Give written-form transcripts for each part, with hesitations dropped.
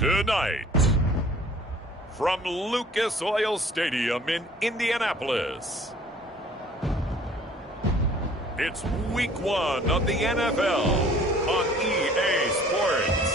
Tonight, from Lucas Oil Stadium in Indianapolis, it's Week 1 of the NFL on EA Sports.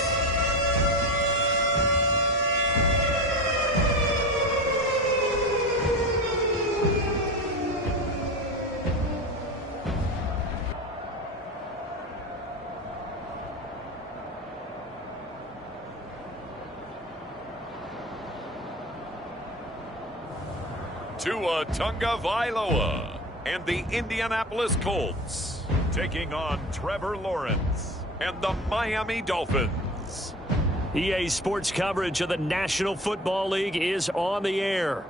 Tua Tagovailoa and the Indianapolis Colts taking on Trevor Lawrence and the Miami Dolphins. EA Sports coverage of the National Football League is on the air.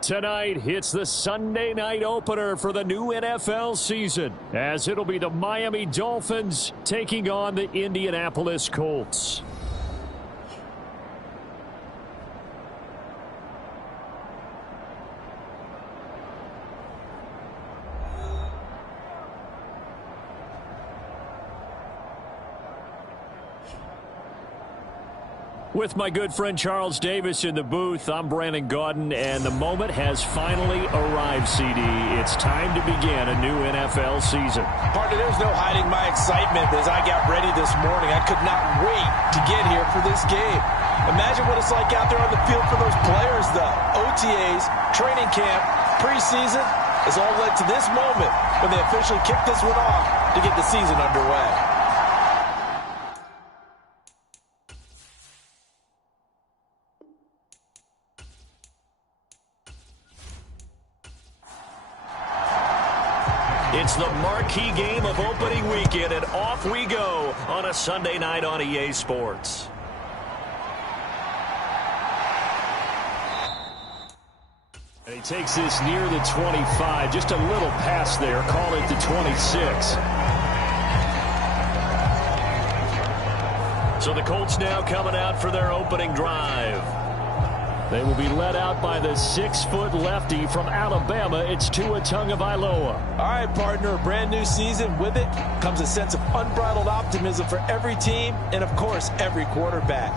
Tonight, it's the Sunday night opener for the new NFL season, as it'll be the Miami Dolphins taking on the Indianapolis Colts. With my good friend Charles Davis in the booth, I'm Brandon Gaudin, and the moment has finally arrived, CD. It's time to begin a new NFL season. Partner, there's no hiding my excitement as I got ready this morning. I could not wait to get here for this game. Imagine what it's like out there on the field for those players, though. OTAs, training camp, preseason has all led to this moment when they officially kick this one off to get the season underway. It's the marquee game of opening weekend, and off we go on a Sunday night on EA Sports. And he takes this near the 25, just a little pass there, call it the 26. So the Colts now coming out for their opening drive. They will be led out by the 6-foot lefty from Alabama. It's Tua Tagovailoa. All right, partner, a brand new season. With it comes a sense of unbridled optimism for every team and, of course, every quarterback.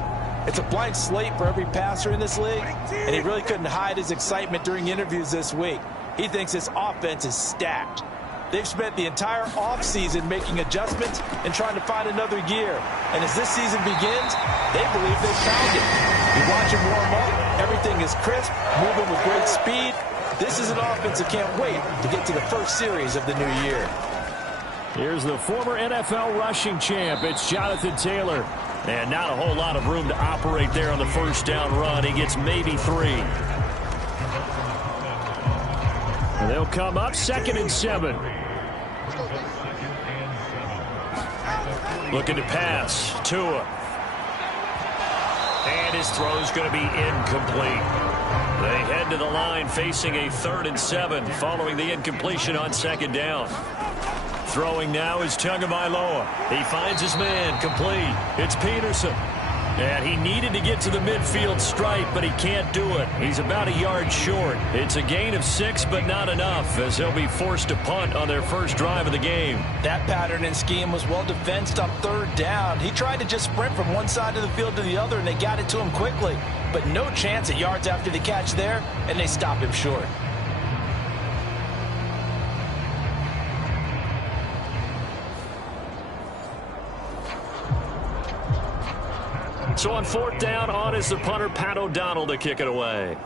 It's a blank slate for every passer in this league, and he really couldn't hide his excitement during interviews this week. He thinks his offense is stacked. They've spent the entire offseason making adjustments and trying to find another gear. And as this season begins, they believe they've found it. You watch him warm up, everything is crisp, moving with great speed. This is an offense that can't wait to get to the first series of the new year. Here's the former NFL rushing champ. It's Jonathan Taylor. And not a whole lot of room to operate there on the first down run. He gets maybe 3. And they'll come up 2nd and 7. Looking to pass. Tua. And his throw is going to be incomplete. They head to the line facing a 3rd and 7 following the incompletion on 2nd down. Throwing now is Tagovailoa. He finds his man, complete. It's Peterson. And he needed to get to the midfield stripe, but he can't do it. He's about a yard short. It's a gain of 6, but not enough, as he'll be forced to punt on their first drive of the game. That pattern and scheme was well defensed on 3rd down. He tried to just sprint from one side of the field to the other, and they got it to him quickly. But no chance at yards after the catch there, and they stop him short. So on 4th down, on is the punter, Pat O'Donnell, to kick it away.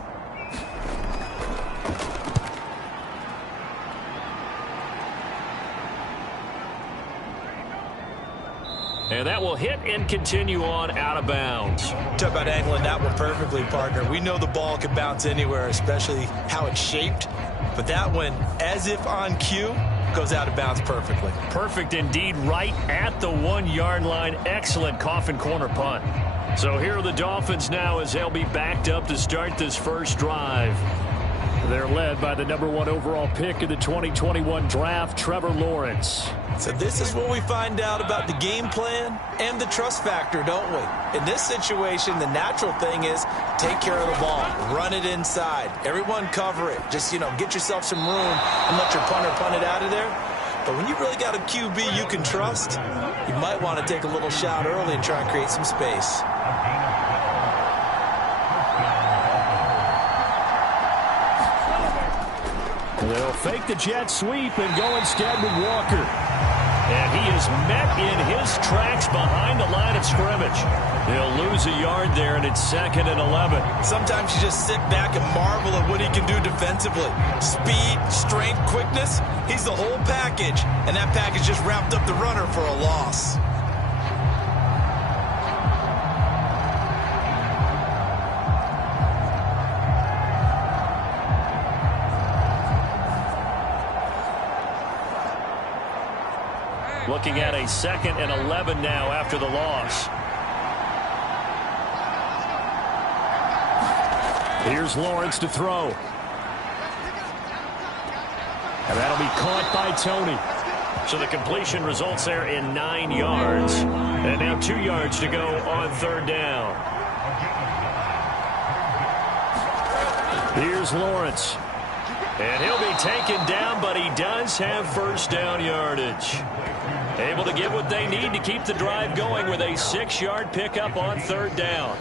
And that will hit and continue on out of bounds. Talk about angling that one perfectly, partner. We know the ball can bounce anywhere, especially how it's shaped. But that one, as if on cue, goes out of bounds perfectly. Perfect indeed, right at the 1-yard line. Excellent coffin corner punt. So here are the Dolphins now as they'll be backed up to start this first drive. They're led by the number 1 overall pick in the 2021 draft, Trevor Lawrence. So this is what we find out about the game plan and the trust factor, don't we? In this situation, the natural thing is take care of the ball, run it inside, everyone cover it. Just, get yourself some room and let your punter punt it out of there. But when you really got a QB you can trust, you might want to take a little shot early and try and create some space. They'll fake the jet sweep and go instead with Walker. And he is met in his tracks behind the line of scrimmage. He'll lose a yard there, and it's 2nd and 11. Sometimes you just sit back and marvel at what he can do defensively. Speed, strength, quickness, he's the whole package. And that package just wrapped up the runner for a loss. Looking at a 2nd and 11 now after the loss. Here's Lawrence to throw. And that'll be caught by Tony. So the completion results there in 9 yards. And now 2 yards to go on 3rd down. Here's Lawrence. And he'll be taken down, but he does have 1st down yardage. Able to get what they need to keep the drive going with a 6-yard pickup on 3rd down.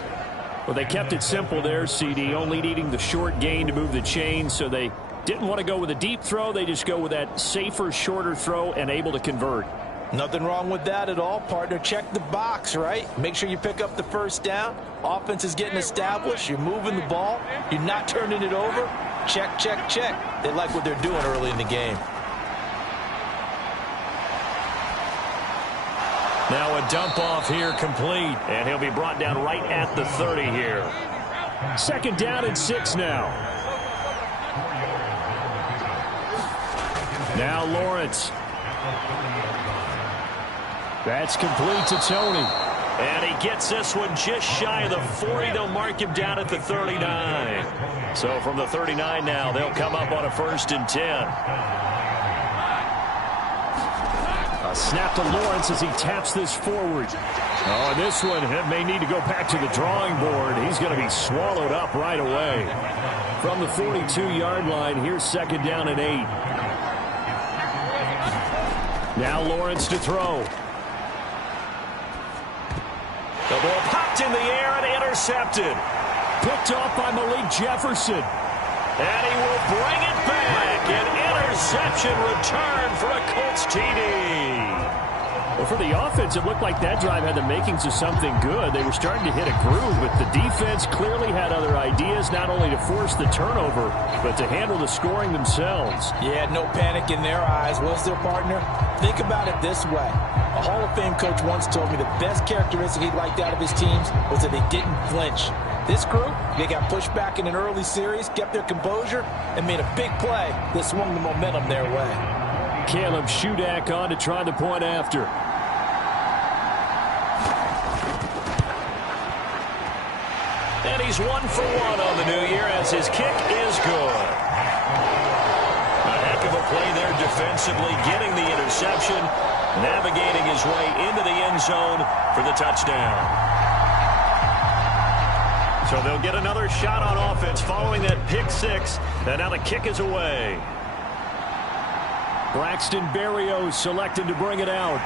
Well, they kept it simple there, CD, only needing the short gain to move the chain, so they didn't want to go with a deep throw. They just go with that safer, shorter throw and able to convert. Nothing wrong with that at all, partner. Check the box, right? Make sure you pick up the 1st down. Offense is getting established. You're moving the ball. You're not turning it over. Check, check, check. They like what they're doing early in the game. Now a dump off here complete, and he'll be brought down right at the 30 here. 2nd down and 6 now. Now Lawrence. That's complete to Tony. And he gets this one just shy of the 40. They'll mark him down at the 39. So from the 39 now, they'll come up on a 1st and 10. Snap to Lawrence as he taps this forward. Oh, and this one may need to go back to the drawing board. He's going to be swallowed up right away. From the 42-yard line, here's 2nd down and 8. Now Lawrence to throw. The ball popped in the air and intercepted. Picked off by Malik Jefferson. And he will bring it back. An interception return for a Colts TD. Well, for the offense, it looked like that drive had the makings of something good. They were starting to hit a groove, but the defense clearly had other ideas, not only to force the turnover, but to handle the scoring themselves. Yeah, no panic in their eyes, was there, partner? Think about it this way. A Hall of Fame coach once told me the best characteristic he liked out of his teams was that they didn't flinch. This group, they got pushed back in an early series, kept their composure, and made a big play that swung the momentum their way. Caleb Shudak on to try the point after. And he's 1 for 1 on the new year as his kick is good. A heck of a play there defensively, getting the interception, navigating his way into the end zone for the touchdown. So they'll get another shot on offense following that pick 6, and now the kick is away. Braxton Berrios selected to bring it out.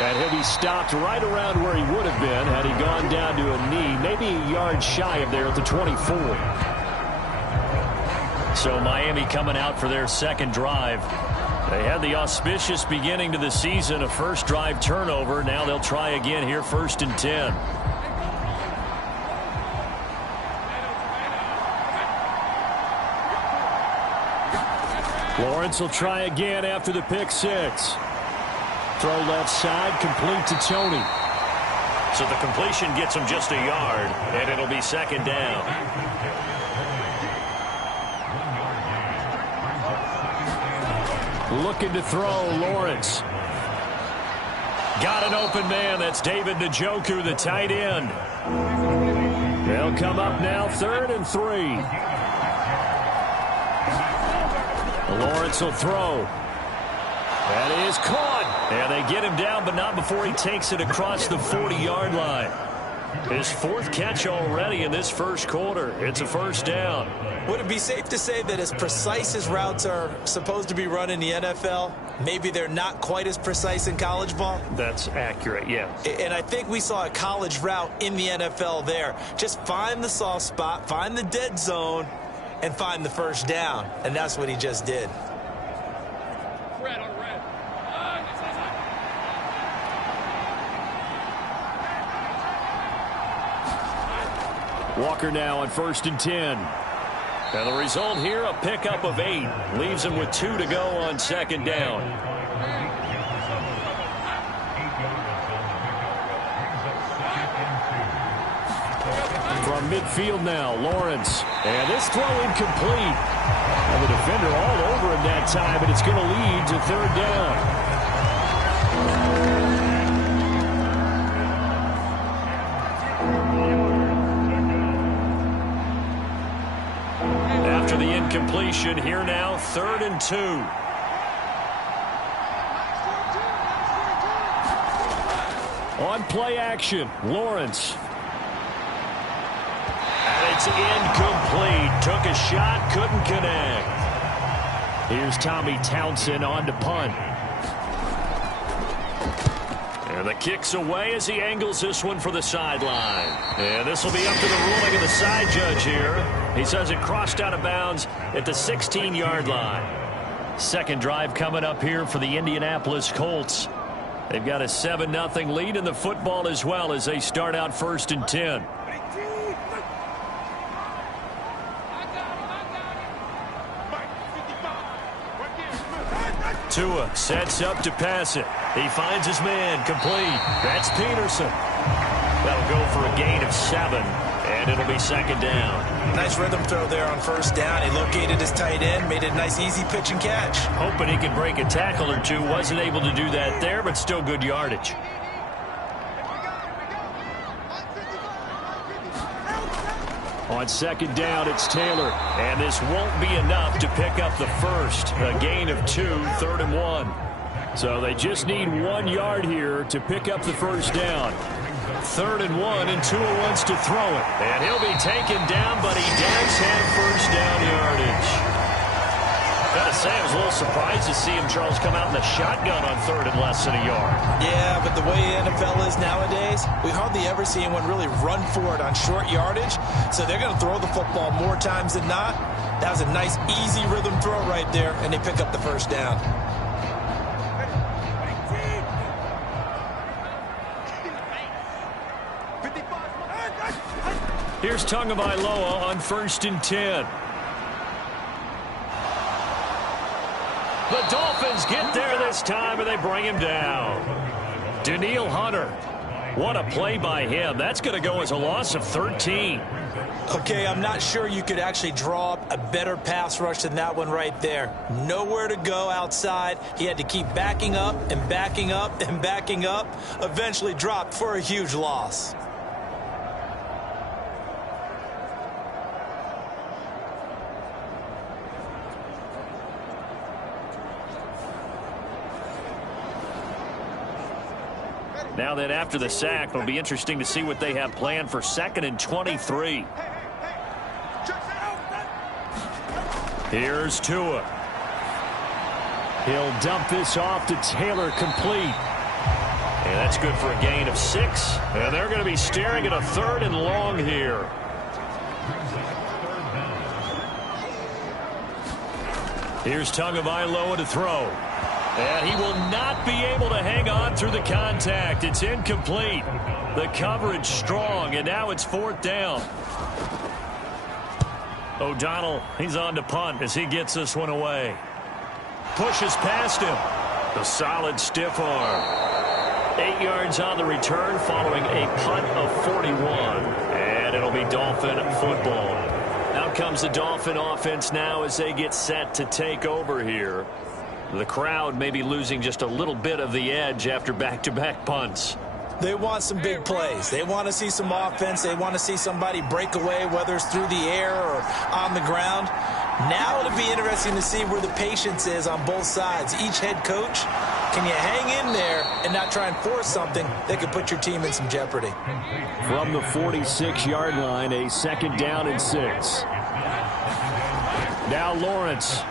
And he'll be stopped right around where he would have been had he gone down to a knee, maybe a yard shy of there at the 24. So Miami coming out for their 2nd drive. They had the auspicious beginning to the season, a 1st drive turnover. Now they'll try again here, 1st and 10. Lawrence will try again after the pick 6. Throw left side, complete to Tony. So the completion gets him just a yard, and it'll be 2nd down. Looking to throw, Lawrence. Got an open man. That's David Njoku, the tight end. They'll come up now, 3rd and 3. Lawrence will throw. That is caught. And they get him down, but not before he takes it across the 40-yard line. His 4th catch already in this 1st quarter. It's a 1st down. Would it be safe to say that as precise as routes are supposed to be run in the NFL, maybe they're not quite as precise in college ball? That's accurate, yes. And I think we saw a college route in the NFL there. Just find the soft spot, find the dead zone, and find the first down. And that's what he just did. Walker now on 1st and 10. And the result here, a pickup of 8. Leaves him with 2 to go on 2nd down. From midfield now, Lawrence. And this throw incomplete. And the defender all over him that time, and it's going to lead to 3rd down. After the incompletion, here now, 3rd and 2. On play action, Lawrence. And it's incomplete. Took a shot, couldn't connect. Here's Tommy Townsend on to punt. And the kick's away as he angles this one for the sideline. And this will be up to the ruling of the side judge here. He says it crossed out of bounds at the 16-yard line. Second drive coming up here for the Indianapolis Colts. They've got a 7-0 lead in the football as well as they start out 1st and 10. Tua sets up to pass it. He finds his man, complete. That's Peterson. That'll go for a gain of 7, and it'll be 2nd down. Nice rhythm throw there on 1st down. He located his tight end, made it a nice easy pitch and catch. Hoping he could break a tackle or two. Wasn't able to do that there, but still good yardage. On 2nd down, it's Taylor. And this won't be enough to pick up the first. A gain of 2, 3rd and 1. So they just need 1 yard here to pick up the first down. 3rd and 1, and Tua wants to throw it. And he'll be taken down, but he does have first down yardage. Gotta say, I was a little surprised to see him, Charles, come out in the shotgun on 3rd and less than a yard. Yeah, but the way the NFL is nowadays, we hardly ever see anyone really run for it on short yardage. So they're going to throw the football more times than not. That was a nice, easy rhythm throw right there, and they pick up the first down. Here's Tagovailoa on 1st and 10. The Dolphins get there this time, and they bring him down. Danielle Hunter. What a play by him. That's going to go as a loss of 13. Okay, I'm not sure you could actually draw up a better pass rush than that one right there. Nowhere to go outside. He had to keep backing up and backing up and backing up. Eventually dropped for a huge loss. Now that after the sack, it'll be interesting to see what they have planned for 2nd and 23. Here's Tua. He'll dump this off to Taylor, complete. And that's good for a gain of 6. And they're going to be staring at a 3rd and long here. Here's Tagovailoa to throw. And he will not be able to hang on through the contact. It's incomplete. The coverage strong, and now it's 4th down. O'Donnell, he's on to punt as he gets this one away. Pushes past him. The solid stiff arm. 8 yards on the return following a punt of 41. And it'll be Dolphin football. Out comes the Dolphin offense now as they get set to take over here. The crowd may be losing just a little bit of the edge after back-to-back punts. They want some big plays. They want to see some offense. They want to see somebody break away, whether it's through the air or on the ground. Now it'll be interesting to see where the patience is on both sides. Each head coach, can you hang in there and not try and force something that could put your team in some jeopardy? From the 46-yard line, a 2nd down and 6. Now Lawrence.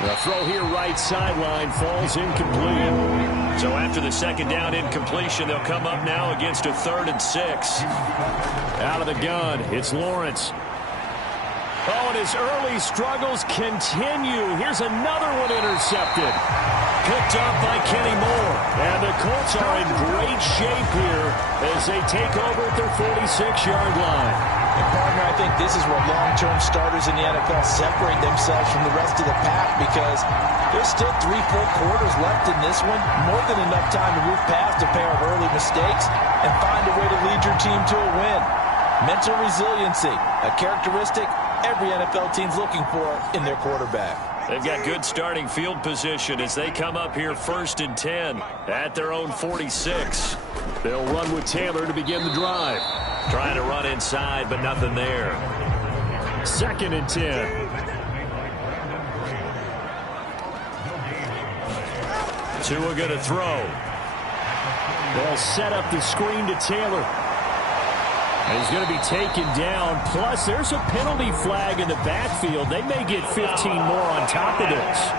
The throw here right sideline falls incomplete. So after the 2nd down incompletion, they'll come up now against a 3rd and 6. Out of the gun, it's Lawrence. Oh, and his early struggles continue. Here's another one intercepted. Picked up by Kenny Moore. And the Colts are in great shape here as they take over at their 46-yard line. And partner, I think this is where long-term starters in the NFL separate themselves from the rest of the pack, because there's still 3-4 quarters left in this one. More than enough time to move past a pair of early mistakes and find a way to lead your team to a win. Mental resiliency, a characteristic every NFL team's looking for in their quarterback. They've got good starting field position as they come up here 1st and 10 at their own 46. They'll run with Taylor to begin the drive. Trying to run inside, but nothing there. 2nd and 10. Tua going to throw. They'll set up the screen to Taylor. He's going to be taken down. Plus, there's a penalty flag in the backfield. They may get 15 more on top of this.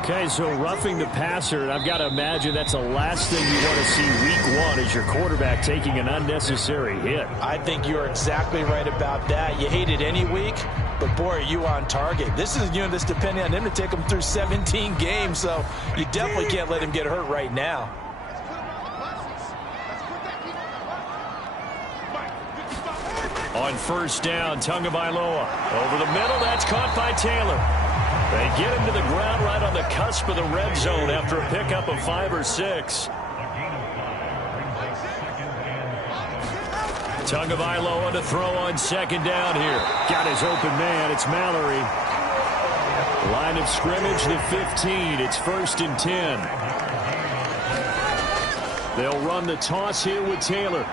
Okay, so roughing the passer, and I've got to imagine that's the last thing you want to see week 1 is your quarterback taking an unnecessary hit. I think you're exactly right about that. You hate it any week, but boy, are you on target. This is a unit that's depending on him to take him through 17 games, so you definitely can't let him get hurt right now. On 1st down, Tagovailoa. Over the middle, that's caught by Taylor. They get him to the ground right on the cusp of the red zone after a pickup of 5 or 6. Tagovailoa to throw on 2nd down here. Got his open man. It's Mallory. Line of scrimmage, the 15. It's 1st and 10. They'll run the toss here with Taylor.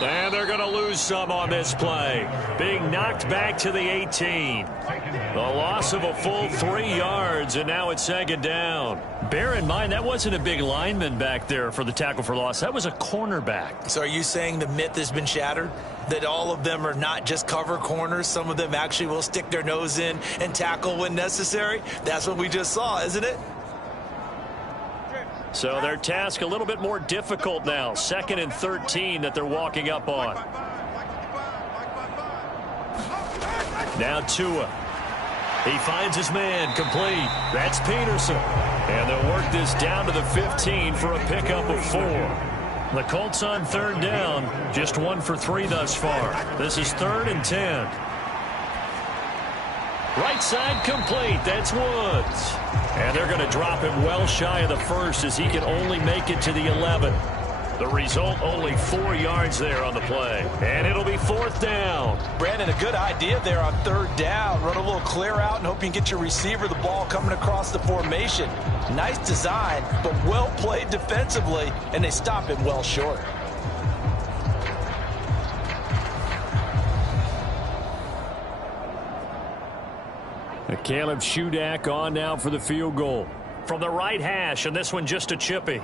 And they're going to lose some on this play. Being knocked back to the 18. The loss of a full 3 yards, and now it's 2nd down. Bear in mind, that wasn't a big lineman back there for the tackle for loss. That was a cornerback. So are you saying the myth has been shattered? That all of them are not just cover corners? Some of them actually will stick their nose in and tackle when necessary? That's what we just saw, isn't it? So their task a little bit more difficult now. 2nd and 13 that they're walking up on. Now Tua. He finds his man complete. That's Peterson. And they'll work this down to the 15 for a pickup of 4. The Colts on 3rd down. Just 1 for 3 thus far. This is 3rd and 10. Right side complete. That's Woods. And they're going to drop him well shy of the 1st as he can only make it to the 11. The result, only 4 yards there on the play. And it'll be 4th down. Brandon, a good idea there on 3rd down. Run a little clear out and hope you can get your receiver the ball coming across the formation. Nice design, but well played defensively, and they stop him well short. Caleb Shudak on now for the field goal. From the right hash, and this one just a chippy.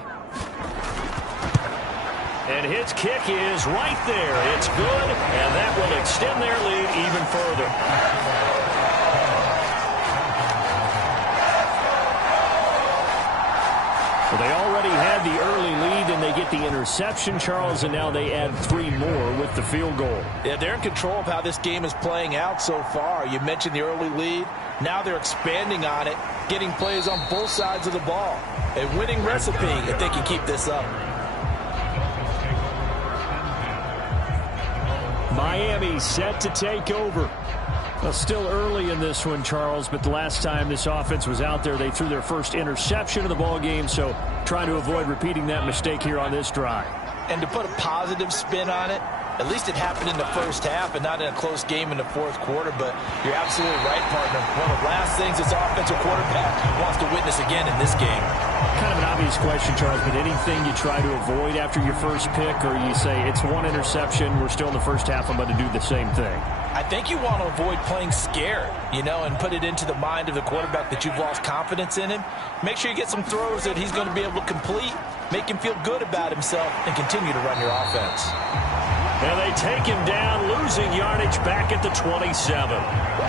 And his kick is right there. It's good, and that will extend their lead even further. Well, they already had the early lead, and they get the interception, Charles, and now they add 3 more with the field goal. Yeah, they're in control of how this game is playing out so far. You mentioned the early lead. Now they're expanding on it, getting plays on both sides of the ball. A winning recipe if they can keep this up. Miami set to take over. Well, still early in this one, Charles, but the last time this offense was out there, they threw their first interception of the ball game, so trying to avoid repeating that mistake here on this drive. And to put a positive spin on it, at least it happened in the first half and not in a close game in the 4th quarter, but you're absolutely right, partner. One of the last things this offensive quarterback wants to witness again in this game. Kind of an obvious question, Charles, but anything you try to avoid after your first pick, or you say it's 1 interception, we're still in the first half, I'm going to do the same thing? I think you want to avoid playing scared, and put it into the mind of the quarterback that you've lost confidence in him. Make sure you get some throws that he's going to be able to complete, make him feel good about himself, and continue to run your offense. And they take him down, losing yardage back at the 27.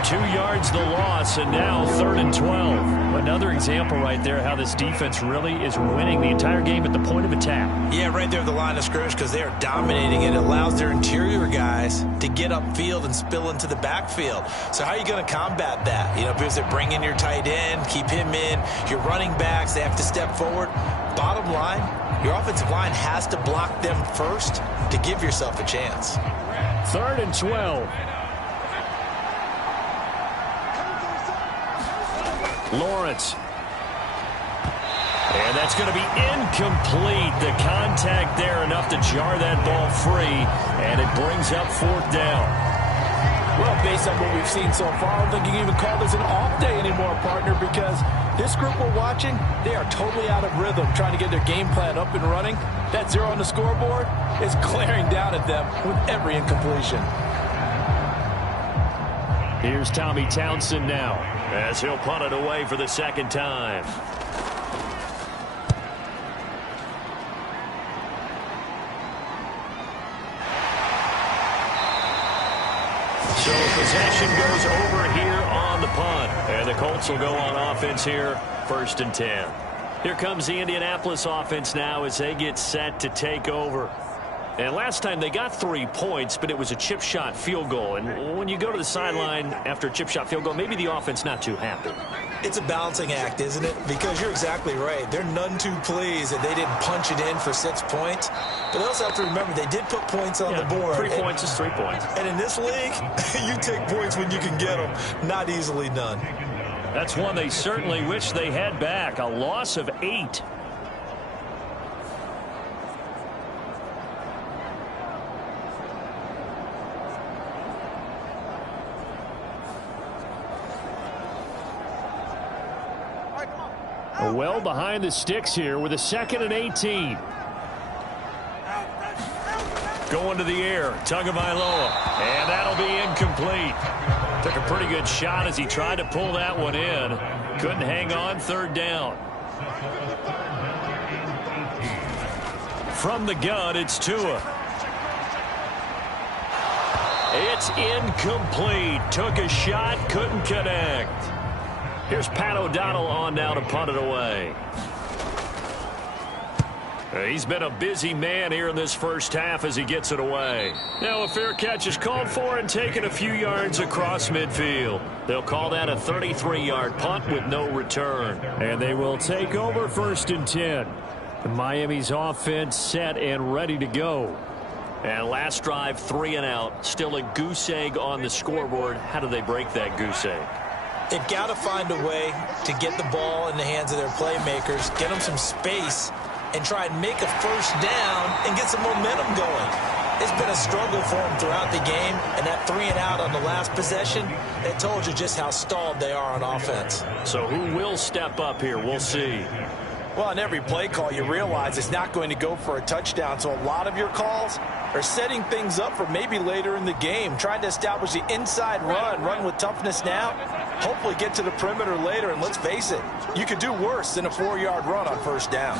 2 yards the loss, and now 3rd and 12. Another example right there how this defense really is winning the entire game at the point of attack. Yeah, right there at the line of scrimmage because they are dominating it. It allows their interior guys to get upfield and spill into the backfield. So how are you going to combat that? You know, because they bring in your tight end, keep him in. Your running backs, they have to step forward. Bottom line, your offensive line has to block them first to give yourself a chance. 3rd and 12. Lawrence. And that's going to be incomplete. The contact there enough to jar that ball free, and it brings up 4th down. Well, based on what we've seen so far, I don't think you can even call this an off day anymore, partner, because this group we're watching, they are totally out of rhythm, trying to get their game plan up and running. That 0 on the scoreboard is glaring down at them with every incompletion. Here's Tommy Townsend now, as he'll punt it away for the 2nd time. So possession goes over here on the punt. And the Colts will go on offense here, 1st and 10. Here comes the Indianapolis offense now as they get set to take over. And last time they got 3 points, but it was a chip shot field goal. And when you go to the sideline after a chip shot field goal, maybe the offense not too happy. It's a balancing act, isn't it? Because you're exactly right. They're none too pleased that they didn't punch it in for 6 points. But they also have to remember they did put points on the board. 3 points is 3 points. And in this league, you take points when you can get them. Not easily done. That's one they certainly wish they had back. A loss of 8. Well behind the sticks here with a 2nd and 18. Going to the air, Tagovailoa, and that'll be incomplete. Took a pretty good shot as he tried to pull that one in. Couldn't hang on, 3rd down. From the gun, it's Tua. It's incomplete. Took a shot, couldn't connect. Here's Pat O'Donnell on now to punt it away. He's been a busy man here in this first half as he gets it away. Now a fair catch is called for and taken a few yards across midfield. They'll call that a 33-yard punt with no return. And they will take over 1st and 10. Miami's offense set and ready to go. And last drive, 3 and out. Still a goose egg on the scoreboard. How do they break that goose egg? They've got to find a way to get the ball in the hands of their playmakers, get them some space, and try and make a 1st down and get some momentum going. It's been a struggle for them throughout the game, and that 3 and out on the last possession, it told you just how stalled they are on offense. So who will step up here? We'll see. Well, on every play call, you realize it's not going to go for a touchdown, so a lot of your calls are setting things up for maybe later in the game, trying to establish the inside run with toughness now, hopefully get to the perimeter later, and let's face it, you could do worse than a 4-yard run on 1st down.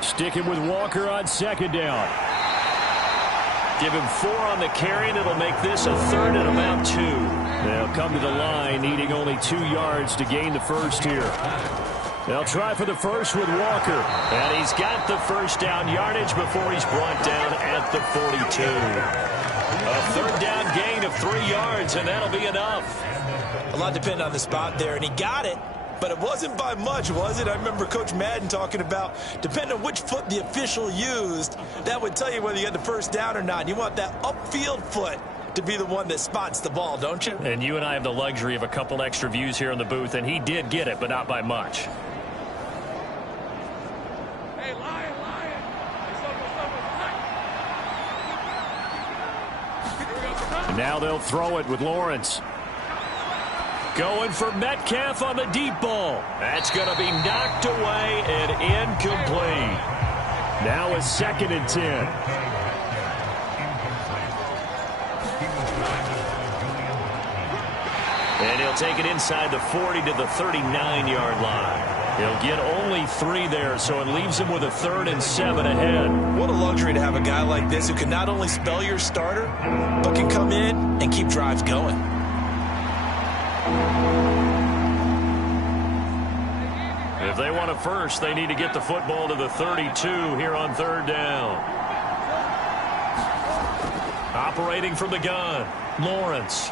Sticking with Walker on 2nd down. Give him 4 on the carry, and it'll make this a 3rd and about 2. They'll come to the line, needing only 2 yards to gain the 1st here. They'll try for the 1st with Walker. And he's got the 1st down yardage before he's brought down at the 42. A 3rd down gain of 3 yards, and that'll be enough. A lot depended on the spot there, and he got it. But it wasn't by much, was it? I remember Coach Madden talking about, depending on which foot the official used, that would tell you whether you had the 1st down or not. You want that upfield foot to be the one that spots the ball, don't you? And you and I have the luxury of a couple extra views here in the booth, and he did get it, but not by much. Now they'll throw it with Lawrence. Going for Metcalf on the deep ball. That's going to be knocked away and incomplete. Now a 2nd and 10. And he'll take it inside the 40 to the 39-yard line. He'll get only 3 there, so it leaves him with a 3rd and 7 ahead. What a luxury to have a guy like this who can not only spell your starter, but can come in and keep drives going. If they want a first, they need to get the football to the 32 here on 3rd down. Operating from the gun, Lawrence.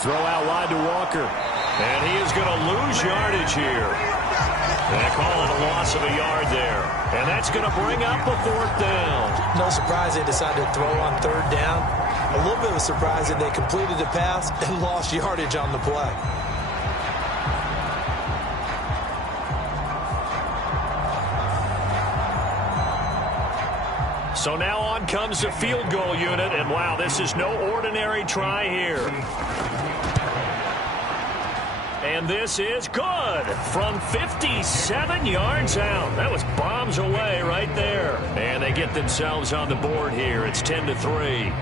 Throw out wide to Walker. And he is going to lose yardage here. They call it a loss of a yard there. And that's going to bring up a 4th down. No surprise they decided to throw on 3rd down. A little bit of a surprise that they completed the pass and lost yardage on the play. So now on comes the field goal unit. And wow, this is no ordinary try here. And this is good from 57 yards out. That was bombs away right there. And they get themselves on the board here. It's 10-3.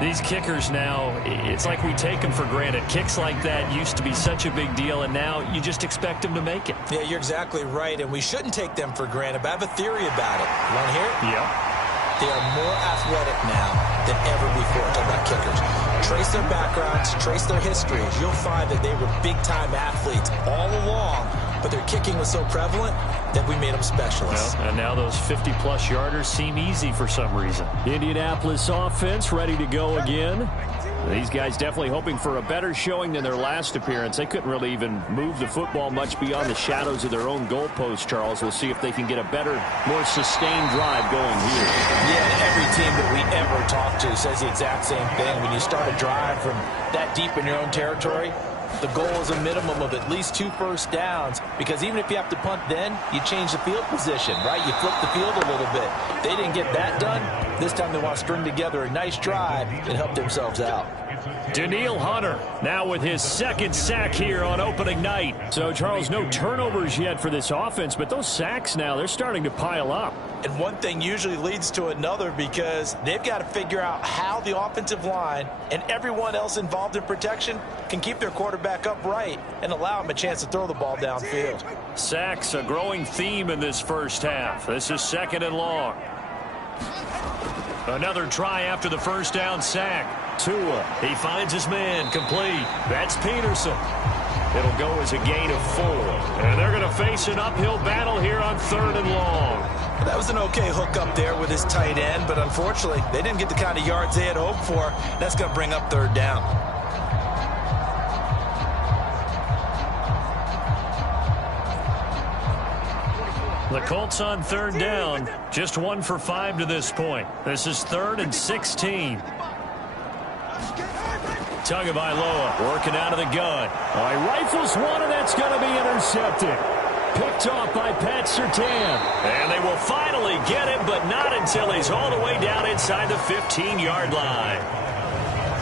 These kickers now, it's like we take them for granted. Kicks like that used to be such a big deal, and now you just expect them to make it. Yeah, you're exactly right, and we shouldn't take them for granted, but I have a theory about it. You want to hear it? Yeah. They are more athletic now than ever before. Talk about kickers. Trace their backgrounds, trace their histories. You'll find that they were big-time athletes all along, but their kicking was so prevalent that we made them specialists. Well, and now those 50-plus yarders seem easy for some reason. Indianapolis offense ready to go again. These guys definitely hoping for a better showing than their last appearance. They couldn't really even move the football much beyond the shadows of their own goalpost, Charles. We'll see if they can get a better, more sustained drive going here. Yeah, every team that we ever talk to says the exact same thing. When you start a drive from that deep in your own territory, the goal is a minimum of at least 2 first downs, because even if you have to punt then, you change the field position, right? You flip the field a little bit. They didn't get that done. This time they want to string together a nice drive and help themselves out. Daniil Hunter now with his 2nd sack here on opening night. So, Charles, no turnovers yet for this offense, but those sacks now, they're starting to pile up. And one thing usually leads to another, because they've got to figure out how the offensive line and everyone else involved in protection can keep their quarterback upright and allow him a chance to throw the ball downfield. Sacks, a growing theme in this first half. This is 2nd and long. Another try after the first down sack. Tua, he finds his man, complete. That's Peterson. It'll go as a gain of 4. And they're going to face an uphill battle here on 3rd and long. That was an okay hook up there with his tight end, but unfortunately, they didn't get the kind of yards they had hoped for. That's going to bring up 3rd down. The Colts on 3rd down, just 1 for 5 to this point. This is 3rd and 16. Tagovailoa working out of the gun. Oh, he rifles one, and that's going to be intercepted. Picked off by Pat Surtain. And they will finally get him, but not until he's all the way down inside the 15-yard line.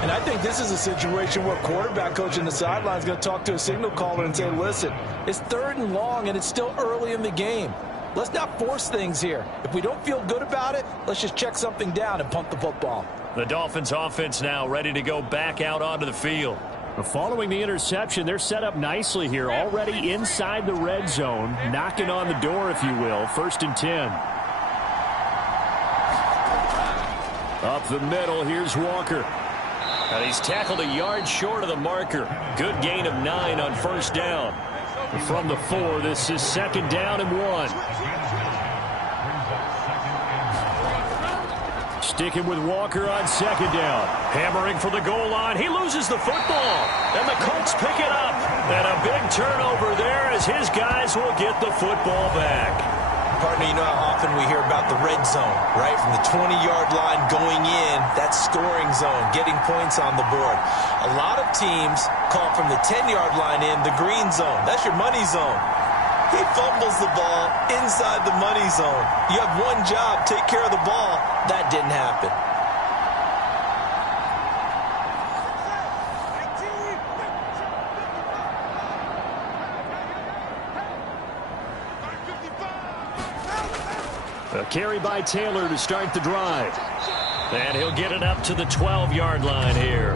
And I think this is a situation where quarterback coach in the sideline is going to talk to a signal caller and say, listen, it's 3rd and long, and it's still early in the game. Let's not force things here. If we don't feel good about it, let's just check something down and punt the football. The Dolphins offense now ready to go back out onto the field. Following the interception, they're set up nicely here, already inside the red zone, knocking on the door, if you will. 1st and 10. Up the middle, here's Walker. And he's tackled a yard short of the marker. Good gain of 9 on 1st down. From the 4, this is 2nd down and 1. Sticking with Walker on 2nd down. Hammering for the goal line. He loses the football. And the Colts pick it up. And a big turnover there as his guys will get the football back. Partner, you know how often we hear about the red zone, right? From the 20-yard line going in, that scoring zone, getting points on the board. A lot of teams call from the 10-yard line in the green zone. That's your money zone. He fumbles the ball inside the money zone. You have one job, take care of the ball. That didn't happen. A carry by Taylor to start the drive. And he'll get it up to the 12-yard line here.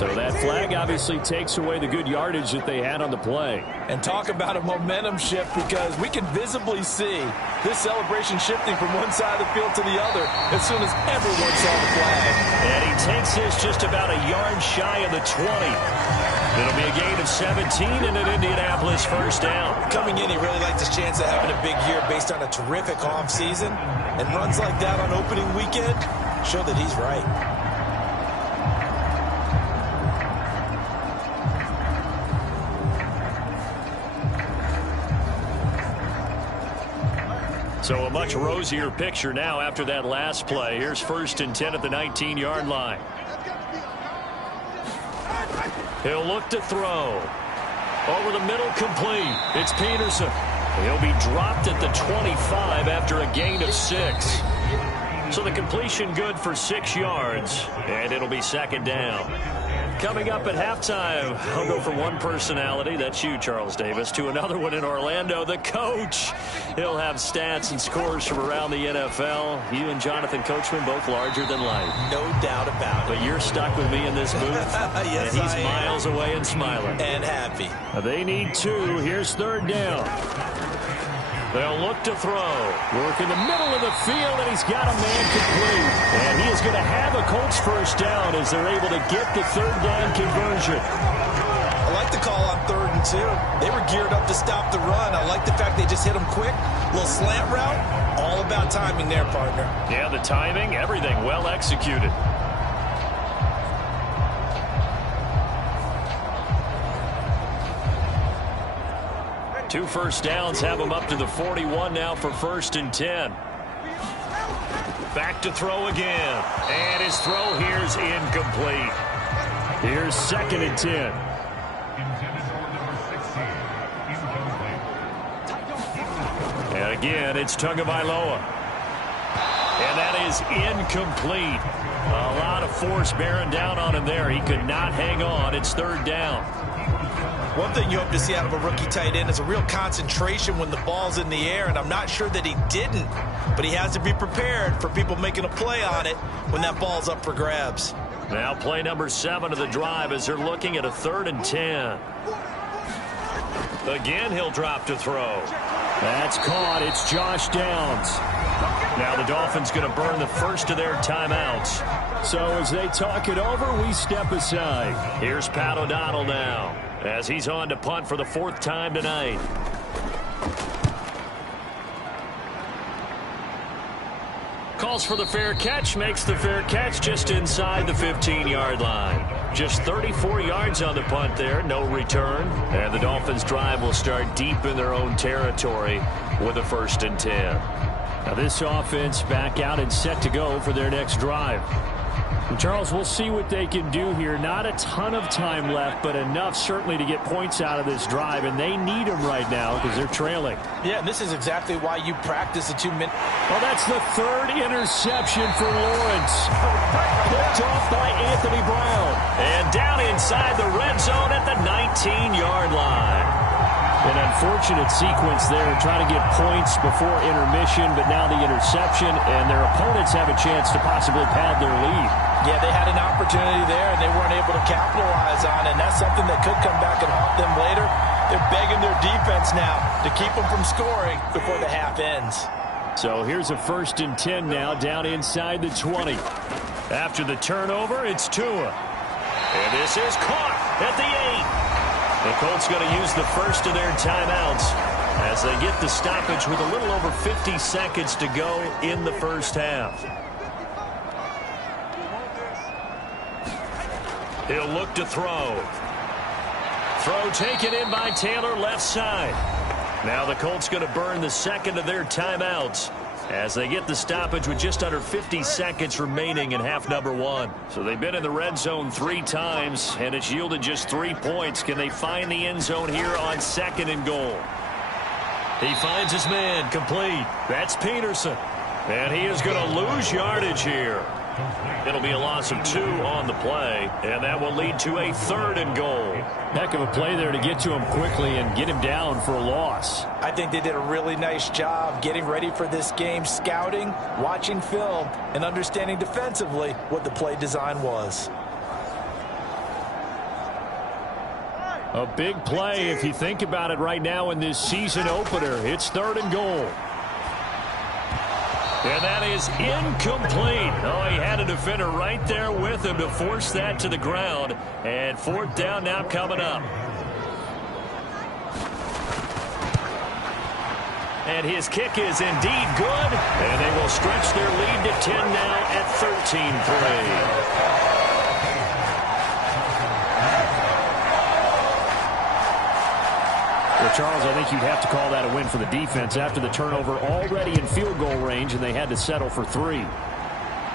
So that flag obviously takes away the good yardage that they had on the play. And talk about a momentum shift, because we can visibly see this celebration shifting from one side of the field to the other as soon as everyone saw the flag. And he takes this just about a yard shy of the 20. It'll be a gain of 17 and an Indianapolis first down. Coming in, he really liked his chance of having a big year based on a terrific offseason. And runs like that on opening weekend show that he's right. So a much rosier picture now after that last play. Here's 1st and 10 at the 19-yard line. He'll look to throw. Over the middle, complete. It's Peterson. He'll be dropped at the 25 after a gain of 6. So the completion good for 6 yards, and it'll be 2nd down. Coming up at halftime, I'll go from one personality, that's you, Charles Davis, to another one in Orlando, the coach. He'll have stats and scores from around the NFL. You and Jonathan Coachman both larger than life. No doubt about it. But you're stuck with me in this booth. Yes, and he's I am. miles away and smiling. And happy. They need 2. Here's 3rd down. They'll look to throw. Work in the middle of the field, and he's got a man complete. And he is going to have a Colts first down as they're able to get the 3rd down conversion. I like the call on 3rd and 2. They were geared up to stop the run. I like the fact they just hit them quick. Little slant route. All about timing there, partner. Yeah, the timing, everything well executed. Two first downs have him up to the 41 now for 1st and 10. Back to throw again. And his throw here's incomplete. Here's 2nd and 10. And again, it's Tagovailoa. And that is incomplete. A lot of force bearing down on him there. He could not hang on. It's 3rd down. One thing you hope to see out of a rookie tight end is a real concentration when the ball's in the air, and I'm not sure that he didn't, but he has to be prepared for people making a play on it when that ball's up for grabs. Now play number 7 of the drive as they're looking at a 3rd and 10. Again, he'll drop to throw. That's caught. It's Josh Downs. Now the Dolphins going to burn the first of their timeouts. So as they talk it over, we step aside. Here's Pat O'Donnell now as he's on to punt for the 4th time tonight. Calls for the fair catch, makes the fair catch just inside the 15-yard line. Just 34 yards on the punt there, no return. And the Dolphins' drive will start deep in their own territory with a 1st and 10. Now this offense back out and set to go for their next drive. And Charles, we'll see what they can do here. Not a ton of time left, but enough certainly to get points out of this drive, and they need them right now because they're trailing. Yeah, and this is exactly why you practice a 2-minute. Well, that's the 3rd interception for Lawrence. Picked off by Anthony Brown. And down inside the red zone at the 19-yard line. An unfortunate sequence there, trying to get points before intermission, but now the interception, and their opponents have a chance to possibly pad their lead. Yeah, they had an opportunity there, and they weren't able to capitalize on it, and that's something that could come back and haunt them later. They're begging their defense now to keep them from scoring before the half ends. So here's a 1st and 10 now, down inside the 20. After the turnover, it's Tua. And this is caught at the 8. The Colts going to use the first of their timeouts as they get the stoppage with a little over 50 seconds to go in the first half. He'll look to throw. Throw taken in by Taylor, left side. Now the Colts going to burn the 2nd of their timeouts as they get the stoppage with just under 50 seconds remaining in half number 1. So they've been in the red zone 3 times, and it's yielded just 3 points. Can they find the end zone here on 2nd and goal? He finds his man, complete. That's Peterson. And he is going to lose yardage here. It'll be a loss of 2 on the play, and that will lead to a 3rd and goal. Heck of a play there to get to him quickly and get him down for a loss. I think they did a really nice job getting ready for this game, scouting, watching film, and understanding defensively what the play design was. A big play if you think about it right now in this season opener. It's 3rd and goal. And that is incomplete. Oh, he had a defender right there with him to force that to the ground. And 4th down now coming up. And his kick is indeed good. And they will stretch their lead to 10 now at 13-3. Well, Charles, I think you'd have to call that a win for the defense after the turnover already in field goal range, and they had to settle for 3.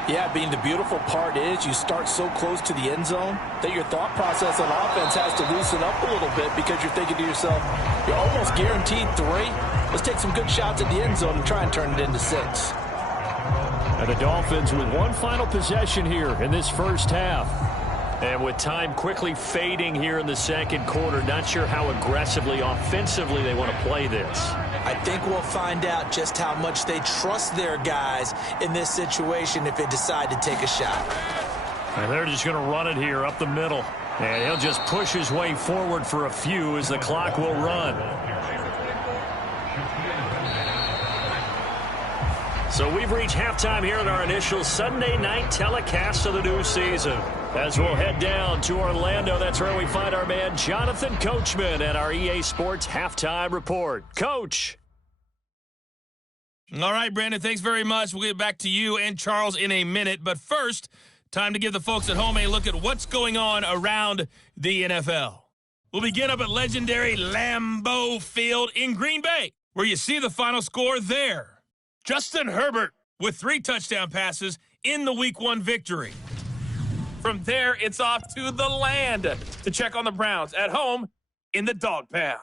Yeah, Bean, the beautiful part is you start so close to the end zone that your thought process on offense has to loosen up a little bit because you're thinking to yourself, you're almost guaranteed 3. Let's take some good shots at the end zone and try and turn it into 6. And the Dolphins with one final possession here in this first half. And with time quickly fading here in the second quarter, not sure how aggressively, offensively they want to play this. I think we'll find out just how much they trust their guys in this situation if they decide to take a shot. And they're just going to run it here up the middle. And he'll just push his way forward for a few as the clock will run. So we've reached halftime here in our initial Sunday night telecast of the new season. As we'll head down to Orlando, that's where we find our man Jonathan Coachman at our EA Sports Halftime Report. Coach. All right, Brandon, thanks very much. We'll get back to you and Charles in a minute. But first, time to give the folks at home a look at what's going on around the NFL. We'll begin up at legendary Lambeau Field in Green Bay, where you see the final score there. Justin Herbert with 3 touchdown passes in the Week 1 victory. From there, it's off to the land to check on the Browns at home in the Dog Pound.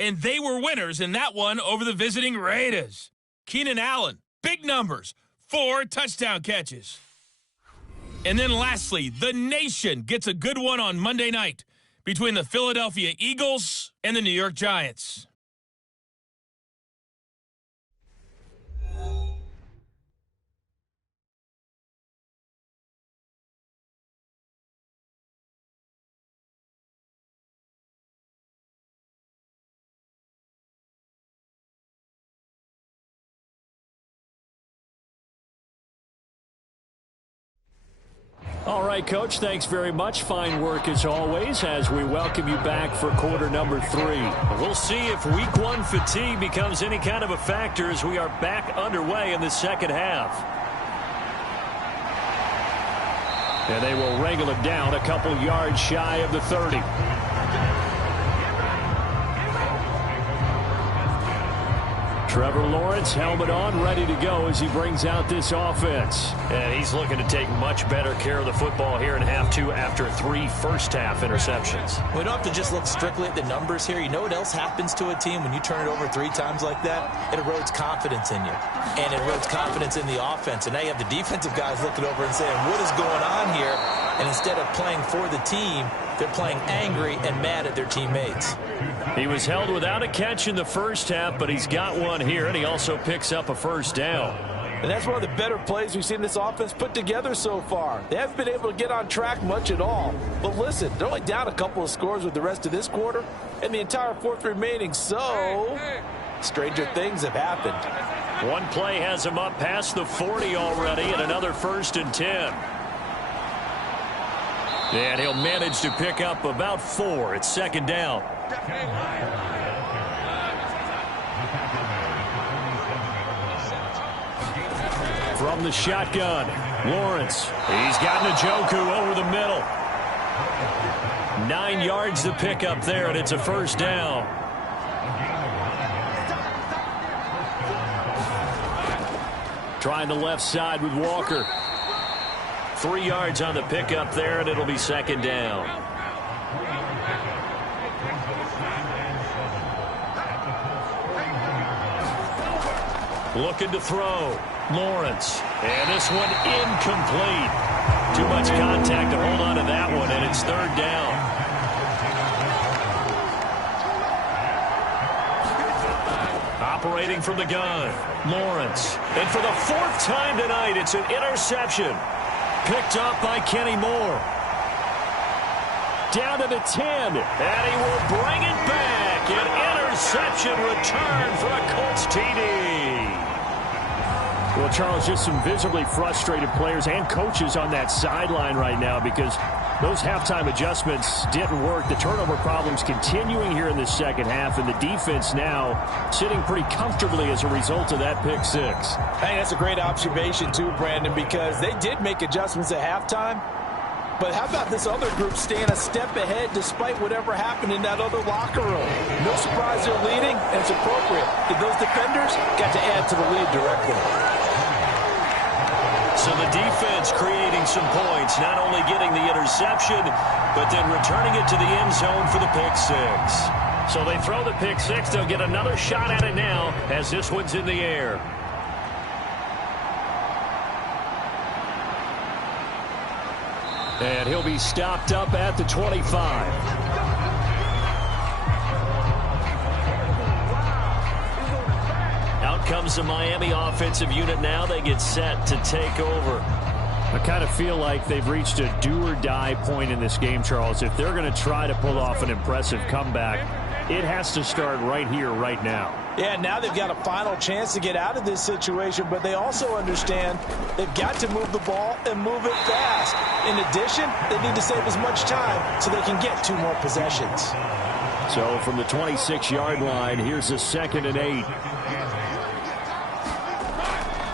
And they were winners in that one over the visiting Raiders. Keenan Allen, big numbers, 4 touchdown catches. And then lastly, the nation gets a good one on Monday night between the Philadelphia Eagles and the New York Giants. All right, Coach, thanks very much. Fine work as always as we welcome you back for quarter number 3. We'll see if Week 1 fatigue becomes any kind of a factor as we are back underway in the second half. And they will wrangle it down a couple yards shy of the 30. Trevor Lawrence, helmet on, ready to go as he brings out this offense. And he's looking to take much better care of the football here in half 2 after 3 first-half interceptions. We don't have to just look strictly at the numbers here. You know what else happens to a team when you turn it over 3 times like that? It erodes confidence in you. And it erodes confidence in the offense. And now you have the defensive guys looking over and saying, what is going on here? And instead of playing for the team, they're playing angry and mad at their teammates. He was held without a catch in the first half, but he's got one here, and he also picks up a first down. And that's one of the better plays we've seen this offense put together so far. They haven't been able to get on track much at all. But listen, they're only down a couple of scores with the rest of this quarter and the entire 4th remaining. So, stranger things have happened. One play has him up past the 40 already, and another 1st and 10. And he'll manage to pick up about 4. It's 2nd down. From the shotgun, Lawrence. He's got Njoku over the middle. 9 yards to pick up there, and it's a 1st down. Trying the left side with Walker. 3 yards on the pickup there, and it'll be 2nd down. Looking to throw. Lawrence. And this one incomplete. Too much contact to hold on to that one, and it's 3rd down. Operating from the gun. Lawrence. And for the 4th time tonight, it's an interception. Picked up by Kenny Moore. down to the 10, and he will bring it back. An interception return for a Colts TD. Well, Charles, just some visibly frustrated players and coaches on that sideline right now because those halftime adjustments didn't work. The turnover problems continuing here in the second half, and the defense now sitting pretty comfortably as a result of that pick six. I think that's a great observation too, Brandon, because they did make adjustments at halftime. But how about this other group staying a step ahead despite whatever happened in that other locker room? No surprise they're leading, and it's appropriate. Those defenders got to add to the lead directly. So the defense creating some points, not only getting the interception, but then returning it to the end zone for the pick six. So they throw the pick six. They'll get another shot at it now as this one's in the air. And he'll be stopped up at the 25. Comes the Miami offensive unit now. They get set to take over. I kind of feel like they've reached a do-or-die point in this game, Charles. If they're going to try to pull off an impressive comeback, it has to start right here, right now. Yeah, now they've got a final chance to get out of this situation, but they also understand they've got to move the ball and move it fast. In addition, they need to save as much time so they can get 2 more possessions. So from the 26-yard line, here's a 2nd and 8.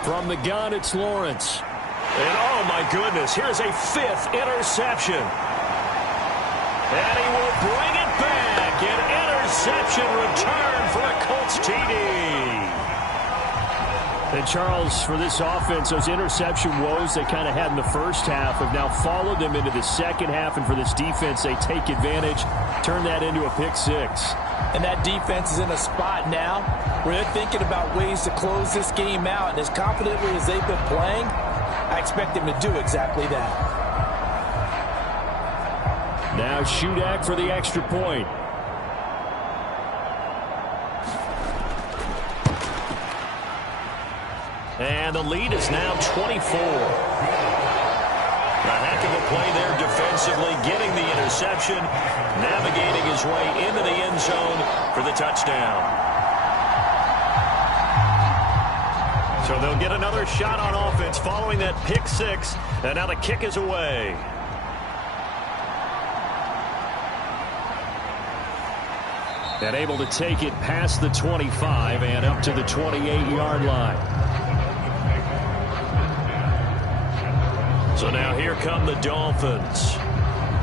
From the gun, it's Lawrence. And oh my goodness, here's a 5th interception. And he will bring it back. An interception return for a Colts TD. And Charles, for this offense, those interception woes they kind of had in the first half have now followed them into the second half. And for this defense, they take advantage, turn that into a pick six. And that defense is in a spot now where they're thinking about ways to close this game out. And as confidently as they've been playing, I expect them to do exactly that. Now Shudak for the extra point. And the lead is now 24. A heck of a play there defensively, getting the interception, navigating his way into the end zone for the touchdown. So they'll get another shot on offense following that pick six, and now the kick is away. And able to take it past the 25 and up to the 28-yard line. So now here come the Dolphins.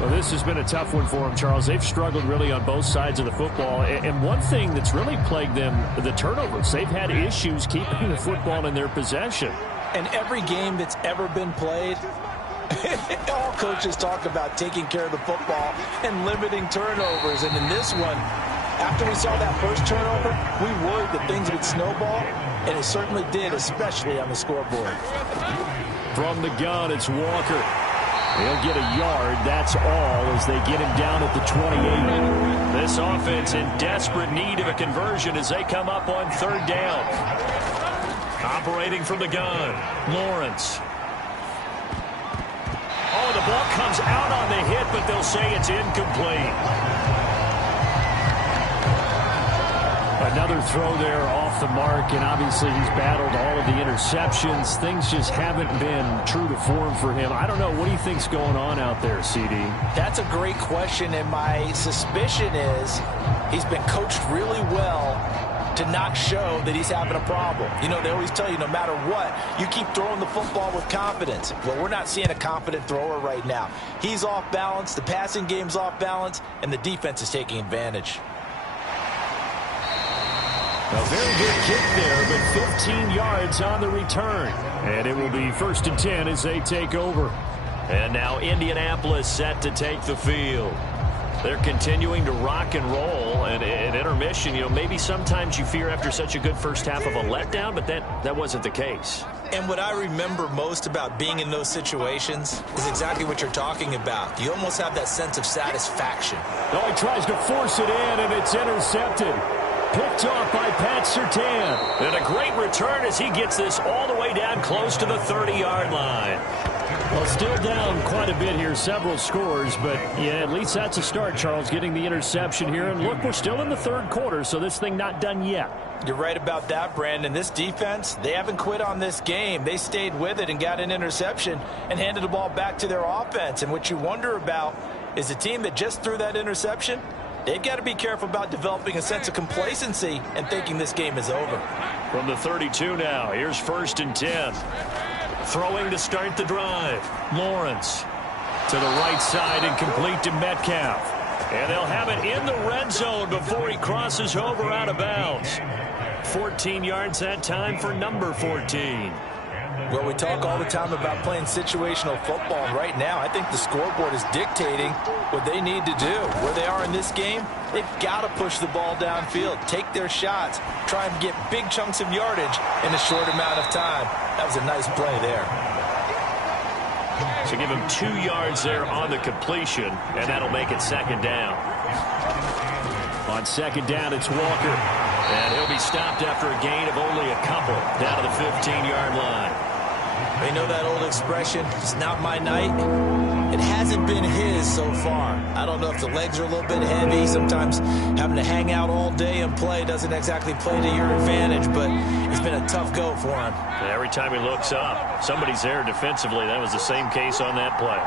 Well, this has been a tough one for them, Charles. They've struggled really on both sides of the football. And one thing that's really plagued them, the turnovers. They've had issues keeping the football in their possession. And every game that's ever been played, all coaches talk about taking care of the football and limiting turnovers. And in this one, after we saw that first turnover, we worried that things would snowball, and it certainly did, especially on the scoreboard. From the gun, it's Walker. He'll get a yard, that's all, as they get him down at the 28. This offense in desperate need of a conversion as they come up on 3rd down. Operating from the gun, Lawrence. Oh, the ball comes out on the hit, but they'll say it's incomplete. Another throw there off the mark, and obviously he's battled all of the interceptions. Things just haven't been true to form for him. I don't know. What do you think's going on out there, CD? That's a great question, and my suspicion is he's been coached really well to not show that he's having a problem. You know, they always tell you no matter what, you keep throwing the football with confidence. Well, we're not seeing a confident thrower right now. He's off balance, the passing game's off balance, and the defense is taking advantage. A very good kick there, but 15 yards on the return. And it will be 1st and 10 as they take over. And now Indianapolis set to take the field. They're continuing to rock and roll. And at intermission, you know, maybe sometimes you fear after such a good first half of a letdown, but that wasn't the case. And what I remember most about being in those situations is exactly what you're talking about. You almost have that sense of satisfaction. Oh, he tries to force it in, and it's intercepted. Picked off by Pat Surtain. And a great return as he gets this all the way down close to the 30-yard line. Well, still down quite a bit here, several scores, but yeah, at least that's a start, Charles, getting the interception here. And look, we're still in the third quarter, so this thing not done yet. You're right about that, Brandon. This defense, they haven't quit on this game. They stayed with it and got an interception and handed the ball back to their offense. And what you wonder about is the team that just threw that interception, they've got to be careful about developing a sense of complacency and thinking this game is over. From the 32 now, here's 1st and 10. Throwing to start the drive. Lawrence to the right side and complete to Metcalf. And they'll have it in the red zone before he crosses over out of bounds. 14 yards that time for number 14. Well, we talk all the time about playing situational football. And right now, I think the scoreboard is dictating what they need to do. Where they are in this game, they've got to push the ball downfield, take their shots, try and get big chunks of yardage in a short amount of time. That was a nice play there. So give him 2 yards there on the completion, and that'll make it 2nd down. On 2nd down, it's Walker. And he'll be stopped after a gain of only a couple down to the 15-yard line. You know that old expression, it's not my night? It hasn't been his so far. I don't know if the legs are a little bit heavy. Sometimes having to hang out all day and play doesn't exactly play to your advantage, but it's been a tough go for him. And every time he looks up, somebody's there defensively. That was the same case on that play.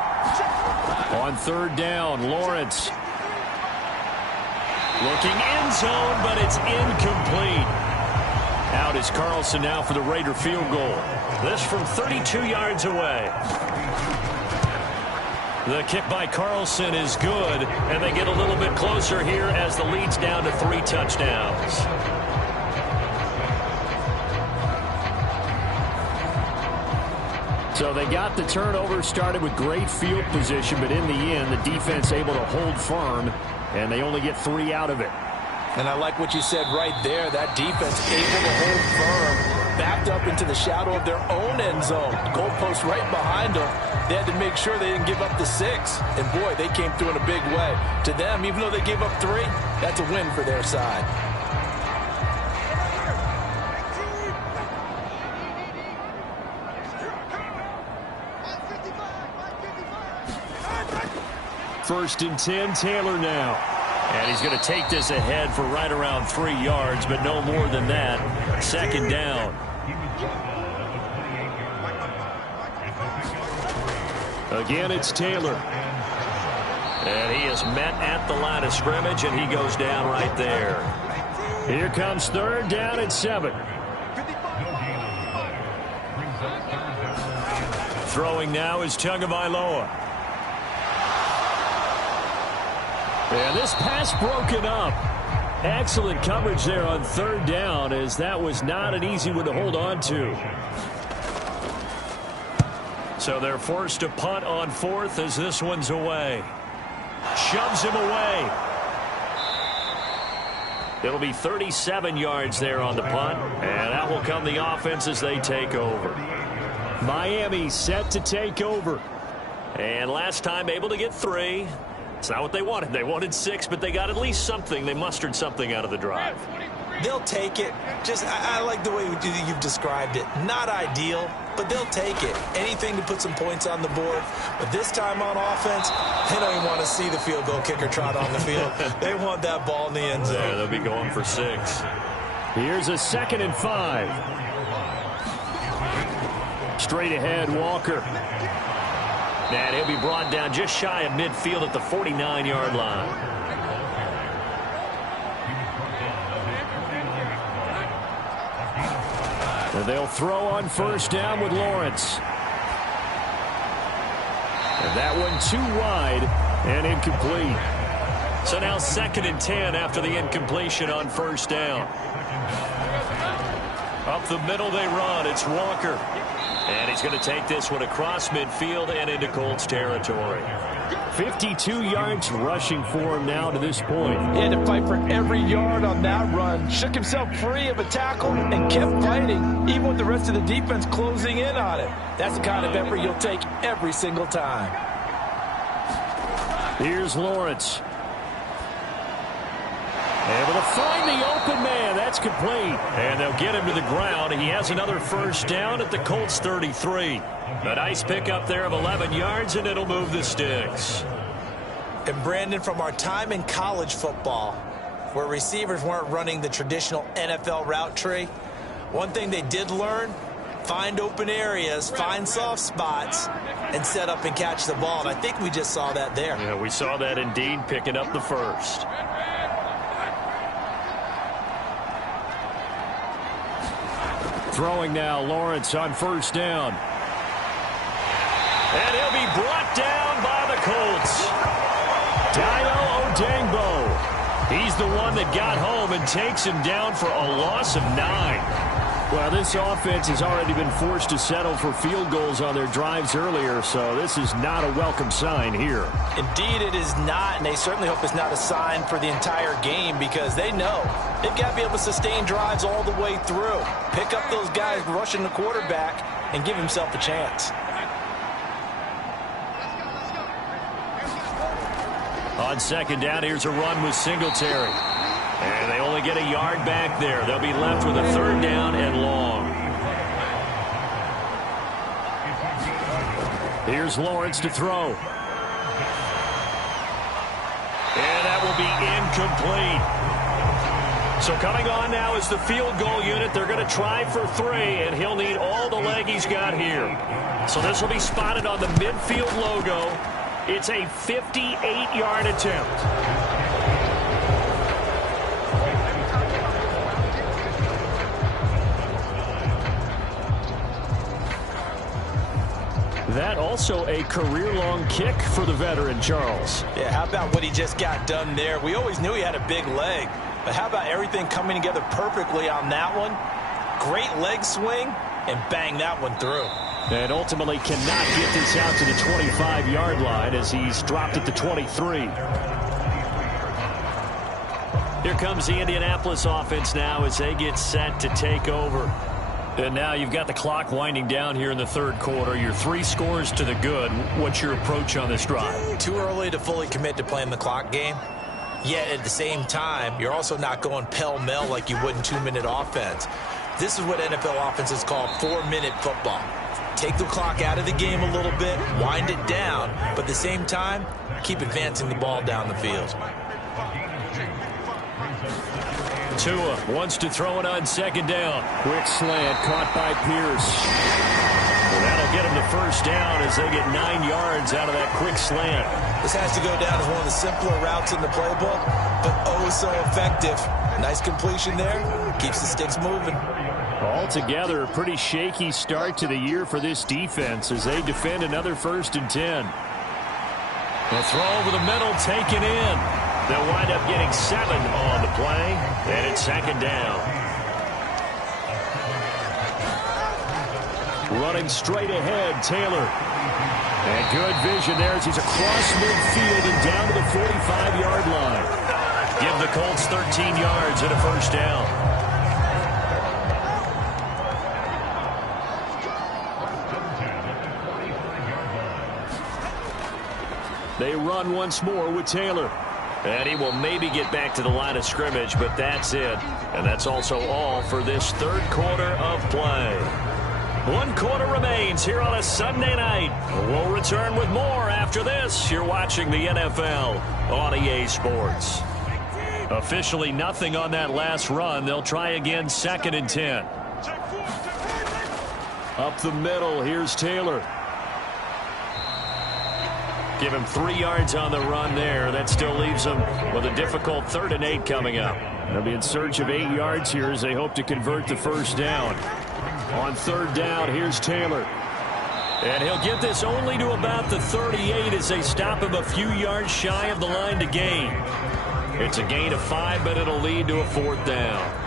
On 3rd down, Lawrence. Looking end zone, but it's incomplete. Out is Carlson now for the Raider field goal. This from 32 yards away. The kick by Carlson is good, and they get a little bit closer here as the lead's down to 3 touchdowns. So they got the turnover, started with great field position, but in the end, the defense able to hold firm, and they only get 3 out of it. And I like what you said right there. That defense able to hold firm, backed up into the shadow of their own end zone. Goalpost right behind them. They had to make sure they didn't give up the 6. And, boy, they came through in a big way. To them, even though they gave up 3, that's a win for their side. First and 10, Taylor now. And he's going to take this ahead for right around 3 yards, but no more than that. 2nd down. Again, it's Taylor. And he is met at the line of scrimmage, and he goes down right there. Here comes 3rd down and 7. Throwing now is Tagovailoa. And this pass broken up. Excellent coverage there on 3rd down, as that was not an easy one to hold on to. So they're forced to punt on 4th as this one's away. Shoves him away. It'll be 37 yards there on the punt, and that will come the offense as they take over. Miami set to take over. And last time able to get 3. It's not what they wanted. They wanted 6, but they got at least something. They mustered something out of the drive. They'll take it. I like the way you've described it. Not ideal, but they'll take it. Anything to put some points on the board. But this time on offense, they don't even want to see the field goal kicker trot on the field. They want that ball in the end zone. Yeah, they'll be going for 6. Here's a 2nd and 5. Straight ahead, Walker. And he'll be brought down just shy of midfield at the 49-yard line. And they'll throw on 1st down with Lawrence. And that one too wide and incomplete. So now 2nd and 10 after the incompletion on 1st down. Up the middle they run. It's Walker. And he's going to take this one across midfield and into Colts territory. 52 yards rushing for him now to this point. He had to fight for every yard on that run. Shook himself free of a tackle and kept fighting, even with the rest of the defense closing in on it. That's the kind of effort you'll take every single time. Here's Lawrence. Able to find the open man. That's complete. And they'll get him to the ground. He has another first down at the Colts 33. A nice pickup there of 11 yards, and it'll move the sticks. And Brandon, from our time in college football, where receivers weren't running the traditional NFL route tree, one thing they did learn, find open areas, find soft spots, and set up and catch the ball. And I think we just saw that there. Yeah, we saw that indeed, picking up the first. Throwing now, Lawrence on first down. And he'll be brought down by the Colts. Dio Odangbo. He's the one that got home and takes him down for a loss of 9. Well, this offense has already been forced to settle for field goals on their drives earlier, so this is not a welcome sign here. Indeed, it is not, and they certainly hope it's not a sign for the entire game because they know they've got to be able to sustain drives all the way through. Pick up those guys rushing the quarterback and give himself a chance. On second down, here's a run with Singletary. And they only get a yard back there. They'll be left with a third down and long. Here's Lawrence to throw. And that will be incomplete. So coming on now is the field goal unit. They're going to try for 3, and he'll need all the leg he's got here. So this will be spotted on the midfield logo. It's a 58-yard attempt. That also a career-long kick for the veteran, Charles. Yeah, how about what he just got done there? We always knew he had a big leg, but how about everything coming together perfectly on that one? Great leg swing, and bang that one through. And ultimately cannot get this out to the 25-yard line as he's dropped at the 23. Here comes the Indianapolis offense now as they get set to take over. And now you've got the clock winding down here in the third quarter. Your 3 scores to the good. What's your approach on this drive? Too early to fully commit to playing the clock game. Yet at the same time, you're also not going pell-mell like you would in 2-minute offense. This is what NFL offenses call 4-minute football. Take the clock out of the game a little bit, wind it down, but at the same time, keep advancing the ball down the field. Tua wants to throw it on second down. Quick slant caught by Pierce. Well, that'll get him the first down as they get 9 yards out of that quick slant. This has to go down as one of the simpler routes in the playbook, but oh so effective. Nice completion there. Keeps the sticks moving. Altogether, a pretty shaky start to the year for this defense as they defend another 1st and 10. A throw over the middle, taken in. They'll wind up getting 7 on the play, and it's second down. Running straight ahead, Taylor. And good vision there as he's across midfield and down to the 45-yard line. Give the Colts 13 yards and a first down. They run once more with Taylor. And he will maybe get back to the line of scrimmage, but that's it. And that's also all for this third quarter of play. 1 quarter remains here on a Sunday night. We'll return with more after this. You're watching the NFL on EA Sports. Officially nothing on that last run. They'll try again 2nd and 10. Up the middle, here's Taylor. Give him 3 yards on the run there. That still leaves him with a difficult 3rd and 8 coming up. They'll be in search of 8 yards here as they hope to convert the first down. On 3rd down, here's Taylor. And he'll get this only to about the 38 as they stop him a few yards shy of the line to gain. It's a gain of 5, but it'll lead to a 4th down.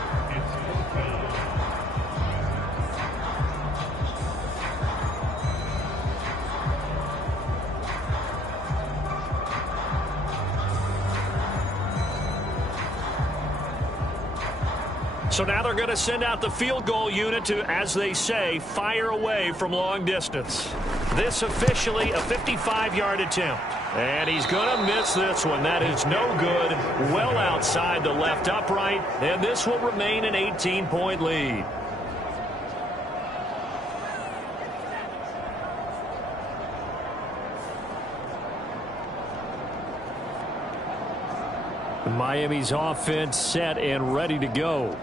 So now they're going to send out the field goal unit to, as they say, fire away from long distance. This officially a 55-yard attempt. And he's going to miss this one. That is no good. Well outside the left upright. And this will remain an 18-point lead. Miami's offense set and ready to go.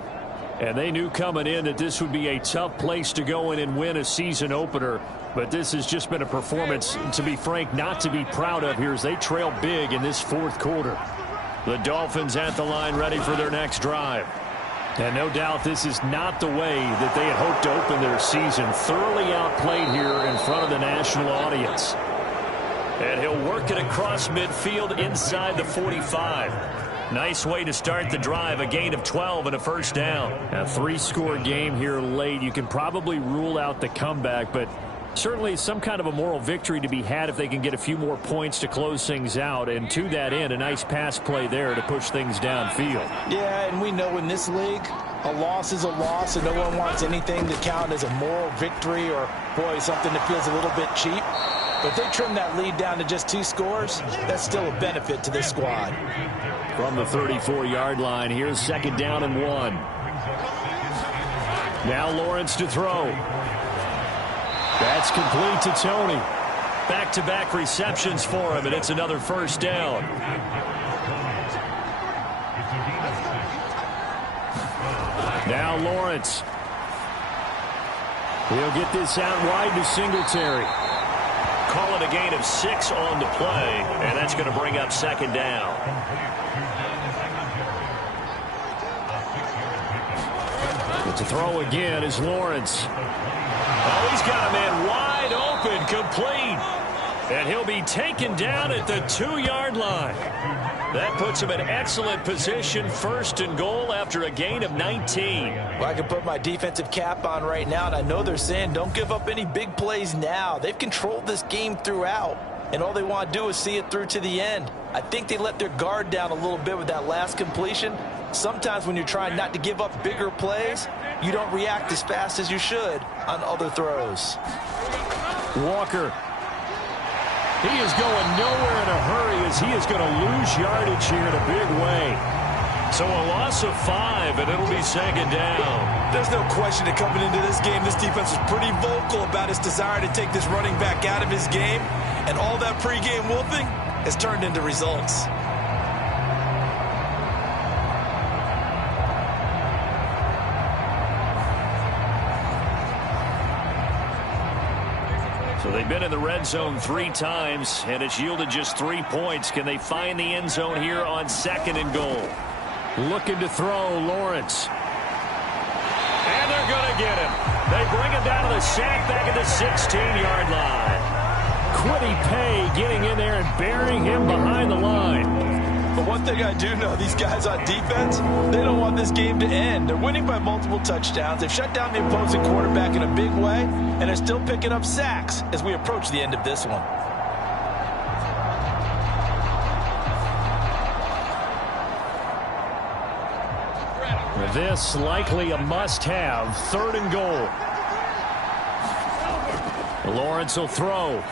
And they knew coming in that this would be a tough place to go in and win a season opener. But this has just been a performance, to be frank, not to be proud of here as they trail big in this fourth quarter. The Dolphins at the line ready for their next drive. And no doubt this is not the way that they had hoped to open their season. Thoroughly outplayed here in front of the national audience. And he'll work it across midfield inside the 45. Nice way to start the drive, a gain of 12 and a first down. A three-score game here late. You can probably rule out the comeback, but certainly some kind of a moral victory to be had if they can get a few more points to close things out. And to that end, a nice pass play there to push things downfield. Yeah, and we know in this league, a loss is a loss, and no one wants anything to count as a moral victory or, boy, something that feels a little bit cheap. But if they trim that lead down to just 2 scores, that's still a benefit to this squad. From the 34-yard line, here's second down and 1. Now Lawrence to throw. That's complete to Tony. Back-to-back receptions for him, and it's another first down. Now Lawrence. He'll get this out wide to Singletary. Call it a gain of 6 on the play, and that's going to bring up second down. But to throw again is Lawrence. Oh, he's got a man wide open, complete. And he'll be taken down at the 2-yard line. That puts him in excellent position, first and goal after a gain of 19. Well, I can put my defensive cap on right now, and I know they're saying don't give up any big plays now. They've controlled this game throughout, and all they want to do is see it through to the end. I think they let their guard down a little bit with that last completion. Sometimes when you're trying not to give up bigger plays, you don't react as fast as you should on other throws. Walker. He is going nowhere in a hurry as he is going to lose yardage here in a big way. So a loss of 5, and it'll be second down. There's no question that coming into this game, this defense was pretty vocal about its desire to take this running back out of his game, and all that pregame wolfing has turned into results. So they've been in the red zone 3 times, and it's yielded just 3 points. Can they find the end zone here on second and goal? Looking to throw, Lawrence. And they're going to get him. They bring him down to the sack back at the 16-yard line. Quiddy Pay getting in there and burying him behind the line. But one thing I do know, these guys on defense, they don't want this game to end. They're winning by multiple touchdowns. They've shut down the opposing quarterback in a big way, and they're still picking up sacks as we approach the end of this one. This likely a must-have, third and goal. Lawrence will throw.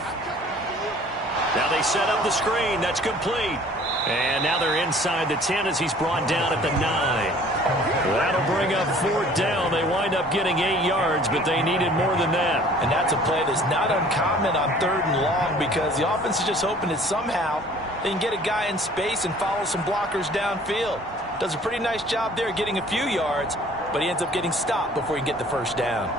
Now they set up the screen. That's complete. And now they're inside the 10 as he's brought down at the 9. That'll bring up fourth down. They wind up getting 8 yards, but they needed more than that. And that's a play that's not uncommon on third and long because the offense is just hoping that somehow they can get a guy in space and follow some blockers downfield. Does a pretty nice job there getting a few yards, but he ends up getting stopped before he can get the first down.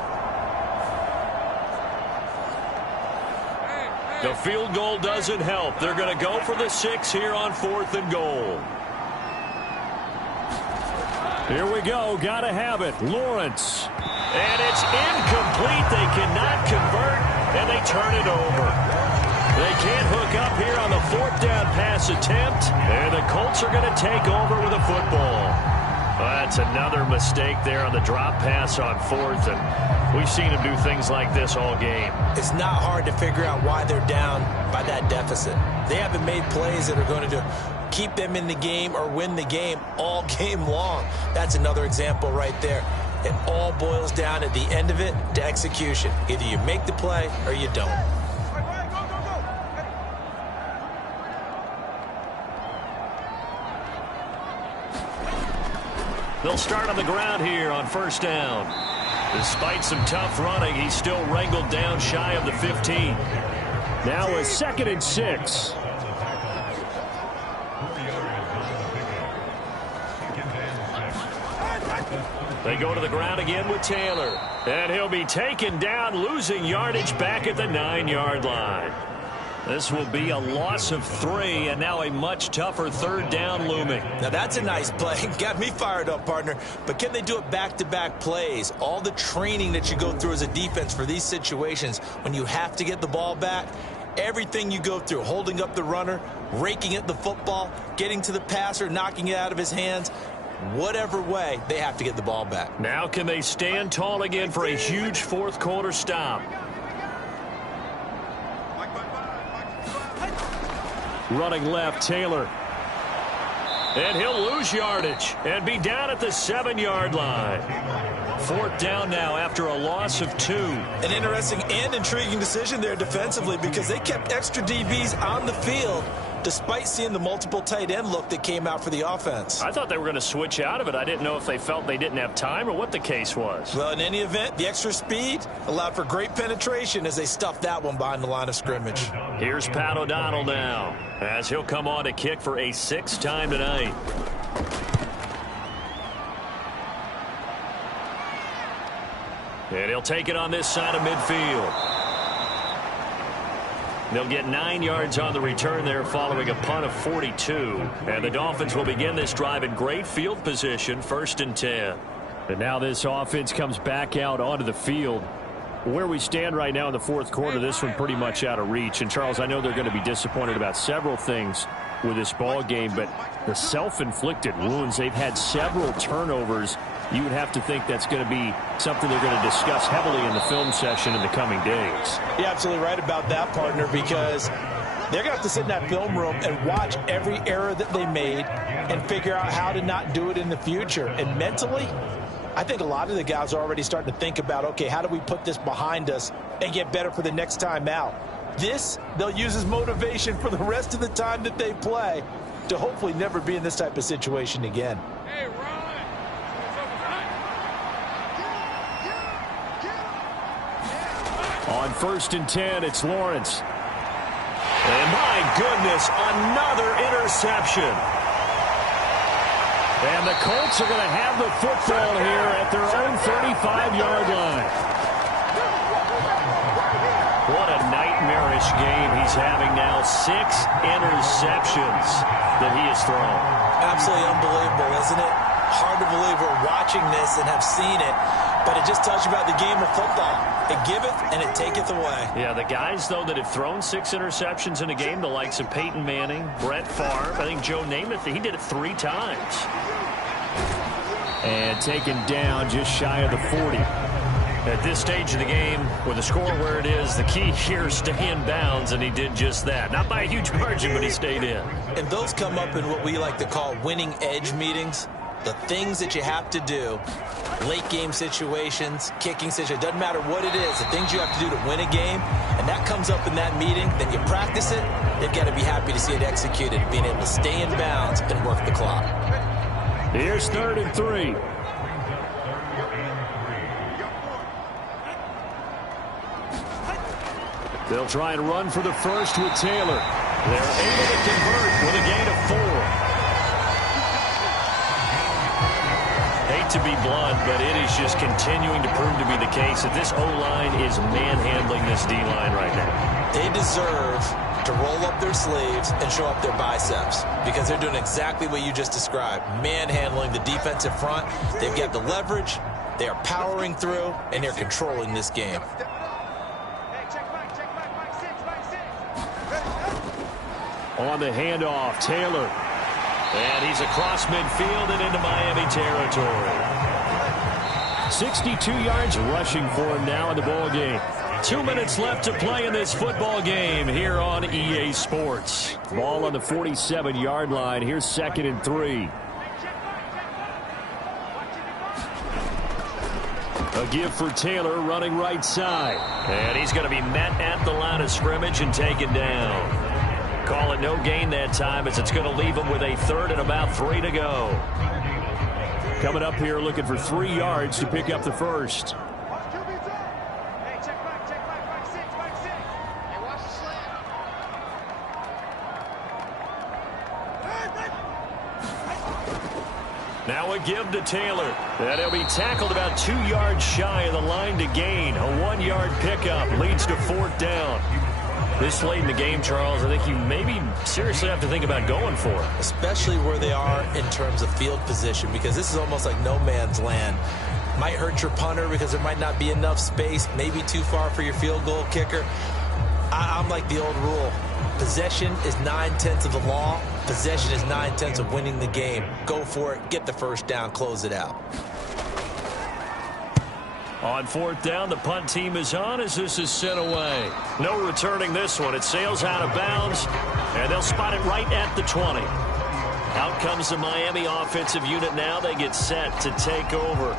The field goal doesn't help. They're going to go for the 6 here on fourth and goal. Here we go. Got to have it. Lawrence. And it's incomplete. They cannot convert, and they turn it over. They can't hook up here on the fourth down pass attempt, and the Colts are going to take over with a football. That's another mistake there on the drop pass on fourth, and we've seen him do things like this all game. It's not hard to figure out why they're down by that deficit. They haven't made plays that are going to keep them in the game or win the game all game long. That's another example right there. It all boils down at the end of it to execution. Either you make the play or you don't. They'll start on the ground here on first down. Despite some tough running, he's still wrangled down shy of the 15. Now a 2nd and 6. They go to the ground again with Taylor. And he'll be taken down, losing yardage back at the 9-yard line. This will be a loss of 3, and now a much tougher 3rd down looming. Now that's a nice play. Got me fired up, partner. But can they do it back-to-back plays? All the training that you go through as a defense for these situations, when you have to get the ball back, everything you go through, holding up the runner, raking at the football, getting to the passer, knocking it out of his hands, whatever way, they have to get the ball back. Now can they stand tall again for a huge 4th quarter stop? Running left, Taylor. And he'll lose yardage and be down at the 7-yard line. 4th down now after a loss of 2. An interesting and intriguing decision there defensively because they kept extra DBs on the field despite seeing the multiple tight end look that came out for the offense. I thought they were going to switch out of it. I didn't know if they felt they didn't have time or what the case was. Well, in any event, the extra speed allowed for great penetration as they stuffed that one behind the line of scrimmage. Here's Pat O'Donnell now as he'll come on to kick for a 6th time tonight. And he'll take it on this side of midfield. They'll get 9 yards on the return there following a punt of 42. And the Dolphins will begin this drive in great field position, 1st and 10. And now this offense comes back out onto the field. Where we stand right now in the 4th quarter, this one pretty much out of reach. And, Charles, I know they're going to be disappointed about several things with this ball game, but the self-inflicted wounds, they've had several turnovers. You would have to think that's going to be something they're going to discuss heavily in the film session in the coming days. You're absolutely right about that, partner, because they're going to have to sit in that film room and watch every error that they made and figure out how to not do it in the future. And mentally, I think a lot of the guys are already starting to think about, okay, how do we put this behind us and get better for the next time out? This, they'll use as motivation for the rest of the time that they play to hopefully never be in this type of situation again. Hey, on 1st and 10, it's Lawrence. And my goodness, another interception. And the Colts are going to have the football here at their own 35-yard line. What a nightmarish game he's having now. 6 interceptions that he has thrown. Absolutely unbelievable, isn't it? Hard to believe we're watching this and have seen it, but it just tells you about the game of football. It giveth and it taketh away. Yeah, the guys, though, that have thrown 6 interceptions in a game, the likes of Peyton Manning, Brett Favre, I think Joe Namath, he did it 3 times. And taken down just shy of the 40. At this stage of the game, with the score where it is, the key here is stay in bounds, and he did just that. Not by a huge margin, but he stayed in. And those come up in what we like to call winning edge meetings. The things that you have to do, late game situations, kicking situations, doesn't matter what it is, the things you have to do to win a game, and that comes up in that meeting, then you practice it, they've got to be happy to see it executed, being able to stay in bounds and work the clock. Here's 3rd and 3. They'll try and run for the first with Taylor. They're able to convert with a gain of 4. Hate to be blunt, but it is just continuing to prove to be the case that this O-line is manhandling this D-line right now. They deserve to roll up their sleeves and show up their biceps because they're doing exactly what you just described, manhandling the defensive front. They've got the leverage, they are powering through, and they're controlling this game. On the handoff, Taylor. And he's across midfield and into Miami territory. 62 yards rushing for him now in the ball game. 2 minutes left to play in this football game here on EA Sports. Ball on the 47-yard line. Here's 2nd and 3. A give for Taylor running right side. And he's going to be met at the line of scrimmage and taken down. Call it no gain that time as it's going to leave him with a 3rd and about 3 to go. Coming up here looking for 3 yards to pick up the first. Now a give to Taylor. And he'll be tackled about 2 yards shy of the line to gain. A 1-yard pickup leads to 4th down. This late in the game, Charles, I think you maybe seriously have to think about going for it. Especially where they are in terms of field position, because this is almost like no man's land. Might hurt your punter because there might not be enough space, maybe too far for your field goal kicker. I'm like the old rule. Possession is 9/10 of the law. Possession is 9/10 of winning the game. Go for it. Get the first down. Close it out. On 4th down, the punt team is on as this is sent away. No returning this one. It sails out of bounds, and they'll spot it right at the 20. Out comes the Miami offensive unit now. They get set to take over.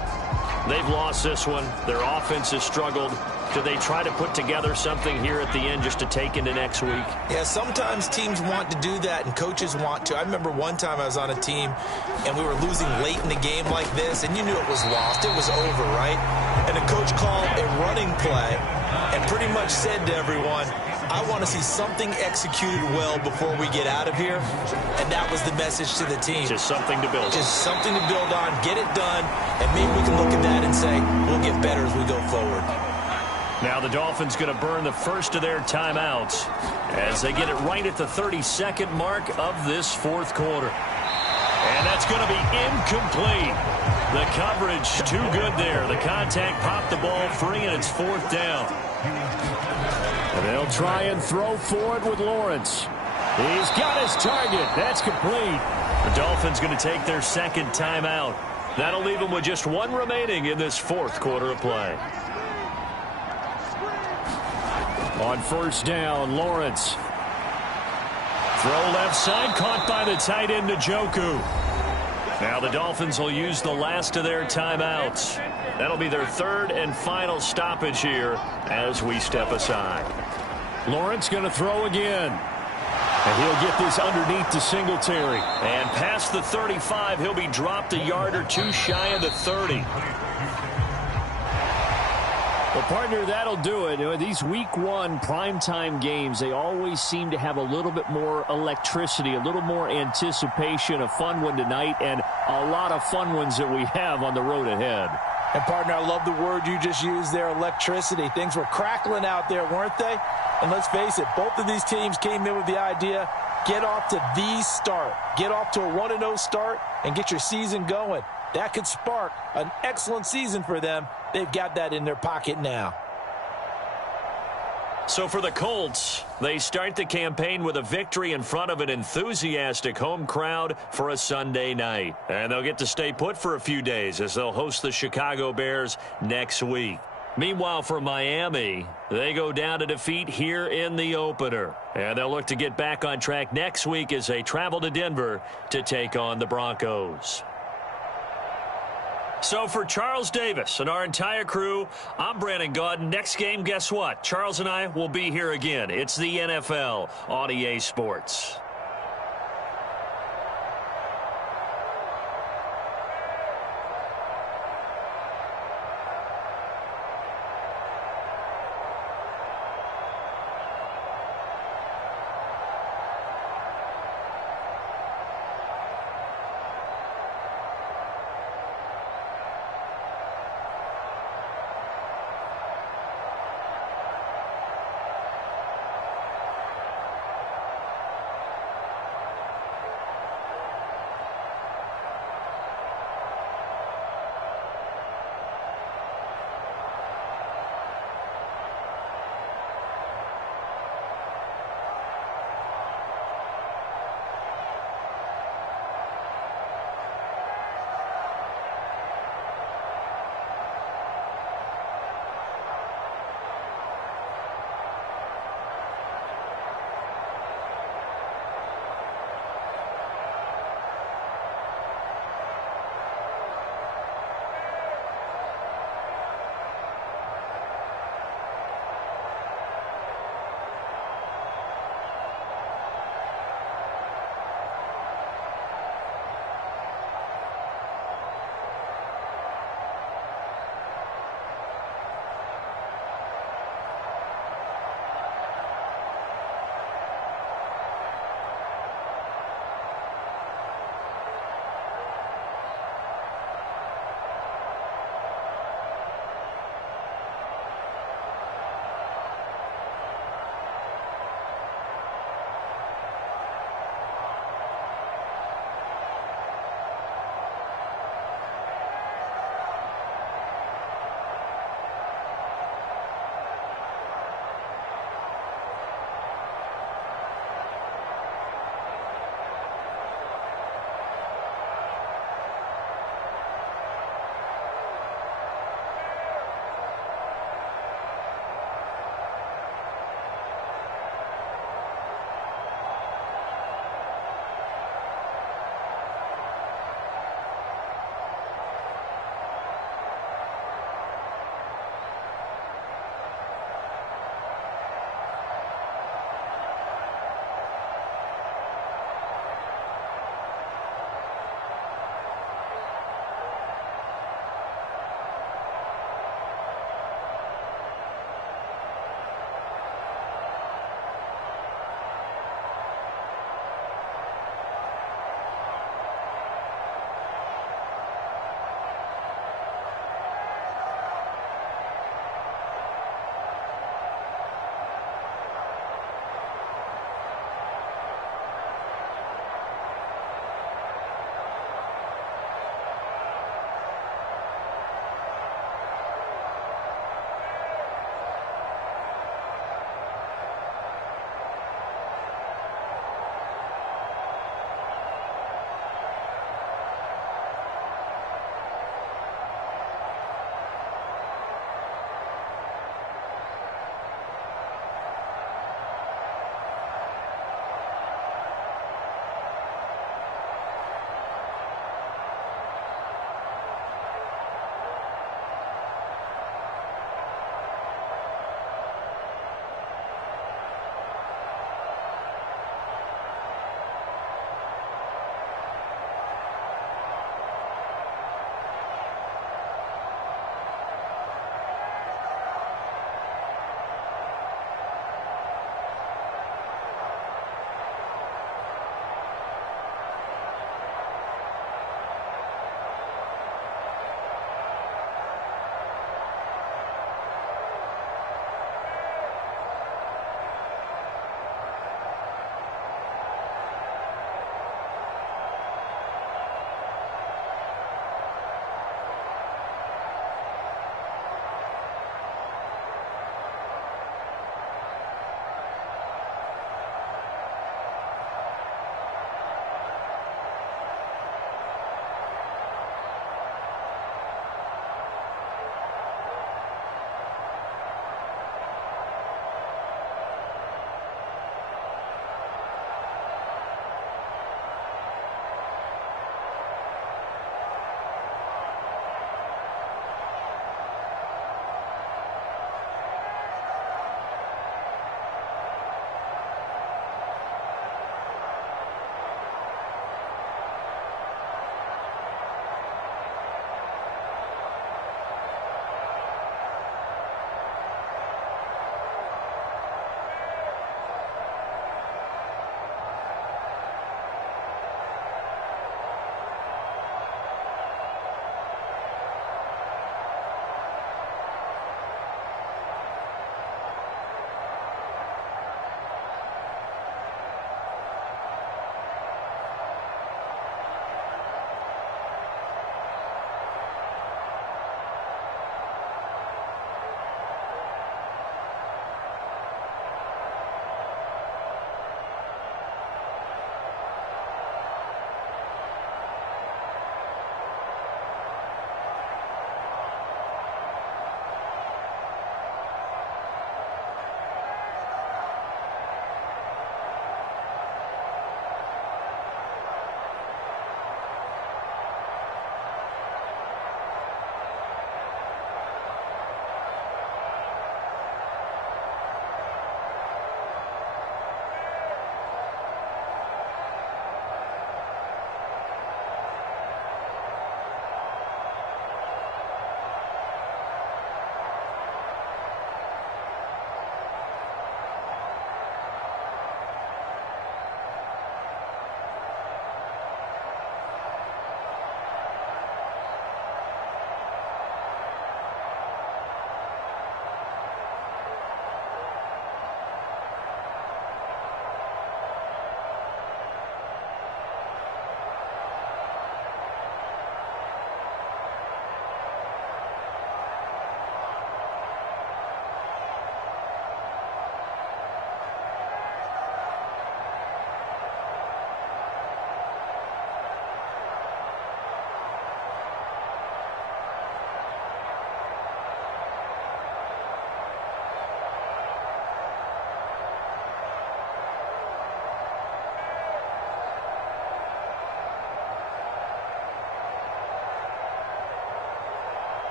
They've lost this one. Their offense has struggled. Do they try to put together something here at the end just to take into next week? Yeah, sometimes teams want to do that and coaches want to. I remember one time I was on a team and we were losing late in the game like this, and you knew it was lost. It was over, right? And the coach called a running play and pretty much said to everyone, I want to see something executed well before we get out of here. And that was the message to the team. Just something to build on. Just something to build on, get it done, and maybe we can look at that and say, we'll get better as we go forward. Now the Dolphins going to burn the first of their timeouts as they get it right at the 32nd mark of this 4th quarter. And that's going to be incomplete. The coverage too good there. The contact popped the ball free, and it's 4th down. And they'll try and throw forward with Lawrence. He's got his target. That's complete. The Dolphins going to take their 2nd timeout. That'll leave them with just 1 remaining in this 4th quarter of play. On 1st down, Lawrence. Throw left side, caught by the tight end, Njoku. Now the Dolphins will use the last of their timeouts. That'll be their 3rd and final stoppage here as we step aside. Lawrence going to throw again. And he'll get this underneath to Singletary. And past the 35, he'll be dropped a yard or 2 shy of the 30. Well, partner, that'll do it. These Week 1 primetime games, they always seem to have a little bit more electricity, a little more anticipation. A fun one tonight, and a lot of fun ones that we have on the road ahead. And, partner, I love the word you just used there, electricity. Things were crackling out there, weren't they? And let's face it, both of these teams came in with the idea, get off to the start. Get off to a 1-0 start and get your season going. That could spark an excellent season for them. They've got that in their pocket now. So for the Colts, they start the campaign with a victory in front of an enthusiastic home crowd for a Sunday night. And they'll get to stay put for a few days as they'll host the Chicago Bears next week. Meanwhile, for Miami, they go down to defeat here in the opener. And they'll look to get back on track next week as they travel to Denver to take on the Broncos. So for Charles Davis and our entire crew, I'm Brandon Gaudin. Next game, guess what? Charles and I will be here again. It's the NFL on EA Sports.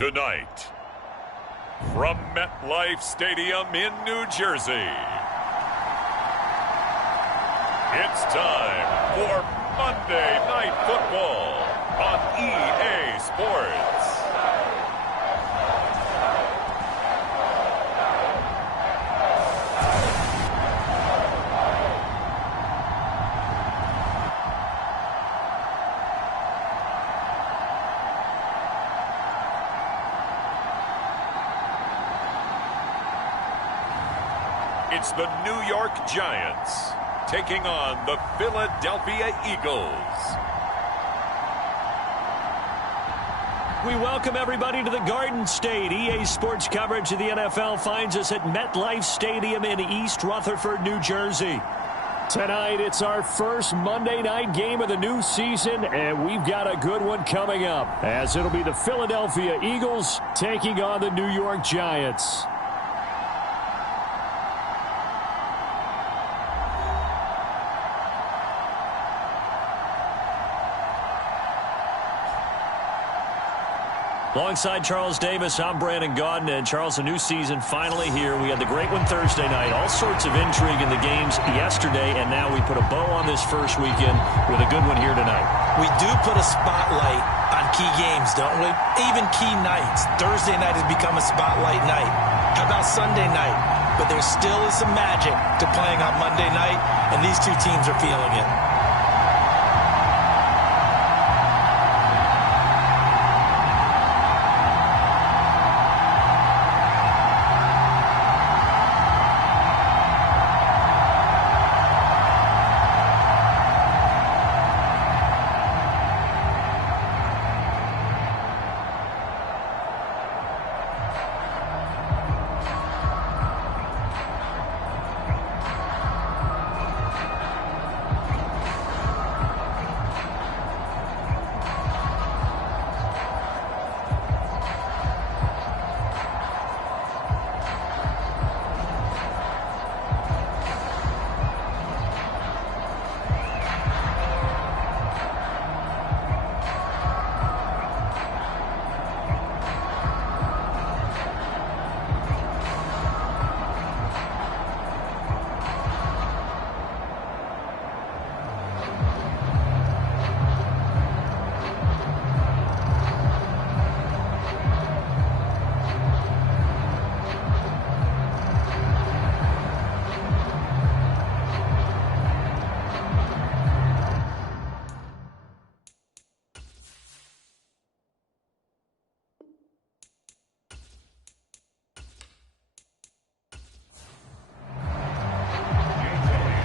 Tonight, from MetLife Stadium in New Jersey, it's time for Monday Night Football on EA Sports. It's the New York Giants taking on the Philadelphia Eagles. We welcome everybody to the Garden State. EA Sports coverage of the NFL finds us at MetLife Stadium in East Rutherford, New Jersey. Tonight, it's our first Monday night game of the new season, and we've got a good one coming up, as it'll be the Philadelphia Eagles taking on the New York Giants. Alongside Charles Davis, I'm Brandon Gaudin. And Charles, a new season finally here. We had the great one Thursday night. All sorts of intrigue in the games yesterday, and now we put a bow on this first weekend with a good one here tonight. We do put a spotlight on key games, don't we? Even key nights. Thursday night has become a spotlight night. How about Sunday night? But there still is some magic to playing on Monday night, and these two teams are feeling it.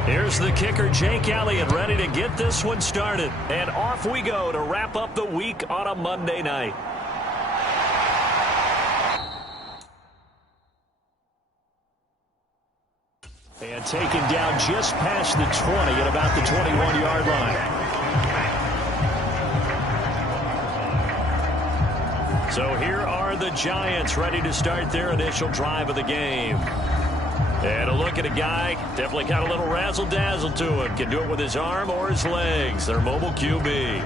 Here's the kicker, Jake Elliott, ready to get this one started. And off we go to wrap up the week on a Monday night. And taken down just past the 20 at about the 21-yard line. So here are the Giants ready to start their initial drive of the game. And a look at a guy, definitely got a little razzle-dazzle to him. Can do it with his arm or his legs. Their mobile QB.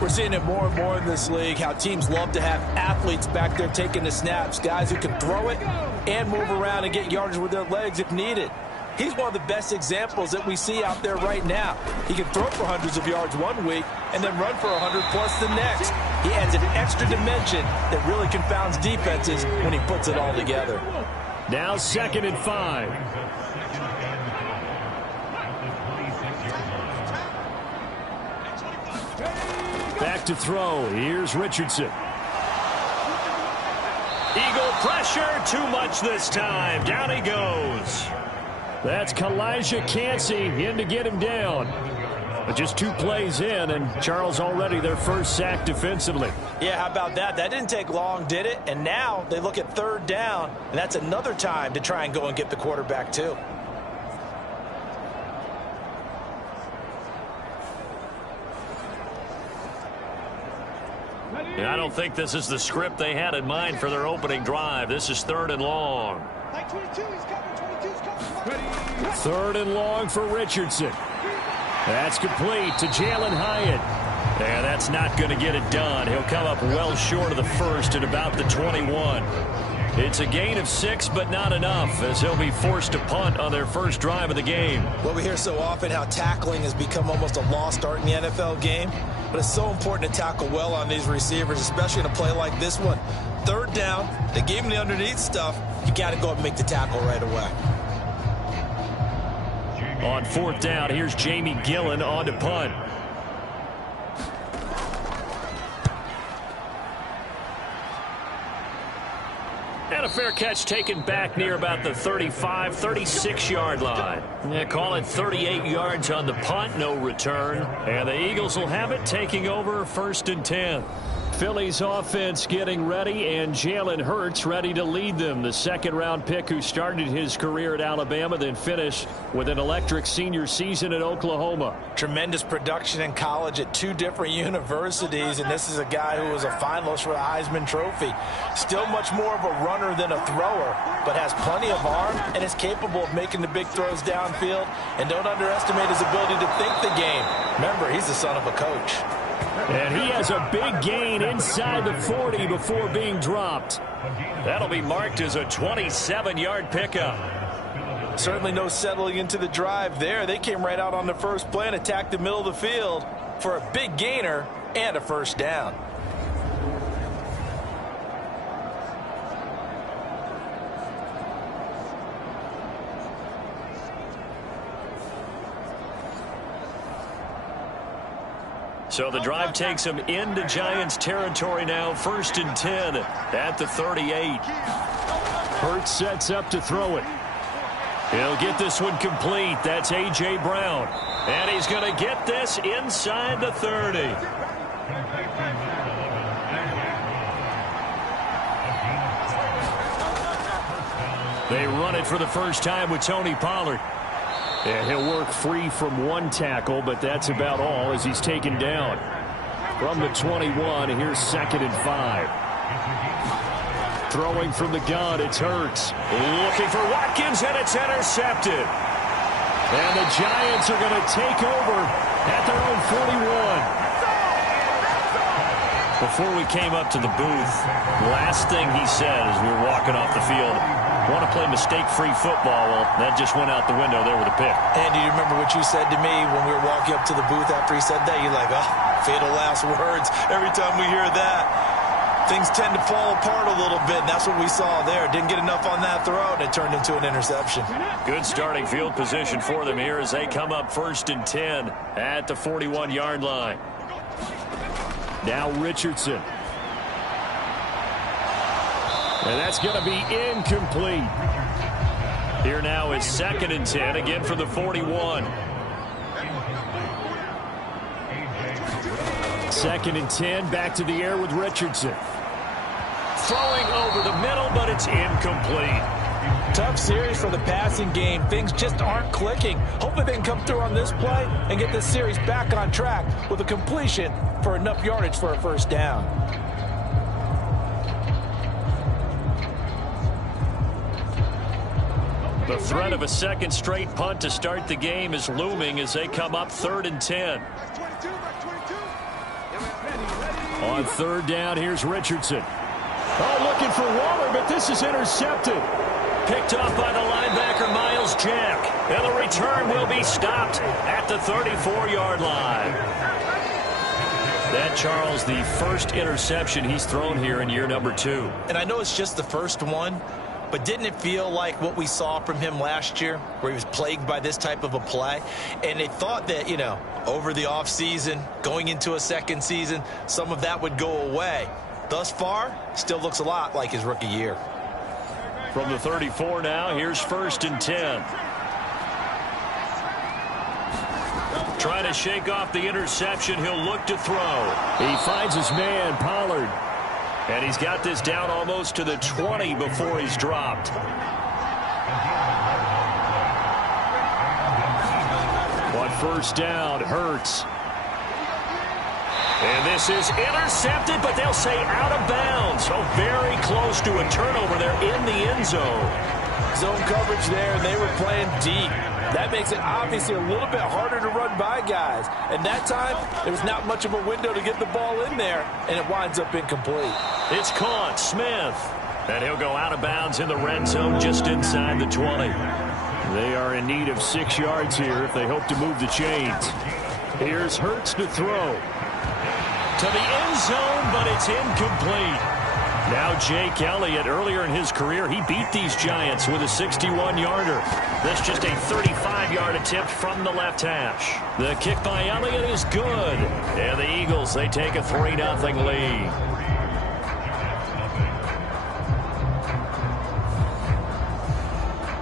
We're seeing it more and more in this league, how teams love to have athletes back there taking the snaps, guys who can throw it and move around and get yardage with their legs if needed. He's one of the best examples that we see out there right now. He can throw for hundreds of yards one week and then run for 100-plus the next. He adds an extra dimension that really confounds defenses when he puts it all together. Now 2nd and 5. Back to throw. Here's Richardson. Eagle pressure. Too much this time. Down he goes. That's Kalijah Cansey in to get him down. But just 2 plays in, and Charles already their first sack defensively. Yeah, how about that? That didn't take long, did it? And now they look at 3rd down, and that's another time to try and go and get the quarterback too. I don't think this is the script they had in mind for their opening drive. This is 3rd and long. 3rd and long for Richardson. That's complete to Jalen Hyatt. And that's not going to get it done. He'll come up well short of the first at about the 21. It's a gain of 6, but not enough, as he'll be forced to punt on their first drive of the game. Well, we hear so often how tackling has become almost a lost art in the NFL game, but it's so important to tackle well on these receivers, especially in a play like this one. Third down, they gave him the underneath stuff. You got to go and make the tackle right away. On fourth down, here's Jamie Gillen on to punt. And a fair catch taken back near about the 35, 36-yard line. Yeah, call it 38 yards on the punt, no return. And the Eagles will have it, taking over 1st and 10. Philly's offense getting ready, and Jalen Hurts ready to lead them. The second-round pick who started his career at Alabama, then finished with an electric senior season at Oklahoma. Tremendous production in college at 2 different universities, and this is a guy who was a finalist for the Heisman Trophy. Still much more of a runner than a thrower, but has plenty of arm and is capable of making the big throws downfield. And don't underestimate his ability to think the game. Remember, he's the son of a coach. And he has a big gain inside the 40 before being dropped. That'll be marked as a 27-yard pickup. Certainly no settling into the drive there. They came right out on the first play and attacked the middle of the field for a big gainer and a first down. So the drive takes him into Giants territory now. 1st and 10 at the 38. Hurts sets up to throw it. He'll get this one complete. That's A.J. Brown. And he's going to get this inside the 30. They run it for the first time with Tony Pollard. And he'll work free from one tackle, but that's about all as he's taken down. From the 21, here's 2nd and 5. Throwing from the gun, it's Hurts. Looking for Watkins, and it's intercepted. And the Giants are going to take over at their own 41. Before we came up to the booth, last thing he said as we were walking off the field, want to play mistake-free football. Well, that just went out the window there with a pick. Andy, you remember what you said to me when we were walking up to the booth after he said that? You're like, oh, fatal last words. Every time we hear that, things tend to fall apart a little bit, and that's what we saw there. Didn't get enough on that throw, and it turned into an interception. Good starting field position for them here as they come up 1st and 10 at the 41-yard line. Now Richardson. And that's going to be incomplete. Here now is 2nd and 10, again for the 41. 2nd and 10, back to the air with Richardson. Throwing over the middle, but it's incomplete. Tough series for the passing game. Things just aren't clicking. Hopefully they can come through on this play and get this series back on track with a completion for enough yardage for a first down. The threat of a second straight punt to start the game is looming as they come up 3rd and 10. On 3rd down, here's Richardson. Oh, looking for Waller, but this is intercepted. Picked off by the linebacker, Miles Jack. And the return will be stopped at the 34-yard line. That, Charles, the first interception he's thrown here in year number 2. And I know it's just the first one, but didn't it feel like what we saw from him last year, where he was plagued by this type of a play? And they thought that, you know, over the offseason, going into a second season, some of that would go away. Thus far, still looks a lot like his rookie year. From the 34 now, here's 1st and 10. Trying to shake off the interception, he'll look to throw. He finds his man, Pollard. And he's got this down almost to the 20 before he's dropped. On 1st down, Hurts. And this is intercepted, but they'll say out of bounds. So very close to a turnover there in the end zone. zone coverage there, and they were playing deep. That makes it obviously a little bit harder to run by guys. And that time, there was not much of a window to get the ball in there, and it winds up incomplete. It's caught, Smith. And he'll go out of bounds in the red zone just inside the 20. They are in need of 6 yards here if they hope to move the chains. Here's Hurts to throw. To the end zone, but it's incomplete. Now Jake Elliott, earlier in his career, he beat these Giants with a 61-yarder. That's just a 35-yard attempt from the left hash. The kick by Elliott is good. And the Eagles, they take a 3-0 lead.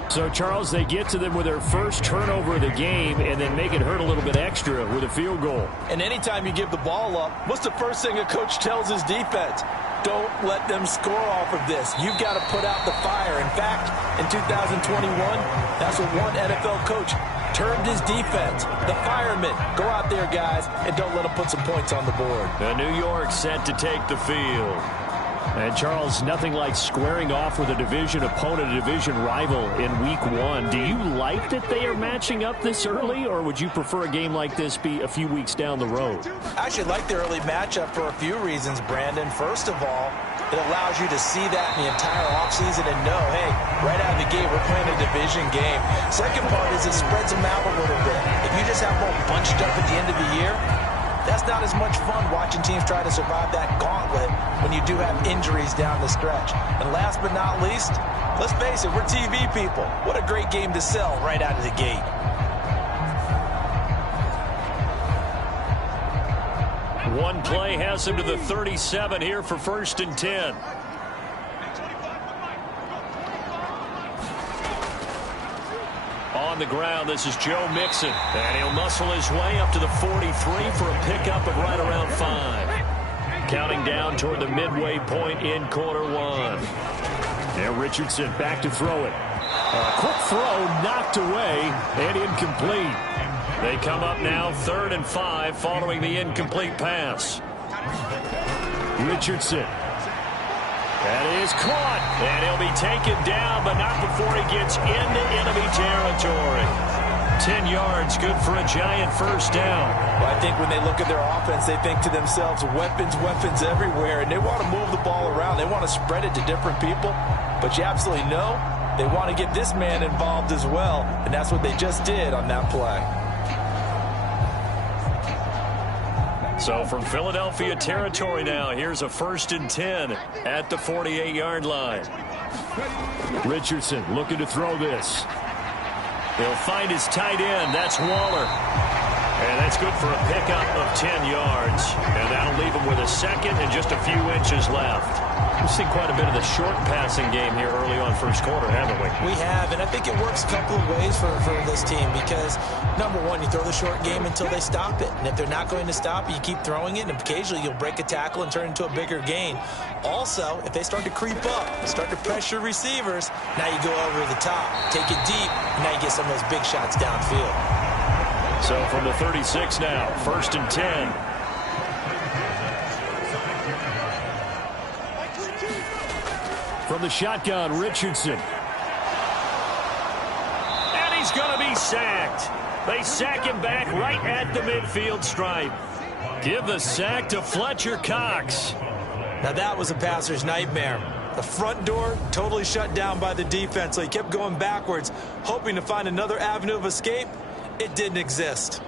So, Charles, they get to them with their first turnover of the game and then make it hurt a little bit extra with a field goal. And anytime you give the ball up, what's the first thing a coach tells his defense? Don't let them score off of this. You've got to put out the fire. In fact, in 2021, that's what one NFL coach termed his defense. The firemen. Go out there, guys, and don't let them put some points on the board. New York set to take the field. And, Charles, nothing like squaring off with a division opponent, a division rival in Week 1. Do you like that they are matching up this early, or would you prefer a game like this be a few weeks down the road? I actually like the early matchup for a few reasons, Brandon. First of all, it allows you to see that in the entire offseason and know, hey, right out of the gate, we're playing a division game. Second part is it spreads them out a little bit. If you just have them all bunched up at the end of the year, that's not as much fun watching teams try to survive that gauntlet when you do have injuries down the stretch. And last but not least, let's face it, we're TV people. What a great game to sell right out of the gate. One play has him to the 37 here for 1st and 10. On the ground, this is Joe Mixon. And he'll muscle his way up to the 43 for a pickup of right around 5. Counting down toward the midway point in quarter 1. Now Richardson back to throw it. A quick throw knocked away and incomplete. They come up now 3rd and 5 following the incomplete pass. Richardson. That is caught, and he'll be taken down, but not before he gets into enemy territory. 10 yards, good for a Giant first down. Well, I think when they look at their offense, they think to themselves, weapons everywhere, and they want to move the ball around. They want to spread it to different people, but you absolutely know they want to get this man involved as well, and that's what they just did on that play. So from Philadelphia territory now, here's a 1st and 10 at the 48-yard line. Richardson looking to throw this. He'll find his tight end. That's Waller. And that's good for a pickup of 10 yards. And that'll leave him with a second and just a few inches left. We've seen quite a bit of the short passing game here early on first quarter, haven't we? We have, and I think it works a couple of ways for this team because, number one, you throw the short game until they stop it. And if they're not going to stop it, you keep throwing it, and occasionally you'll break a tackle and turn it into a bigger gain. Also, if they start to creep up, start to pressure receivers, now you go over the top, take it deep, and now you get some of those big shots downfield. So from the 36 now, 1st and 10. From the shotgun, Richardson. And he's going to be sacked. They sack him back right at the midfield stripe. Give the sack to Fletcher Cox. Now that was a passer's nightmare. The front door totally shut down by the defense, so he kept going backwards, hoping to find another avenue of escape. It didn't exist.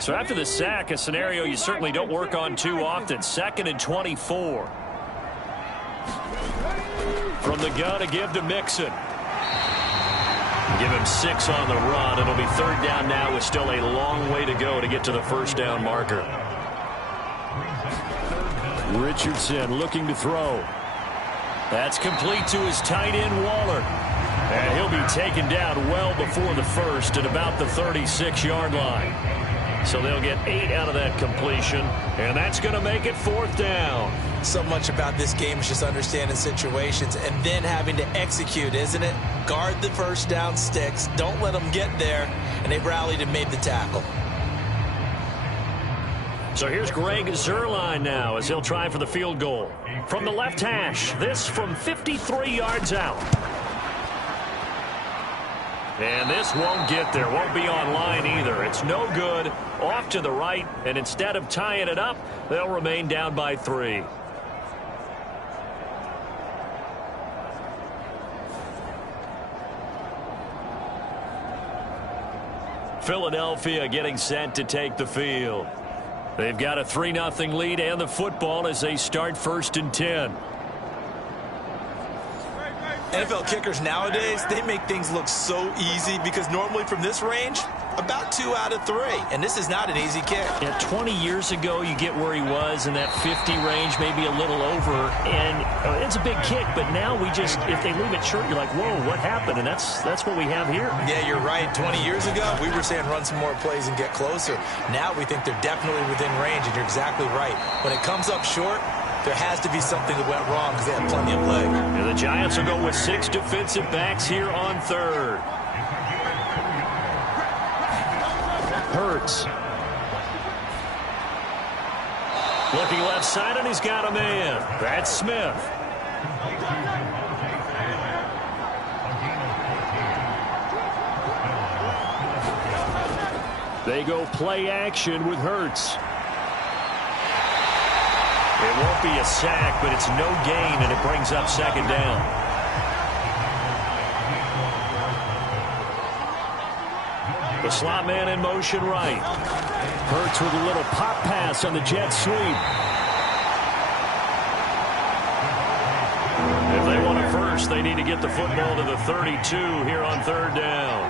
So after the sack, a scenario you certainly don't work on too often. 2nd and 24. From the gun to give to Mixon. Give him 6 on the run. It'll be 3rd down now with still a long way to go to get to the 1st down marker. Richardson looking to throw. That's complete to his tight end, Waller. And he'll be taken down well before the 1st at about the 36-yard line. So they'll get 8 out of that completion, and that's going to make it 4th down. So much about this game is just understanding situations and then having to execute, isn't it? Guard the 1st down sticks. Don't let them get there, and they rallied and made the tackle. So here's Greg Zuerlein now as he'll try for the field goal. From the left hash, this from 53 yards out. And this won't get there, won't be on line either. It's no good, off to the right, and instead of tying it up, they'll remain down by 3. Philadelphia getting set to take the field. They've got a 3-0 lead and the football as they start 1st and 10. NFL kickers nowadays, they make things look so easy because normally from this range, about 2 out of 3. And this is not an easy kick. Yeah, 20 years ago, you get where he was in that 50 range, maybe a little over. And it's a big kick, but now we just, if they leave it short, you're like, whoa, what happened? And that's what we have here. Yeah, you're right. 20 years ago, we were saying run some more plays and get closer. Now we think they're definitely within range, and you're exactly right. When it comes up short, there has to be something that went wrong because they have plenty of leg. And the Giants will go with 6 defensive backs here on 3rd. Hurts. Looking left side, and he's got a man. That's Smith. They go play action with Hurts. It won't be a sack, but it's no gain, and it brings up 2nd down. The slot man in motion right. Hurts with a little pop pass on the jet sweep. If they want it first, they need to get the football to the 32 here on 3rd down.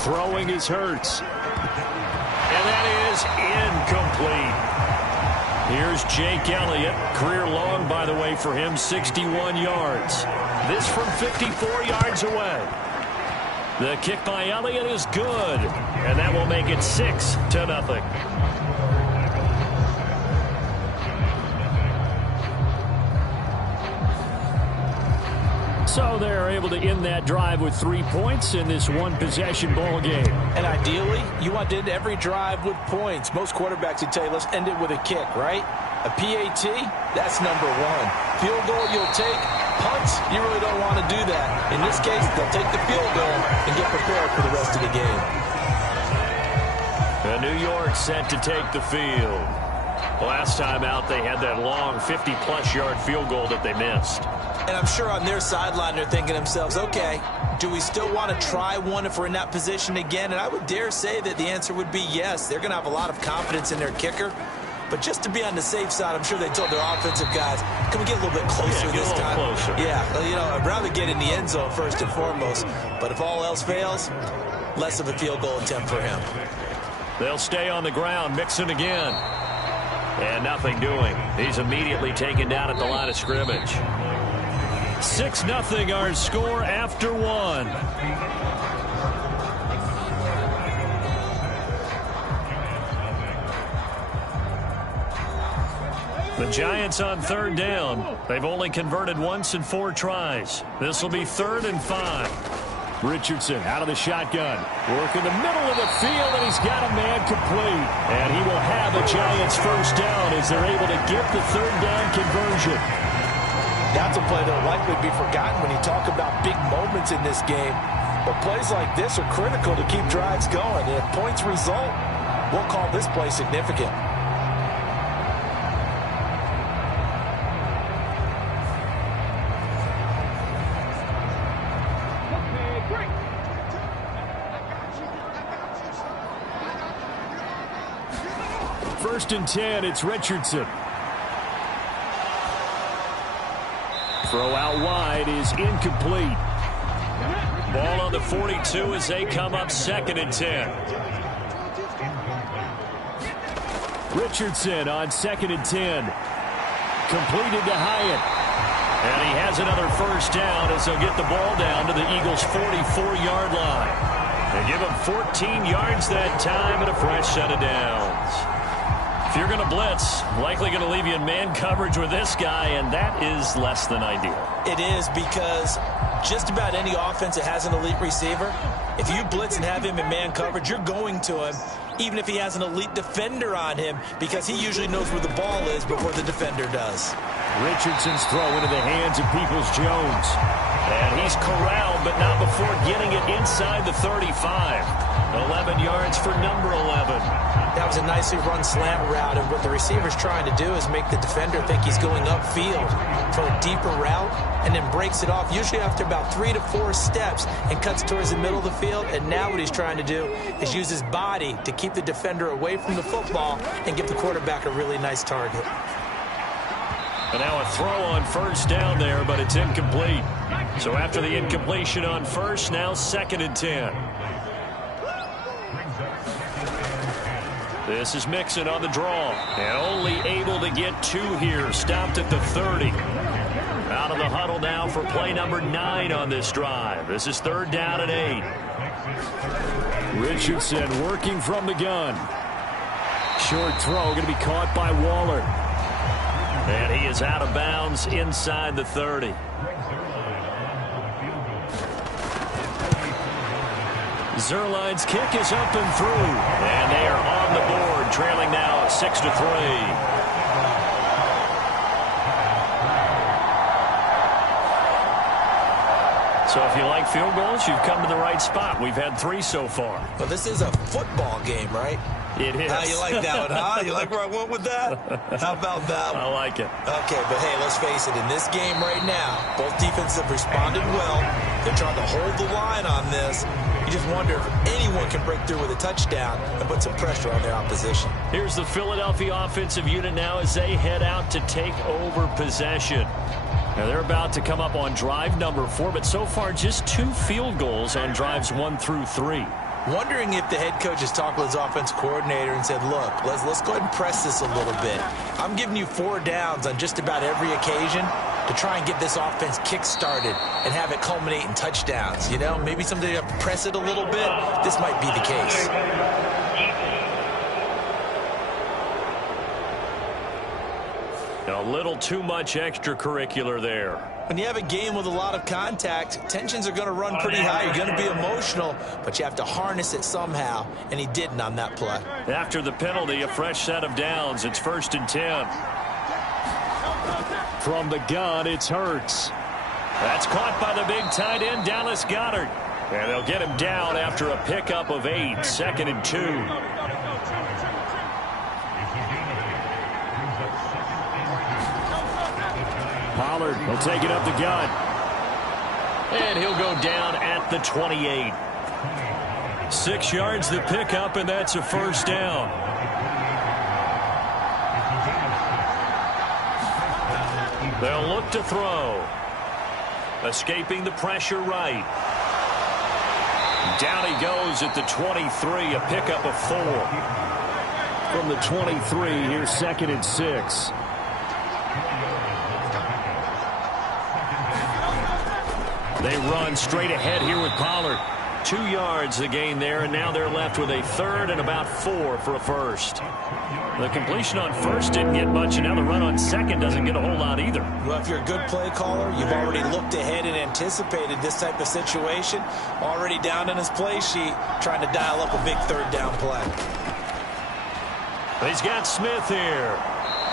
Throwing is Hurts. And that is incomplete. Here's Jake Elliott. Career long, by the way, for him, 61 yards. This from 54 yards away. The kick by Elliott is good, and that will make it 6-0. So they're able to end that drive with 3 points in this one-possession ball game. And ideally, you want to end every drive with points. Most quarterbacks would tell you, let's end it with a kick, right? A PAT, that's number 1. Field goal, you'll take. Punts, you really don't want to do that. In this case, they'll take the field goal and get prepared for the rest of the game. And New York set to take the field. Last time out, they had that long 50-plus yard field goal that they missed. And I'm sure on their sideline they're thinking to themselves, okay, do we still want to try one if we're in that position again? And I would dare say that the answer would be yes. They're going to have a lot of confidence in their kicker. But just to be on the safe side, I'm sure they told their offensive guys, can we get a little bit closer this time? Closer. Yeah, I'd rather get in the end zone first and foremost. But if all else fails, less of a field goal attempt for him. They'll stay on the ground, mixing again. And nothing doing. He's immediately taken down at the line of scrimmage. 6-0 our score after 1. The Giants on 3rd down. They've only converted once in 4 tries. This will be 3rd and 5. Richardson out of the shotgun. Work in the middle of the field, and he's got a man complete. And he will have a Giants 1st down as they're able to get the 3rd down conversion. That's a play that will likely be forgotten when you talk about big moments in this game. But plays like this are critical to keep drives going. And if points result, we'll call this play significant. First and 10, it's Richardson. Throw out wide is incomplete. Ball on the 42 as they come up 2nd and 10. Richardson on 2nd and 10. Completed to Hyatt. And he has another 1st down as they'll get the ball down to the Eagles' 44-yard line. They give him 14 yards that time and a fresh set of downs. If you're going to blitz, likely going to leave you in man coverage with this guy, and that is less than ideal. It is, because just about any offense that has an elite receiver, if you blitz and have him in man coverage, you're going to him. even if he has an elite defender on him, because he usually knows where the ball is before the defender does. Richardson's throw into the hands of Peoples-Jones. And he's corralled, but not before getting it inside the 35. 11 yards for number 11. That was a nicely run slant route, and what the receiver's trying to do is make the defender think he's going upfield for a deeper route, and then breaks it off, usually after about 3 to 4 steps, and cuts towards the middle of the field. And now what he's trying to do is use his body to keep the defender away from the football and give the quarterback a really nice target. And now a throw on first down there, but it's incomplete. So after the incompletion on first, now 2nd and 10. This is Mixon on the draw, and only able to get 2 here. Stopped at the 30. Out of the huddle now for play number 9 on this drive. This is 3rd down and 8. Richardson working from the gun. Short throw going to be caught by Waller. And he is out of bounds inside the 30. Zerline's kick is up and through. And they are on the board, trailing now 6-3. So if you like field goals, you've come to the right spot. We've had 3 so far. Well, this is a football game, right? It is. How you like that one, huh? You like where I went with that? How about that one? I like it. Okay, but hey, let's face it. In this game right now, both defenses have responded well. They're trying to hold the line on this. You just wonder if anyone can break through with a touchdown and put some pressure on their opposition. Here's the Philadelphia offensive unit now as they head out to take over possession. Now they're about to come up on drive number 4, but so far just 2 field goals on drives 1 through 3. Wondering if the head coach has talked with his offense coordinator and said, look, let's go ahead and press this a little bit. I'm giving you 4 downs on just about every occasion to try and get this offense kick-started and have it culminate in touchdowns. You know, maybe someday you have to press it a little bit. This might be the case. A little too much extracurricular there. When you have a game with a lot of contact, tensions are going to run pretty high. You're going to be emotional, but you have to harness it somehow, and he didn't on that play. After the penalty, a fresh set of downs. It's 1st and 10. From the gun, it's Hurts. That's caught by the big tight end, Dallas Goedert. And they'll get him down after a pickup of 8, 2nd and 2. Pollard will take it up the gut. And he'll go down at the 28. 6 yards the pickup, and that's a 1st down. They'll look to throw. Escaping the pressure right. Down he goes at the 23, a pickup of 4. From the 23, here's 2nd and 6. They run straight ahead here with Pollard. 2 yards the gain there, and now they're left with a 3rd and about 4 for a 1st. The completion on 1st didn't get much, and now the run on 2nd doesn't get a whole lot either. Well, if you're a good play caller, you've already looked ahead and anticipated this type of situation. Already down in his play sheet, trying to dial up a big 3rd down play. He's got Smith here.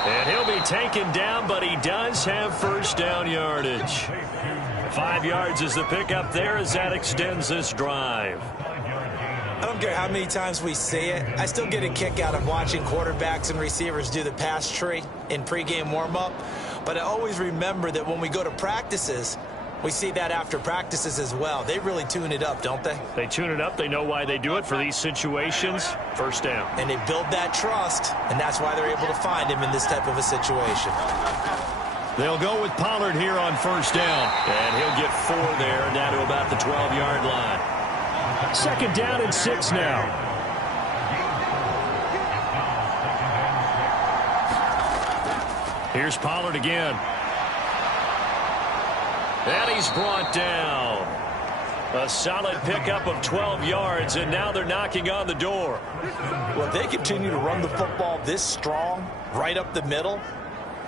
And he'll be taken down, but he does have 1st down yardage. 5 yards is the pickup there as that extends this drive. I don't care how many times we see it. I still get a kick out of watching quarterbacks and receivers do the pass tree in pregame warm-up. But I always remember that when we go to practices, we see that after practices as well. They really tune it up, don't they? They tune it up. They know why they do it for these situations. 1st down. And they build that trust, and that's why they're able to find him in this type of a situation. They'll go with Pollard here on 1st down. And he'll get 4 there, down to about the 12-yard line. 2nd down and 6 now. Here's Pollard again. And he's brought down. A solid pickup of 12 yards, and now they're knocking on the door. Well, if they continue to run the football this strong, right up the middle,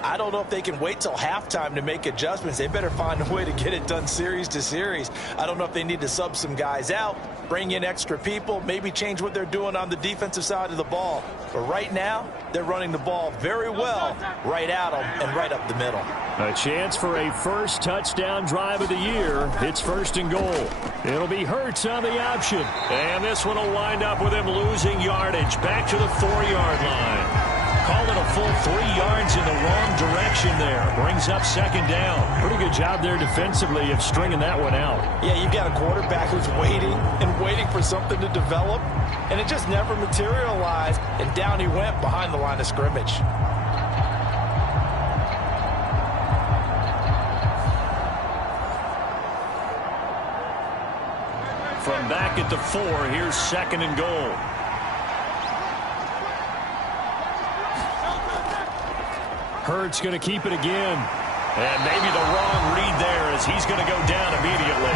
I don't know if they can wait till halftime to make adjustments. They better find a way to get it done series to series. I don't know if they need to sub some guys out bring in extra people, maybe change what they're doing on the defensive side of the ball. But right now, they're running the ball very well right at them and right up the middle. A chance for a first touchdown drive of the year. It's 1st and goal. It'll be Hurts on the option. And this one will wind up with him losing yardage. Back to the 4-yard line. Call it a full 3 yards in the wrong direction there. Brings up 2nd down. Pretty good job there defensively of stringing that one out. Yeah, you've got a quarterback who's waiting and waiting for something to develop, and it just never materialized, and down he went behind the line of scrimmage. From back at the 4, here's 2nd and goal. Hurts going to keep it again. And maybe the wrong read there as he's going to go down immediately.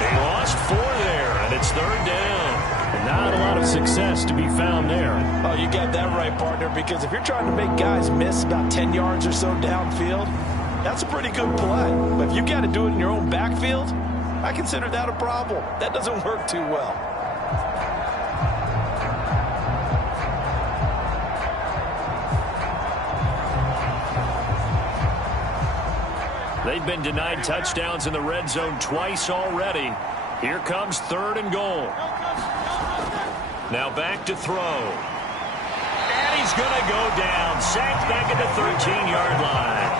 They lost 4 there, and it's 3rd down. And not a lot of success to be found there. Oh, you got that right, partner, because if you're trying to make guys miss about 10 yards or so downfield, that's a pretty good play. But if you got to do it in your own backfield, I consider that a problem. That doesn't work too well. They've been denied touchdowns in the red zone twice already. Here comes 3rd and goal. Now back to throw. And he's going to go down. Sacked back at the 13-yard line.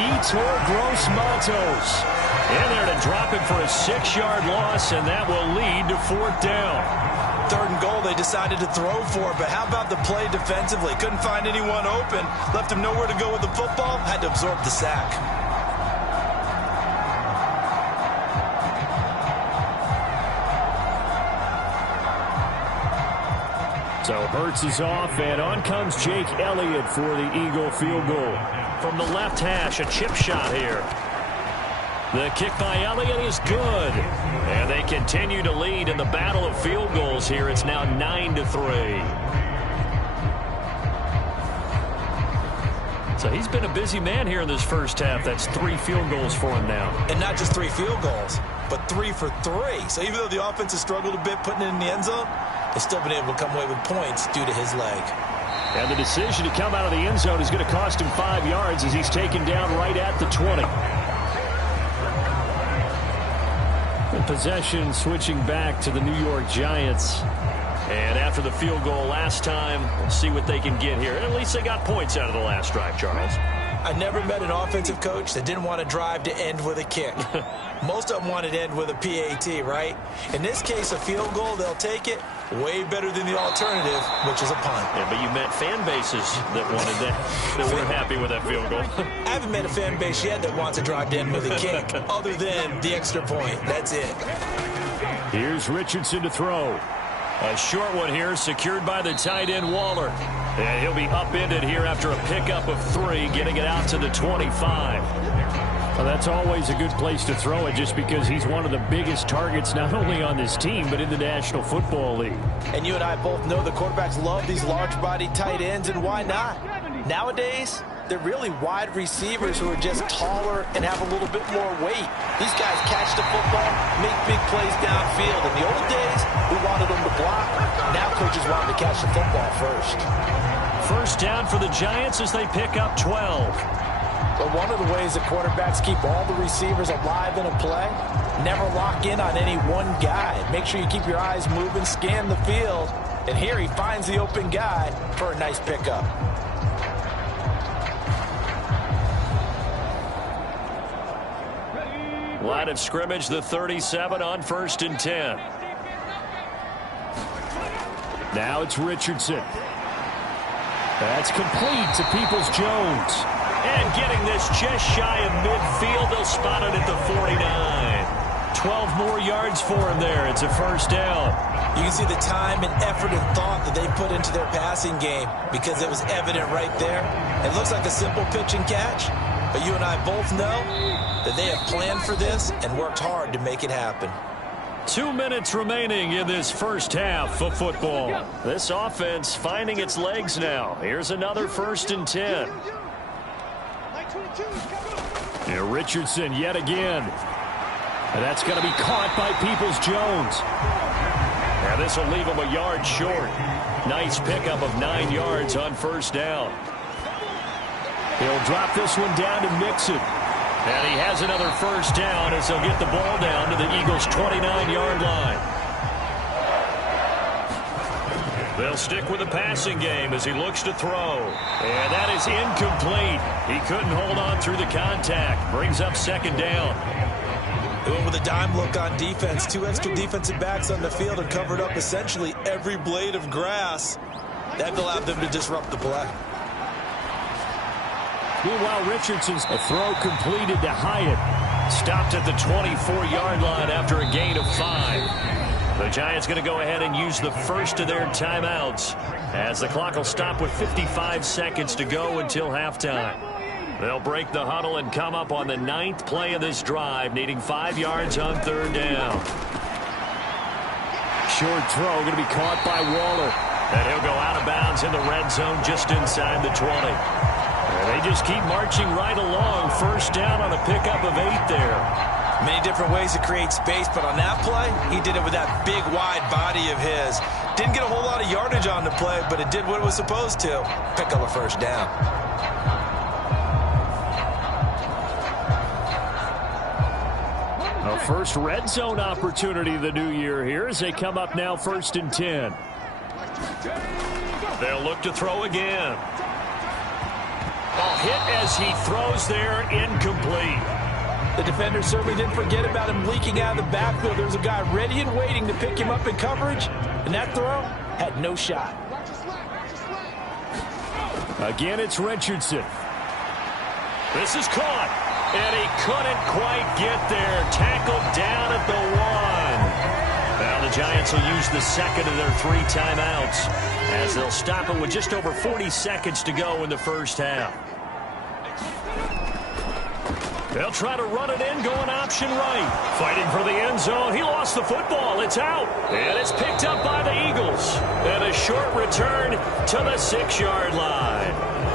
Yetur Gross-Matos in there to drop him for a 6-yard loss, and that will lead to 4th down. 3rd and goal they decided to throw for, but how about the play defensively? Couldn't find anyone open. Left him nowhere to go with the football. Had to absorb the sack. So Hurts is off, and on comes Jake Elliott for the Eagle field goal. From the left hash, a chip shot here. The kick by Elliott is good. And they continue to lead in the battle of field goals here. It's now 9-3. So he's been a busy man here in this first half. That's 3 field goals for him now. And not just 3 field goals, but 3 for 3. So even though the offense has struggled a bit putting it in the end zone, they've still been able to come away with points due to his leg. And the decision to come out of the end zone is going to cost him 5 yards as he's taken down right at the 20. The possession switching back to the New York Giants. And after the field goal last time, we'll see what they can get here. At least they got points out of the last drive, Charles. I never met an offensive coach that didn't want to drive to end with a kick. Most of them wanted to end with a PAT, right? In this case, a field goal, they'll take it. Way better than the alternative, which is a punt. Yeah, but you met fan bases that wanted that, that weren't happy with that field goal. I haven't met a fan base yet that wants to drive to end with a kick, other than the extra point. That's it. Here's Richardson to throw. A short one here, secured by the tight end Waller. And he'll be upended here after a pickup of 3, getting it out to the 25. Well, that's always a good place to throw it just because he's one of the biggest targets not only on this team but in the National Football League. And you and I both know the quarterbacks love these large-bodied tight ends, and why not? Nowadays, they're really wide receivers who are just taller and have a little bit more weight. These guys catch the football, make big plays downfield. In the old days, we wanted them to block. Now coaches want them to catch the football first. First down for the Giants as they pick up 12. But one of the ways that quarterbacks keep all the receivers alive in a play, never lock in on any one guy. Make sure you keep your eyes moving, scan the field, and here he finds the open guy for a nice pickup. Line of scrimmage, the 37 on 1st and 10. Now it's Richardson. That's complete to Peoples-Jones. And getting this just shy of midfield, they'll spot it at the 49. 12 more yards for him there. It's a first down. You can see the time and effort and thought that they put into their passing game because it was evident right there. It looks like a simple pitch and catch, but you and I both know that they have planned for this and worked hard to make it happen. 2 minutes remaining in this first half of football. This offense finding its legs now. Here's another 1st and 10. Here Richardson yet again. And that's going to be caught by Peoples-Jones. Now this will leave him a yard short. Nice pickup of 9 yards on first down. He'll drop this one down to Mixon. And he has another first down as he'll get the ball down to the Eagles' 29-yard line. They'll stick with the passing game as he looks to throw. And that is incomplete. He couldn't hold on through the contact. Brings up second down. They went with a dime look on defense. 2 extra defensive backs on the field and covered up essentially every blade of grass. That allowed them to disrupt the play. Meanwhile, Richardson's throw completed to Hyatt. Stopped at the 24-yard line after a gain of 5. The Giants going to go ahead and use the first of their timeouts as the clock will stop with 55 seconds to go until halftime. They'll break the huddle and come up on the 9th play of this drive, needing 5 yards on third down. Short throw going to be caught by Waller. And he'll go out of bounds in the red zone just inside the 20. And they just keep marching right along. First down on a pickup of 8 there. Many different ways to create space, but on that play, he did it with that big, wide body of his. Didn't get a whole lot of yardage on the play, but it did what it was supposed to. Pick up a first down. A first red zone opportunity of the new year here as they come up now 1st and 10. They'll look to throw again. Ball hit as he throws there, incomplete. The defender certainly didn't forget about him leaking out of the backfield. There's a guy ready and waiting to pick him up in coverage, and that throw had no shot. Again, it's Richardson. This is caught, and he couldn't quite get there. Tackled down at the 1. Now the Giants will use the second of their 3 timeouts as they'll stop it with just over 40 seconds to go in the first half. They'll try to run it in, going option right. Fighting for the end zone. He lost the football. It's out. And it's picked up by the Eagles. And a short return to the 6-yard line.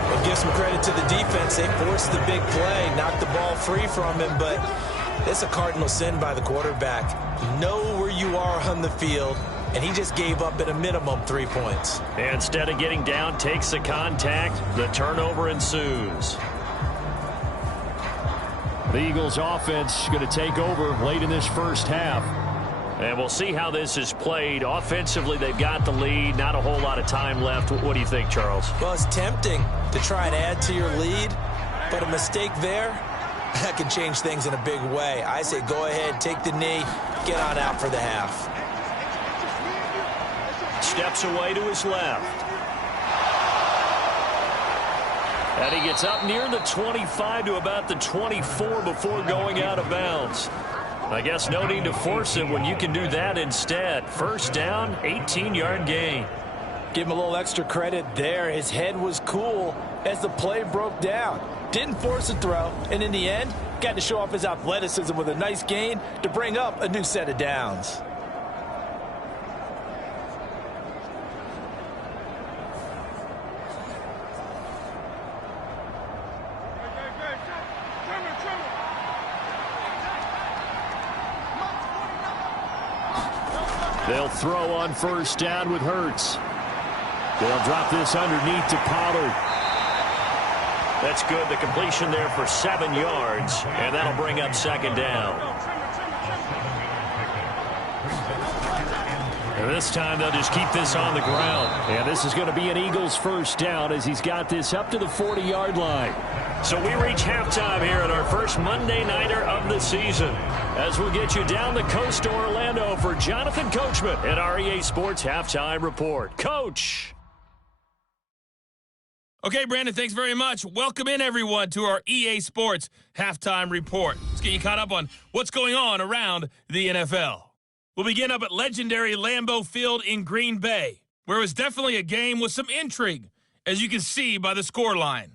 We'll give some credit to the defense. They forced the big play, knocked the ball free from him, but it's a cardinal sin by the quarterback. Know where you are on the field, and he just gave up at a minimum 3 points. Instead of getting down, takes the contact. The turnover ensues. The Eagles offense going to take over late in this first half. And we'll see how this is played. Offensively, they've got the lead. Not a whole lot of time left. What do you think, Charles? Well, it's tempting to try and add to your lead, but a mistake there, that can change things in a big way. I say go ahead, take the knee, get on out for the half. Steps away to his left. And he gets up near the 25 to about the 24 before going out of bounds. I guess no need to force it when you can do that instead. First down, 18-yard gain. Give him a little extra credit there. His head was cool as the play broke down. Didn't force a throw, and in the end, got to show off his athleticism with a nice gain to bring up a new set of downs. They'll throw on first down with Hurts. They'll drop this underneath to Pollard. That's good. The completion there for 7 yards, and that'll bring up second down. And this time they'll just keep this on the ground. And this is going to be an Eagles first down as he's got this up to the 40-yard line. So we reach halftime here at our first Monday Nighter of the season, as we'll get you down the coast to Orlando for Jonathan Coachman at our EA Sports Halftime Report. Coach! Okay, Brandon, thanks very much. Welcome in, everyone, to our EA Sports Halftime Report. Let's get you caught up on what's going on around the NFL. We'll begin up at legendary Lambeau Field in Green Bay, where it was definitely a game with some intrigue, as you can see by the scoreline.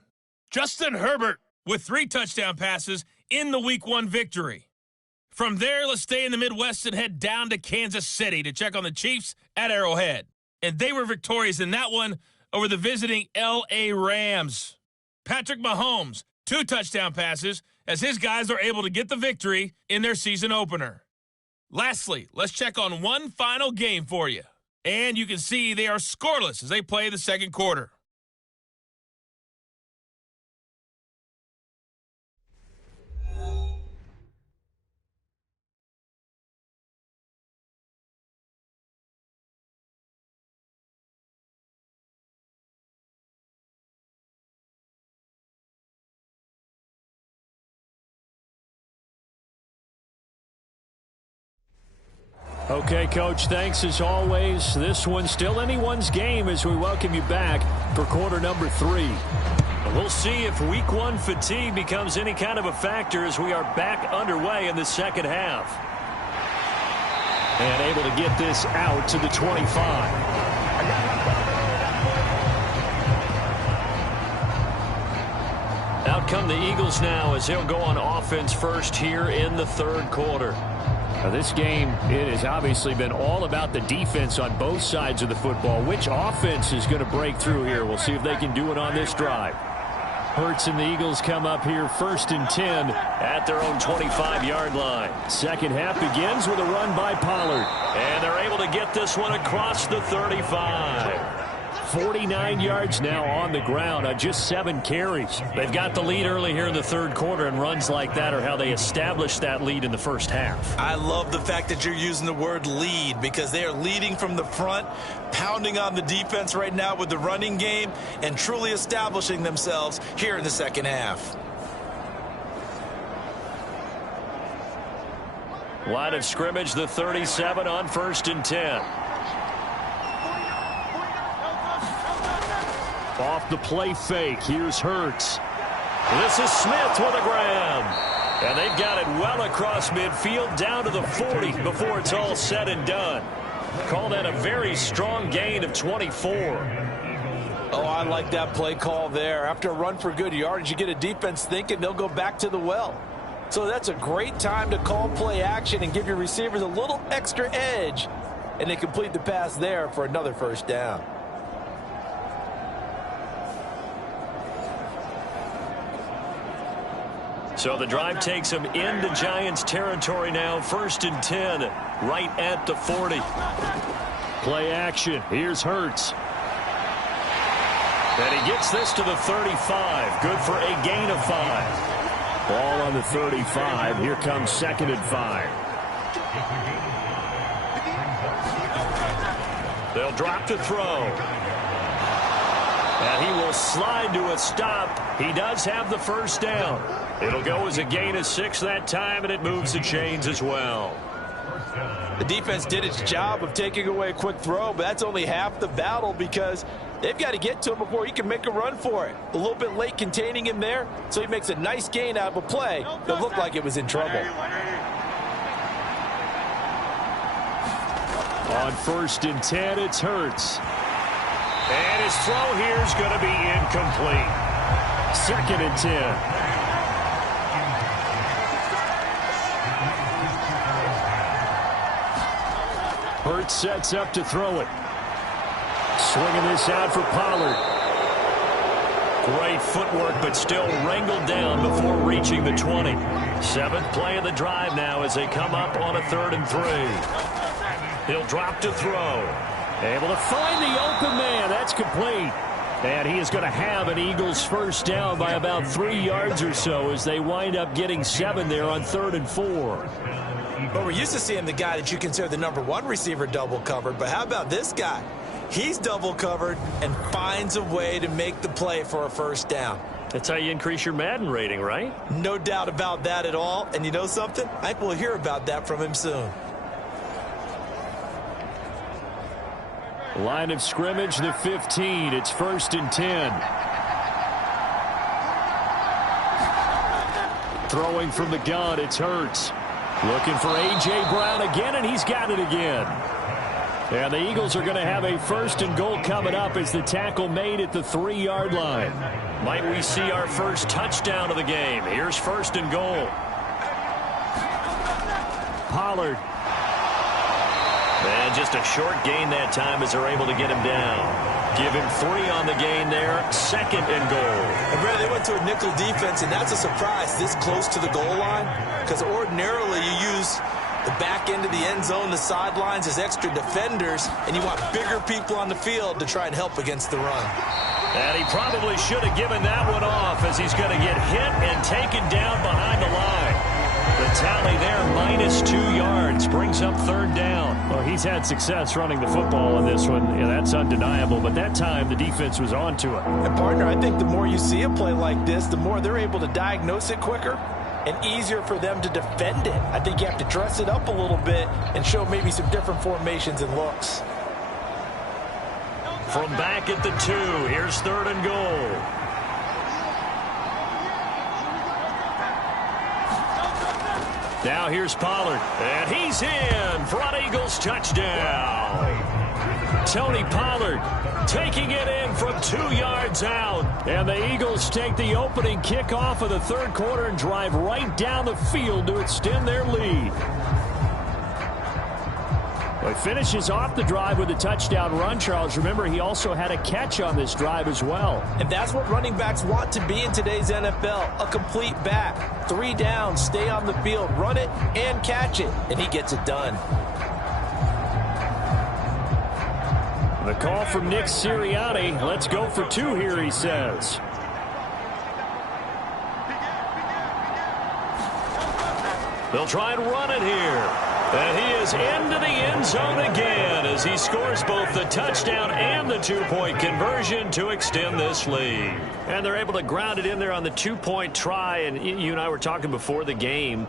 Justin Herbert with 3 touchdown passes in the Week 1 victory. From there, let's stay in the Midwest and head down to Kansas City to check on the Chiefs at Arrowhead. And they were victorious in that one over the visiting L.A. Rams. Patrick Mahomes, 2 touchdown passes as his guys are able to get the victory in their season opener. Lastly, let's check on one final game for you. And you can see they are scoreless as they play the second quarter. Okay, Coach, thanks as always. This one's still anyone's game as we welcome you back for quarter number 3. We'll see if week 1 fatigue becomes any kind of a factor as we are back underway in the second half. And able to get this out to the 25. Out come the Eagles now as they'll go on offense first here in the third quarter. Now this game, it has obviously been all about the defense on both sides of the football. Which offense is going to break through here? We'll see if they can do it on this drive. Hurts and the Eagles come up here 1st and 10 at their own 25-yard line. Second half begins with a run by Pollard. And they're able to get this one across the 35. 49 yards now on the ground on just 7 carries. They've got the lead early here in the third quarter, and runs like that are how they established that lead in the first half. I love the fact that you're using the word lead because they are leading from the front, pounding on the defense right now with the running game, and truly establishing themselves here in the second half. Line of scrimmage, the 37 on 1st and 10. Off the play fake, here's Hurts. This is Smith with a grab. And they've got it well across midfield down to the 40 before it's all said and done. Call that a very strong gain of 24. Oh, I like that play call there. After a run for good yardage, you get a defense thinking they'll go back to the well. So that's a great time to call play action and give your receivers a little extra edge. And they complete the pass there for another first down. So the drive takes them into Giants territory now. 1st and 10, right at the 40. Play action. Here's Hurts. And he gets this to the 35. Good for a gain of 5. Ball on the 35. Here comes 2nd and 5. They'll drop to throw. And he will slide to a stop. He does have the first down. It'll go as a gain of 6 that time, and it moves the chains as well. The defense did its job of taking away a quick throw, but that's only half the battle because they've got to get to him before he can make a run for it. A little bit late containing him there, so he makes a nice gain out of a play that looked like it was in trouble. On 1st and 10, it's Hurts. And his throw here is going to be incomplete. 2nd and 10. Hurts sets up to throw it. Swinging this out for Pollard. Great footwork, but still wrangled down before reaching the 20. 7th play of the drive now as they come up on a 3rd and 3. He'll drop to throw. Able to find the open man. That's complete. And he is going to have an Eagles first down by about 3 yards or so as they wind up getting 7 there on 3rd and 4. But we're used to seeing the guy that you consider the #1 receiver double covered. But how about this guy? He's double covered and finds a way to make the play for a first down. That's how you increase your Madden rating, right? No doubt about that at all. And you know something? I think we'll hear about that from him soon. Line of scrimmage, the 15. It's 1st and 10. Throwing from the gun, it's Hurts. Looking for A.J. Brown again, and he's got it again. And the Eagles are going to have a 1st and goal coming up as the tackle made at the 3-yard line. Might we see our first touchdown of the game? Here's 1st and goal. Pollard. And just a short gain that time as they're able to get him down. Give him 3 on the gain there. 2nd and goal. And Brandon, they went to a nickel defense, and that's a surprise this close to the goal line, because ordinarily you use the back end of the end zone, the sidelines as extra defenders, and you want bigger people on the field to try and help against the run. And he probably should have given that one off, as he's going to get hit and taken down behind the line. The tally there, -2 yards, brings up 3rd down. Well, he's had success running the football on this one. Yeah, that's undeniable. But that time, the defense was on to it. And, partner, I think the more you see a play like this, the more they're able to diagnose it quicker and easier for them to defend it. I think you have to dress it up a little bit and show maybe some different formations and looks. From back at the 2, here's 3rd and goal. Now here's Pollard, and he's in. Front Eagles touchdown. Tony Pollard taking it in from 2 yards out. And the Eagles take the opening kickoff of the 3rd quarter and drive right down the field to extend their lead. Well, he finishes off the drive with a touchdown run, Charles. Remember, he also had a catch on this drive as well. And that's what running backs want to be in today's NFL, a complete back. 3 downs, stay on the field, run it, and catch it. And he gets it done. The call from Nick Sirianni. Let's go for 2 here, he says. They'll try and run it here. And he is into the end zone again as he scores both the touchdown and the 2-point conversion to extend this lead. And they're able to ground it in there on the 2-point try. And you and I were talking before the game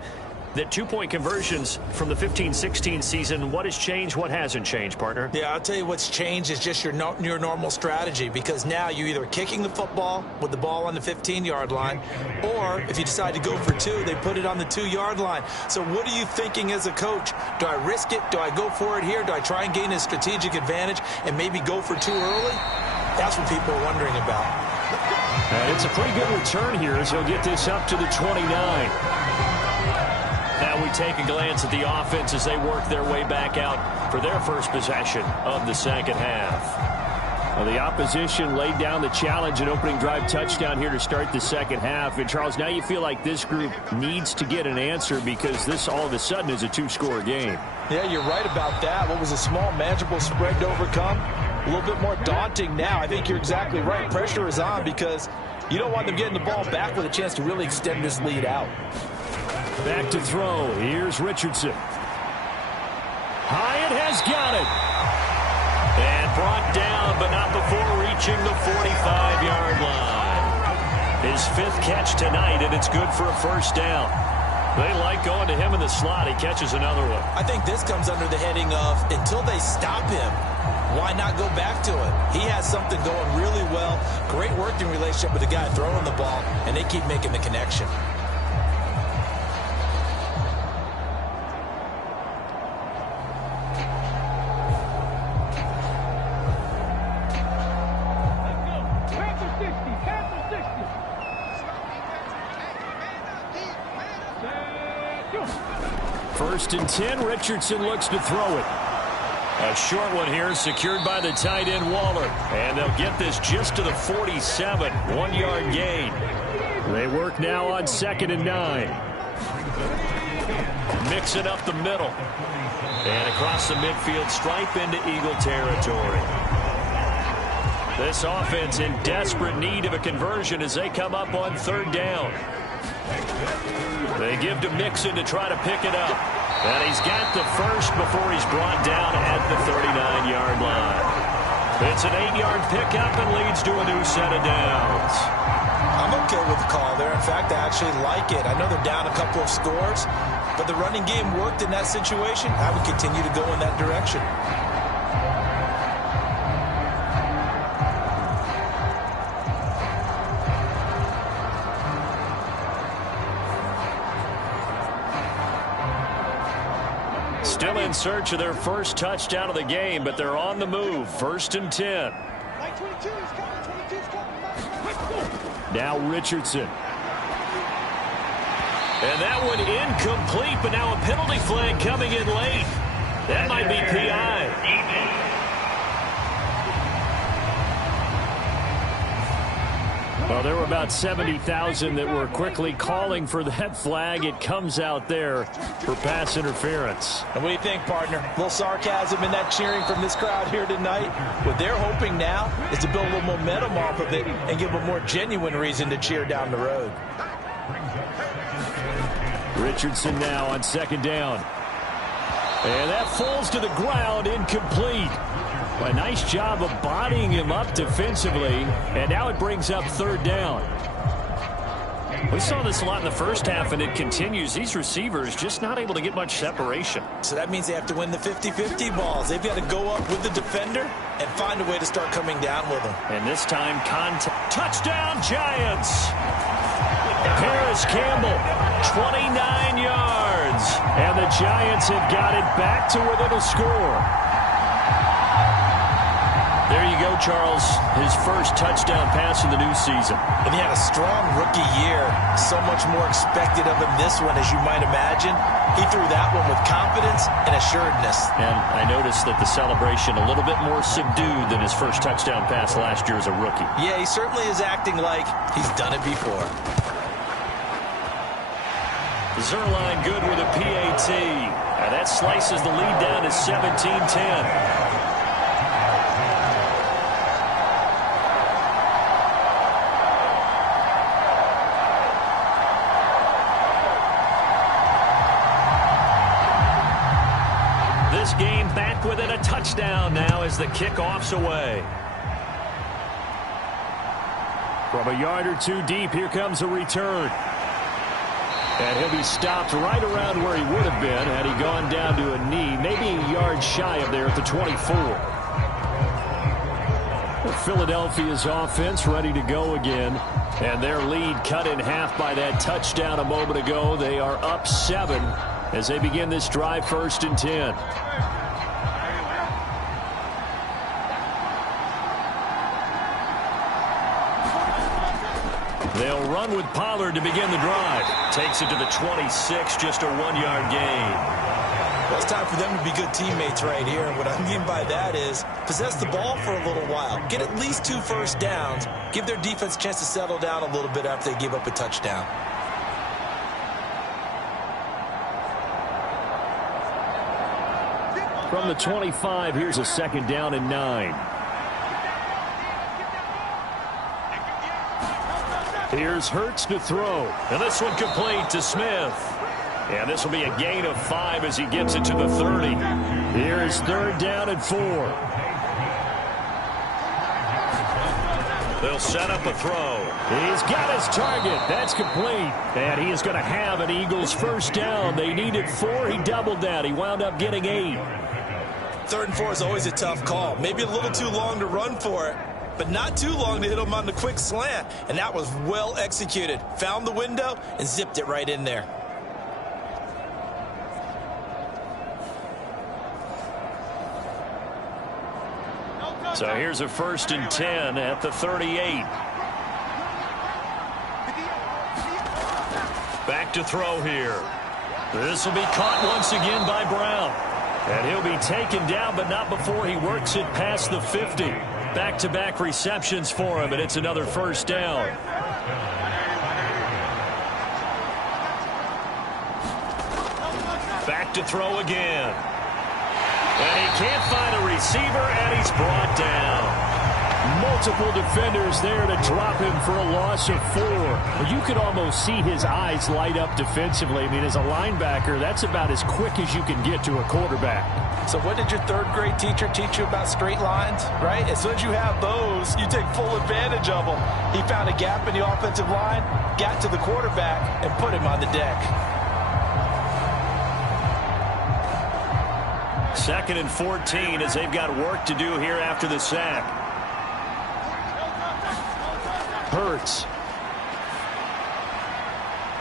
that 2-point conversions from the 15-16 season, what has changed, what hasn't changed, partner? Yeah, I'll tell you what's changed is just your normal strategy, because now you're either kicking the football with the ball on the 15-yard line, or if you decide to go for 2, they put it on the 2-yard line. So what are you thinking as a coach? Do I risk it? Do I go for it here? Do I try and gain a strategic advantage and maybe go for 2 early? That's what people are wondering about. And it's a pretty good return here as he'll get this up to the 29. Now we take a glance at the offense as they work their way back out for their first possession of the 2nd half. Well, the opposition laid down the challenge and opening drive touchdown here to start the 2nd half. And, Charles, now you feel like this group needs to get an answer because this all of a sudden is a 2-score game. Yeah, you're right about that. What was a small, manageable spread to overcome? A little bit more daunting now. I think you're exactly right. Pressure is on because you don't want them getting the ball back with a chance to really extend this lead out. Back to throw. Here's Richardson. Hyatt has got it. And brought down, but not before reaching the 45-yard line. His 5th catch tonight, and it's good for a 1st down. They like going to him in the slot. He catches another one. I think this comes under the heading of until they stop him, why not go back to it? He has something going really well. Great working relationship with the guy throwing the ball, and they keep making the connection. First and 10, Richardson looks to throw it. A short one here, secured by the tight end Waller. And they'll get this just to the 47, 1-yard gain. They work now on 2nd and 9. Mixing up the middle. And across the midfield stripe into Eagle territory. This offense in desperate need of a conversion as they come up on 3rd down. They give to Mixon to try to pick it up. And he's got the first before he's brought down at the 39-yard line. It's an 8-yard pickup and leads to a new set of downs. I'm okay with the call there. In fact, I actually like it. I know they're down a couple of scores, but the running game worked in that situation. I would continue to go in that direction. Still in search of their first touchdown of the game, but they're on the move. 1st and 10. Now Richardson. And that one incomplete, but now a penalty flag coming in late. That might be PI. Well, there were about 70,000 that were quickly calling for that flag. It comes out there for pass interference. And what do you think, partner? A little sarcasm in that cheering from this crowd here tonight. What they're hoping now is to build a little momentum off of it and give them a more genuine reason to cheer down the road. Richardson now on second down. And that falls to the ground, incomplete. A nice job of bodying him up defensively, and now it brings up third down. We saw this a lot in the first half, and it continues. These receivers just not able to get much separation. So that means they have to win the 50-50 balls. They've got to go up with the defender and find a way to start coming down with them. And this time, contact. Touchdown, Giants! Paris Campbell, 29 yards. And the Giants have got it back to within a score. There you go, Charles. His first touchdown pass of the new season. And he had a strong rookie year. So much more expected of him this one, as you might imagine. He threw that one with confidence and assuredness. And I noticed that the celebration a little bit more subdued than his first touchdown pass last year as a rookie. Yeah, he certainly is acting like he's done it before. Zerline good with a PAT. And that slices the lead down to 17-10. This game back within a touchdown now as the kickoff's away. From a yard or two deep, here comes a return. And he'll be stopped right around where he would have been had he gone down to a knee, maybe a yard shy of there at the 24. Philadelphia's offense ready to go again. And their lead cut in half by that touchdown a moment ago. They are up 7 as they begin this drive, 1st and 10. They'll run with Pollard to begin the drive. Takes it to the 26, just a 1-yard gain. Well, it's time for them to be good teammates right here. And what I mean by that is possess the ball for a little while. Get at least 2 first downs. Give their defense a chance to settle down a little bit after they give up a touchdown. From the 25, here's a 2nd down and 9. Here's Hurts to throw. And this one complete to Smith. And this will be a gain of 5 as he gets it to the 30. Here's 3rd down and 4. They'll set up a throw. He's got his target. That's complete. And he is going to have an Eagles first down. They needed 4. He doubled that. He wound up getting 8. 3rd and 4 is always a tough call. Maybe a little too long to run for it, but not too long to hit him on the quick slant. And that was well executed. Found the window and zipped it right in there. So here's a 1st and 10 at the 38. Back to throw here. This will be caught once again by Brown. And he'll be taken down, but not before he works it past the 50. Back-to-back receptions for him, and it's another first down. Back to throw again. And he can't find a receiver, and he's brought down. Multiple defenders there to drop him for a loss of 4. Well, you could almost see his eyes light up defensively. I mean, as a linebacker, that's about as quick as you can get to a quarterback. So what did your 3rd grade teacher teach you about straight lines, right? As soon as you have those, you take full advantage of them. He found a gap in the offensive line, got to the quarterback, and put him on the deck. 2nd and 14 as they've got work to do here after the sack. Hurts.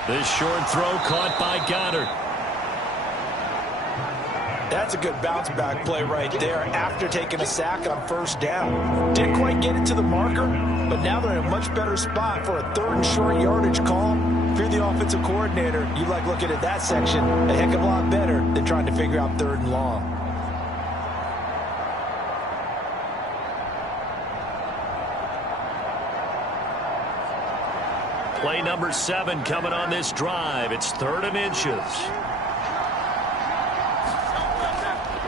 This short throw caught by Goddard. That's a good bounce back play right there after taking a sack on 1st down. Didn't quite get it to the marker, but now they're in a much better spot for a 3rd and short yardage call. If you're the offensive coordinator, you like looking at that section a heck of a lot better than trying to figure out 3rd and long. Play number 7 coming on this drive. It's 3rd and inches.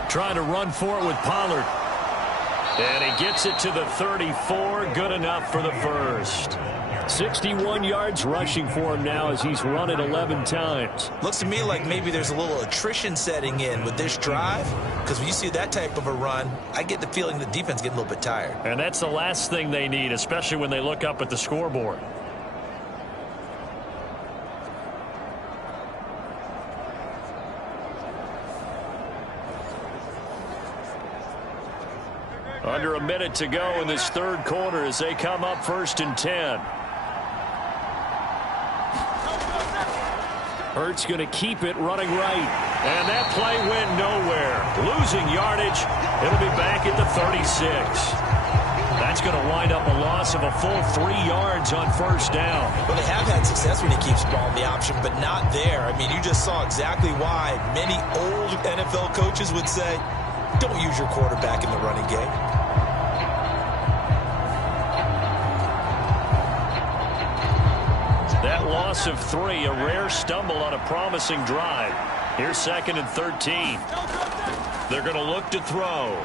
Trying to run for it with Pollard. And he gets it to the 34. Good enough for the first. 61 yards rushing for him now as he's run it 11 times. Looks to me like maybe there's a little attrition setting in with this drive, because when you see that type of a run, I get the feeling the defense getting a little bit tired. And that's the last thing they need, especially when they look up at the scoreboard. Under a minute to go in this 3rd quarter as they come up 1st and 10. Hurts going to keep it running right. And that play went nowhere. Losing yardage. It'll be back at the 36. That's going to wind up a loss of a full 3 yards on 1st down. Well, they have had success when he keeps the ball in the option, but not there. I mean, you just saw exactly why many old NFL coaches would say, don't use your quarterback in the running game. That loss of 3, a rare stumble on a promising drive. Here's 2nd and 13. They're going to look to throw.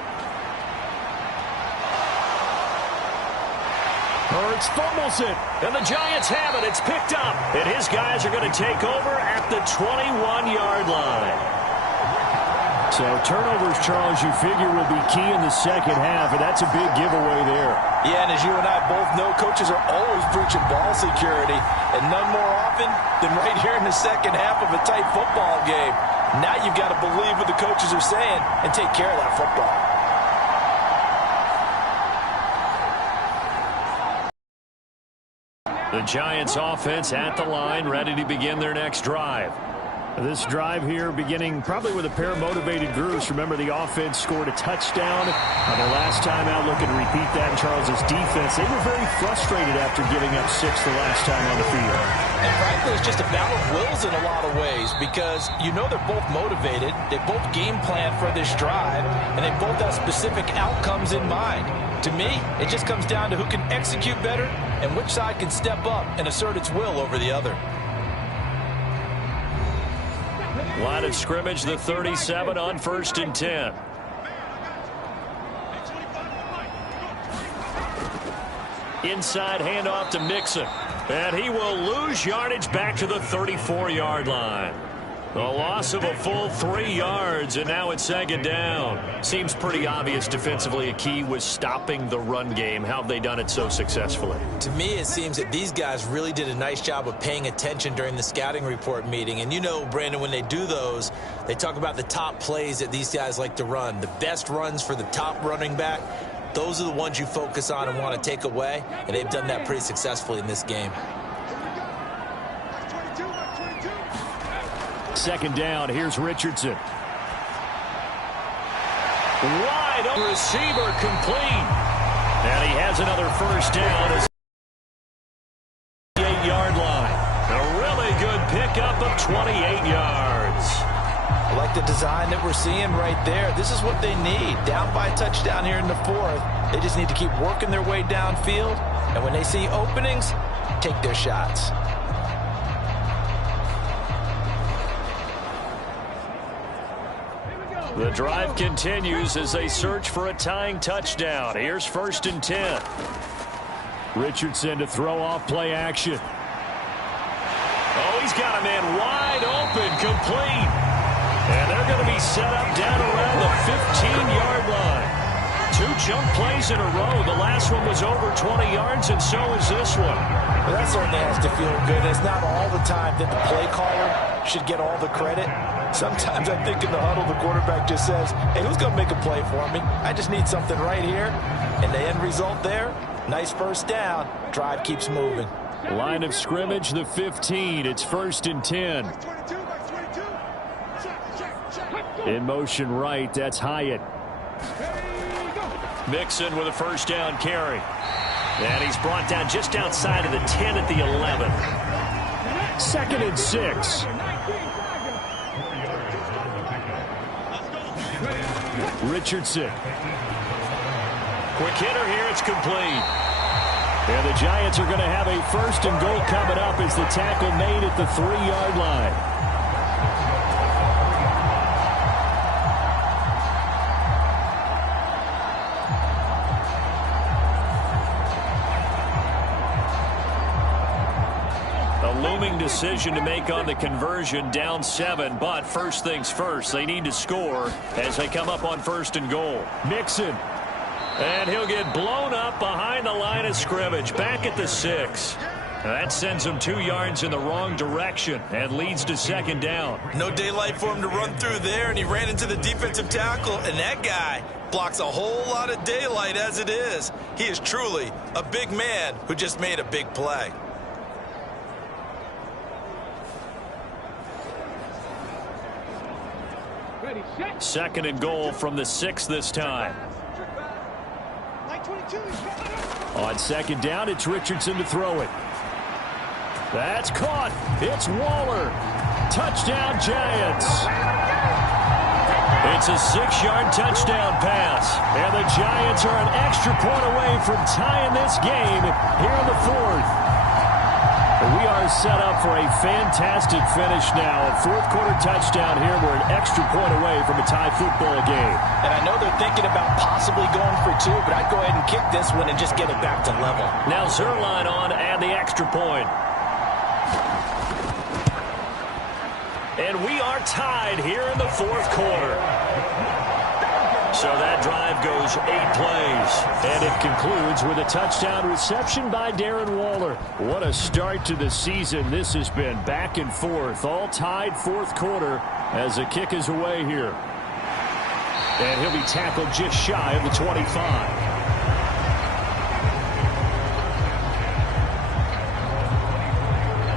Hurts fumbles it, and the Giants have it. It's picked up, and his guys are going to take over at the 21-yard line. So turnovers, Charles, you figure will be key in the second half, and that's a big giveaway there. Yeah, and as you and I both know, coaches are always preaching ball security, and none more often than right here in the second half of a tight football game. Now you've got to believe what the coaches are saying and take care of that football. The Giants offense at the line, ready to begin their next drive. This drive here beginning probably with a pair of motivated groups. Remember, the offense scored a touchdown on their last time out. Looking to repeat that in Charles's defense. They were very frustrated after giving up 6 the last time on the field. And frankly, it's just a battle of wills in a lot of ways, because you know they're both motivated. They both game plan for this drive, and they both have specific outcomes in mind. To me, it just comes down to who can execute better and which side can step up and assert its will over the other. Line of scrimmage, the 37 on 1st and 10. Inside handoff to Mixon. And he will lose yardage back to the 34-yard line. A loss of a full 3 yards, and now it's 2nd down. Seems pretty obvious defensively a key was stopping the run game. How have they done it so successfully? To me, it seems that these guys really did a nice job of paying attention during the scouting report meeting. And you know, Brandon, when they do those, they talk about the top plays that these guys like to run. The best runs for the top running back, those are the ones you focus on and want to take away. And they've done that pretty successfully in this game. 2nd down. Here's Richardson. Wide open receiver, complete. And he has another 1st down as 8-yard line. A really good pickup of 28 yards. I like the design that we're seeing right there. This is what they need. Down by a touchdown here in the 4th. They just need to keep working their way downfield. And when they see openings, take their shots. The drive continues as they search for a tying touchdown. Here's 1st and 10. Richardson to throw off play action. Oh, he's got a man wide open, complete. And they're going to be set up down around the 15-yard line. 2 jump plays in a row. The last one was over 20 yards, and so is this one. Well, that certainly has to feel good. It's not all the time that the play caller should get all the credit. Sometimes I think in the huddle, the quarterback just says, hey, who's going to make a play for me? I just need something right here. And the end result there, nice 1st down. Drive keeps moving. Line of scrimmage, the 15. It's 1st and 10. In motion right, that's Hyatt. Mixon with a 1st down carry. And he's brought down just outside of the 10 at the 11. 2nd and 6. Richardson. Quick hitter here, it's complete. And the Giants are going to have a 1st and goal coming up as the tackle made at the 3-yard line. Looming decision to make on the conversion, down 7, but first things first, they need to score as they come up on 1st and goal. Mixon, and he'll get blown up behind the line of scrimmage, back at the 6. That sends him 2 yards in the wrong direction and leads to 2nd down. No daylight for him to run through there, and he ran into the defensive tackle, and that guy blocks a whole lot of daylight as it is. He is truly a big man who just made a big play. 2nd and goal from the 6 this time. On 2nd down, it's Richardson to throw it. That's caught. It's Waller. Touchdown, Giants. It's a 6-yard touchdown pass. And the Giants are an extra point away from tying this game here in the 4th. We are set up for a fantastic finish now. A 4th quarter touchdown here. We're an extra point away from a tie football game. And I know they're thinking about possibly going for 2, but I'd go ahead and kick this one and just get it back to level. Now Zerline on and the extra point. And we are tied here in the 4th quarter. So that drive goes 8 plays. And it concludes with a touchdown reception by Darren Waller. What a start to the season this has been. Back and forth, all tied 4th quarter as the kick is away here. And he'll be tackled just shy of the 25.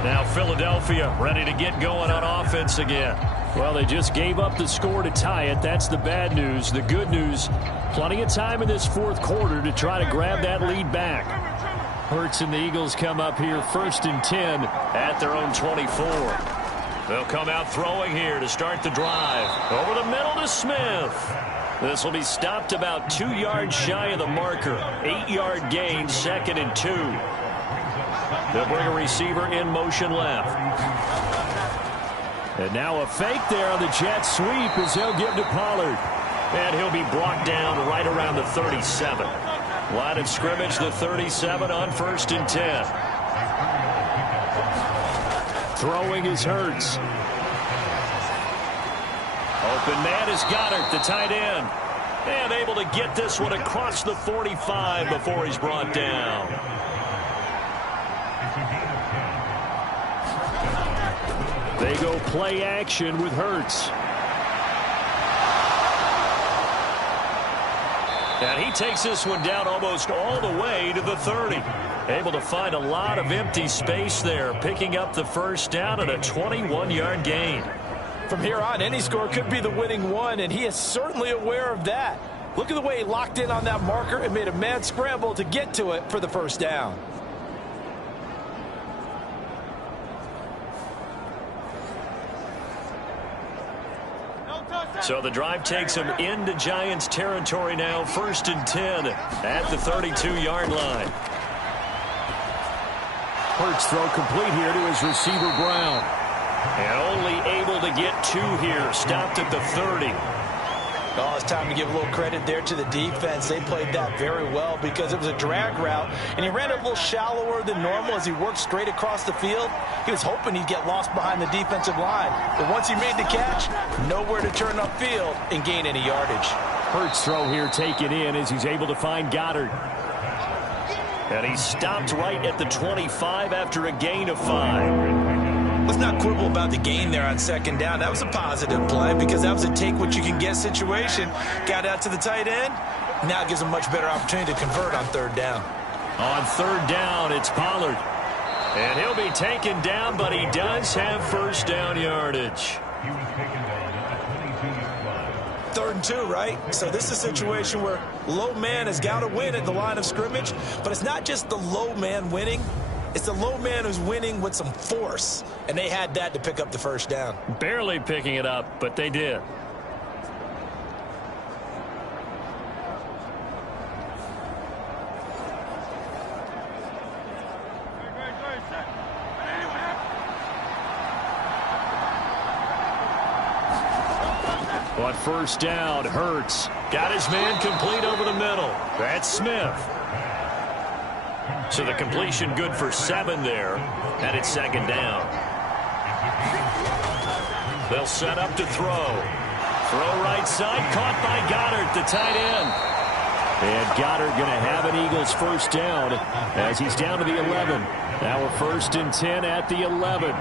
Now Philadelphia ready to get going on offense again. Well, they just gave up the score to tie it. That's the bad news. The good news, plenty of time in this 4th quarter to try to grab that lead back. Hurts and the Eagles come up here 1st and 10 at their own 24. They'll come out throwing here to start the drive. Over the middle to Smith. This will be stopped about 2 yards shy of the marker. 8-yard gain, 2nd and 2. They'll bring a receiver in motion left. And now a fake there on the jet sweep as they'll give to Pollard. And he'll be brought down right around the 37. Line of scrimmage, the 37 on 1st and 10. Throwing is Hurts. Open man is Goddard, the tight end. And able to get this one across the 45 before he's brought down. They go play action with Hurts. And he takes this one down almost all the way to the 30. Able to find a lot of empty space there, picking up the 1st down and a 21-yard gain. From here on, any score could be the winning one, and he is certainly aware of that. Look at the way he locked in on that marker and made a mad scramble to get to it for the 1st down. So the drive takes him into Giants territory now, 1st and 10 at the 32-yard line. Hurts throw complete here to his receiver Brown. And only able to get 2 here, stopped at the 30. Oh, it's time to give a little credit there to the defense. They played that very well because it was a drag route, and he ran it a little shallower than normal as he worked straight across the field. He was hoping he'd get lost behind the defensive line. But once he made the catch, nowhere to turn upfield and gain any yardage. Hurts throw here taken in as he's able to find Goddard. And he stopped right at the 25 after a gain of 5. Let's not quibble about the gain there on 2nd down. That was a positive play because that was a take-what-you-can-get situation. Got out to the tight end. Now it gives him much better opportunity to convert on 3rd down. On 3rd down, it's Pollard. And he'll be taken down, but he does have 1st down yardage. 3rd and 2, right? So this is a situation where low man has got to win at the line of scrimmage. But it's not just the low man winning. It's the low man who's winning with some force. And they had that to pick up the 1st down. Barely picking it up, but they did. On first down, Hurts got his man complete over the middle. That's Smith. So the completion good for 7 there, and it's second down. They'll set up to throw. Throw right side, caught by Goddard, the tight end. And Goddard going to have an Eagles first down as he's down to the 11. Now we're 1st and 10 at the 11.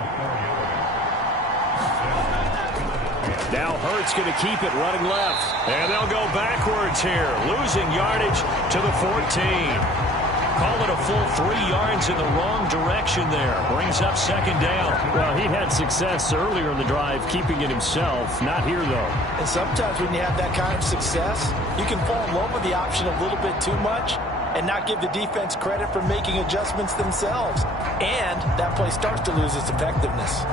Now Hurts going to keep it running left. And they'll go backwards here, losing yardage to the 14. Call it a full 3 yards in the wrong direction there. Brings up second down. Well, he had success earlier in the drive keeping it himself. Not here, though. And sometimes when you have that kind of success, you can fall in love with the option a little bit too much and not give the defense credit for making adjustments themselves. And that play starts to lose its effectiveness.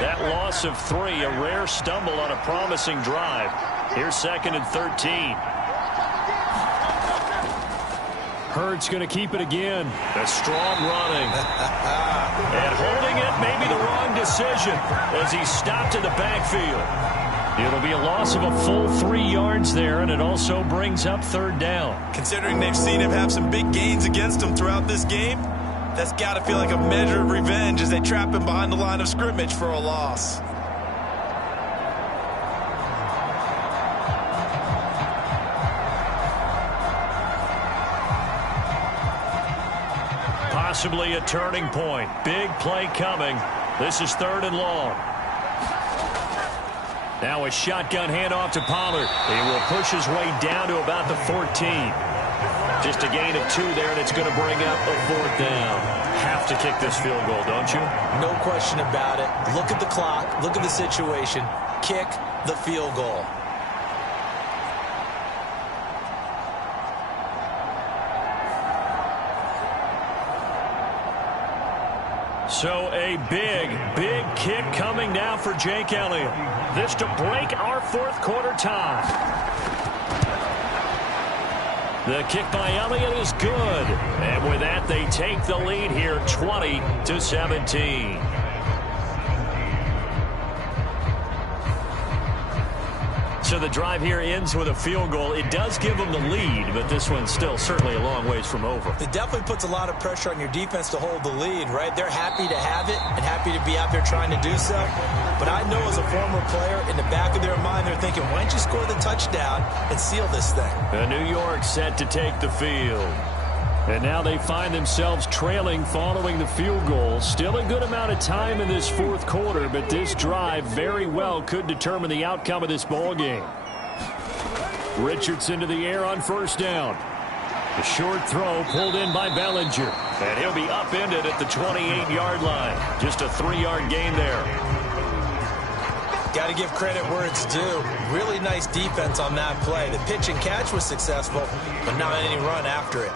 That loss of 3, a rare stumble on a promising drive. Here's 2nd and 13. Hurts going to keep it again. A strong running. And holding it, maybe the wrong decision as he stopped in the backfield. It'll be a loss of a full 3 yards there, and it also brings up 3rd down. Considering they've seen him have some big gains against him throughout this game, that's got to feel like a measure of revenge as they trap him behind the line of scrimmage for a loss. Possibly a turning point. Big play coming. This is 3rd and long. Now a shotgun handoff to Pollard. He will push his way down to about the 14. Just a gain of 2 there, and it's going to bring up a 4th down. Have to kick this field goal, don't you? No question about it. Look at the clock. Look at the situation. Kick the field goal. So a big kick coming now for Jake Elliott. This to break our 4th quarter tie. The kick by Elliott is good. And with that, they take the lead here 20-17. So the drive here ends with a field goal. It does give them the lead, but this one's still certainly a long ways from over. It definitely puts a lot of pressure on your defense to hold the lead, right? They're happy to have it and happy to be out there trying to do so. But I know as a former player, in the back of their mind, they're thinking, why don't you score the touchdown and seal this thing? New York set to take the field. And now they find themselves trailing following the field goal. Still a good amount of time in this 4th quarter, but this drive very well could determine the outcome of this ball game. Richardson to the air on first down. The short throw pulled in by Bellinger. And he'll be upended at the 28-yard line. Just a 3-yard gain there. Got to give credit where it's due. Really nice defense on that play. The pitch and catch was successful, but not any run after it.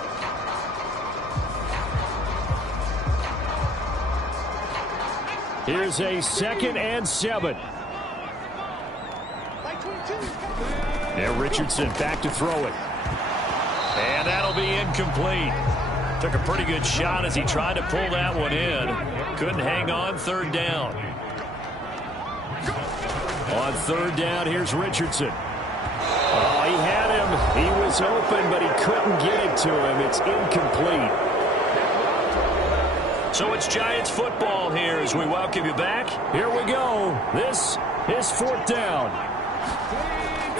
Here's a 2nd and 7. Now Richardson back to throw it. And that'll be incomplete. Took a pretty good shot as he tried to pull that one in. Couldn't hang on. 3rd down. On 3rd down, here's Richardson. Oh, he had him. He was open, but he couldn't get it to him. It's incomplete. So it's Giants football here as we welcome you back. Here we go. This is 4th down.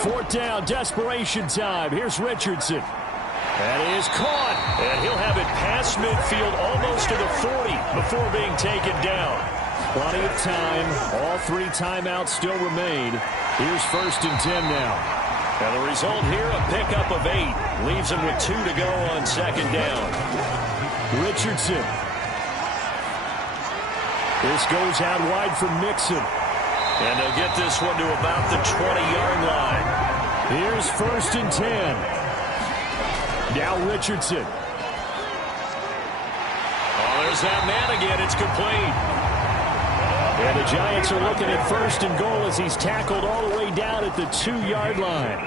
4th down, desperation time. Here's Richardson. That is caught. And he'll have it past midfield almost to the 40 before being taken down. Plenty of time. All 3 timeouts still remain. Here's 1st and 10 now. And the result here, a pickup of 8. Leaves him with 2 to go on 2nd down. Richardson. This goes out wide for Mixon. And they'll get this one to about the 20-yard line. Here's 1st and 10. Now Richardson. Oh, there's that man again. It's complete. And the Giants are looking at 1st and goal as he's tackled all the way down at the 2-yard line.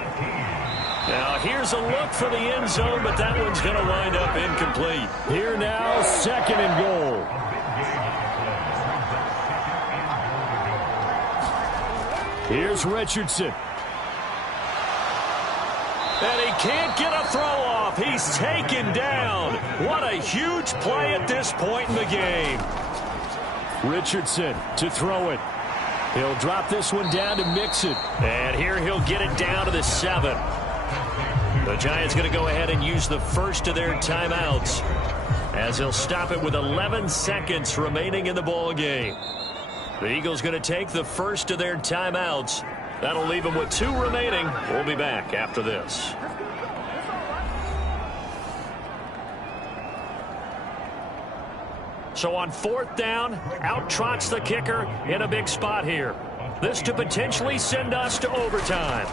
Now here's a look for the end zone, but that one's going to wind up incomplete. Here now, 2nd and goal. Here's Richardson. And he can't get a throw off. He's taken down. What a huge play at this point in the game. Richardson to throw it. He'll drop this one down to Mixon. And here he'll get it down to the 7. The Giants going to go ahead and use the first of their timeouts as he'll stop it with 11 seconds remaining in the ball game. The Eagles going to take the first of their timeouts. That'll leave them with 2 remaining. We'll be back after this. So on 4th down, out trots the kicker in a big spot here. This to potentially send us to overtime.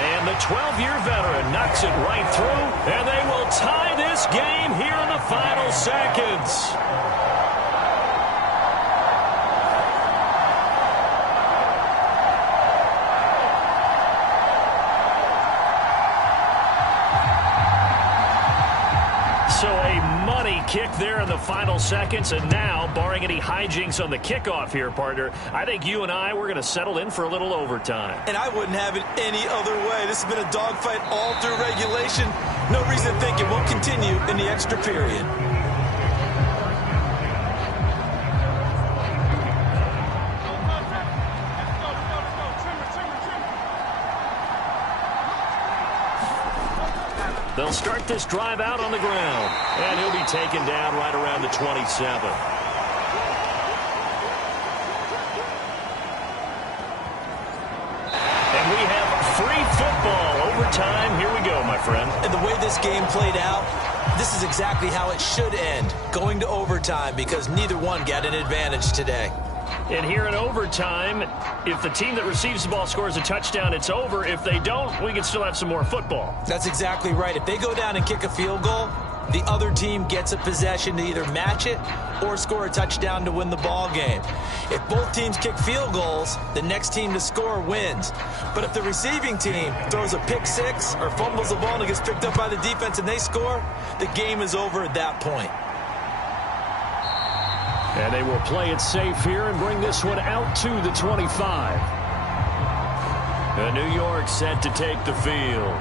And the 12-year veteran knocks it right through, and they will tie this game here in the final seconds. So a money kick there in the final seconds, and now, barring any hijinks on the kickoff here, partner, I think you and I, we're going to settle in for a little overtime. And I wouldn't have it any other way. This has been a dogfight all through regulation. No reason to think it won't continue in the extra period. They'll start this drive out on the ground, and he'll be taken down right around the 27. And we have free football. Overtime. Here we go, my friend. And the way this game played out, this is exactly how it should end, going to overtime, because neither one got an advantage today. And here in overtime, if the team that receives the ball scores a touchdown, it's over. If they don't, we can still have some more football. That's exactly right. If they go down and kick a field goal, the other team gets a possession to either match it or score a touchdown to win the ball game. If both teams kick field goals, the next team to score wins. But if the receiving team throws a pick six or fumbles the ball and it gets picked up by the defense and they score, the game is over at that point. And they will play it safe here and bring this one out to the 25. And New York set to take the field.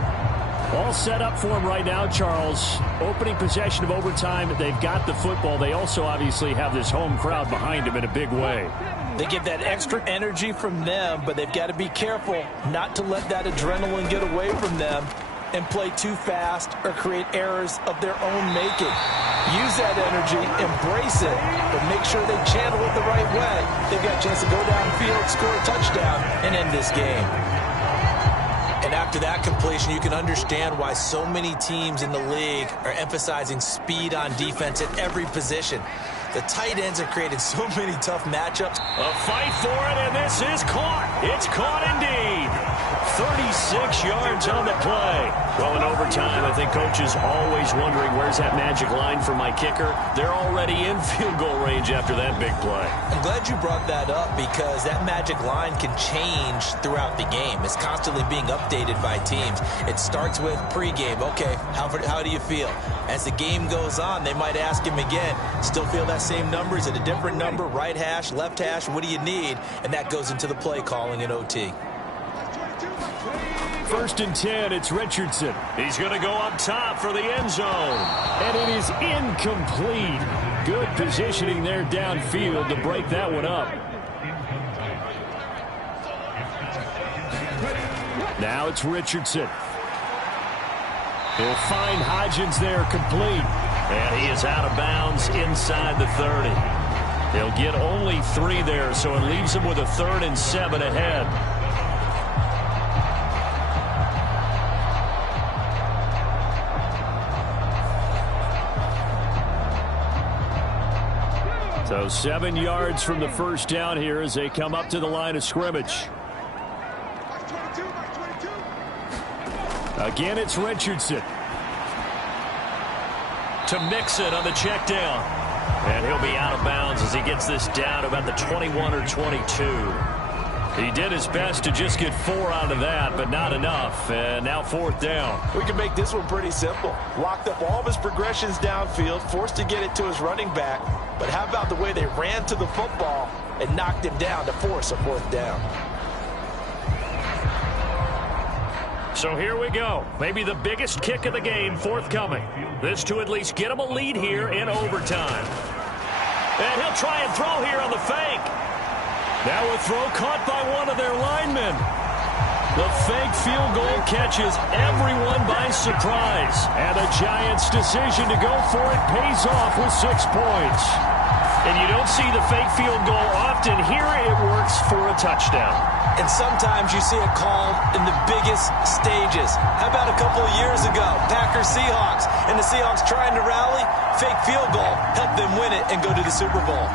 All set up for them right now, Charles. Opening possession of overtime. They've got the football. They also obviously have this home crowd behind them in a big way. They get that extra energy from them, but they've got to be careful not to let that adrenaline get away from them and play too fast or create errors of their own making. Use that energy, embrace it, but make sure they channel it the right way. They've got a chance to go downfield, score a touchdown, and end this game. And after that completion, you can understand why so many teams in the league are emphasizing speed on defense at every position. The tight ends are creating so many tough matchups. A fight for it, and this is caught. It's caught indeed. 36 yards on the play. Well, in overtime, I think Coach is always wondering, where's that magic line for my kicker? They're already in field goal range after that big play. I'm glad you brought that up because that magic line can change throughout the game. It's constantly being updated by teams. It starts with pregame. Okay, how do you feel? As the game goes on, they might ask him again, still feel that same number? Is it a different number? Right hash, left hash? What do you need? And that goes into the play calling in OT. 1st and 10, it's Richardson. He's going to go up top for the end zone. And it is incomplete. Good positioning there downfield to break that one up. Now it's Richardson. He'll find Hodgins there complete. And he is out of bounds inside the 30. He'll get only 3 there, so it leaves him with a 3rd and 7 ahead. So 7 yards from the first down here as they come up to the line of scrimmage. Again, it's Richardson. To Mixon on the check down. And he'll be out of bounds as he gets this down about the 21 or 22. He did his best to just get 4 out of that, but not enough. And now 4th down. We can make this one pretty simple. Locked up all of his progressions downfield, forced to get it to his running back. But how about the way they ran to the football and knocked him down to force a 4th down? So here we go. Maybe the biggest kick of the game forthcoming. This to at least get him a lead here in overtime. And he'll try and throw here on the fake. Now a throw caught by one of their linemen. The fake field goal catches everyone by surprise. And the Giants' decision to go for it pays off with 6 points. And you don't see the fake field goal often. Here it works for a touchdown. And sometimes you see it called in the biggest stages. How about a couple of years ago, Packers-Seahawks, and the Seahawks trying to rally, fake field goal, help them win it and go to the Super Bowl.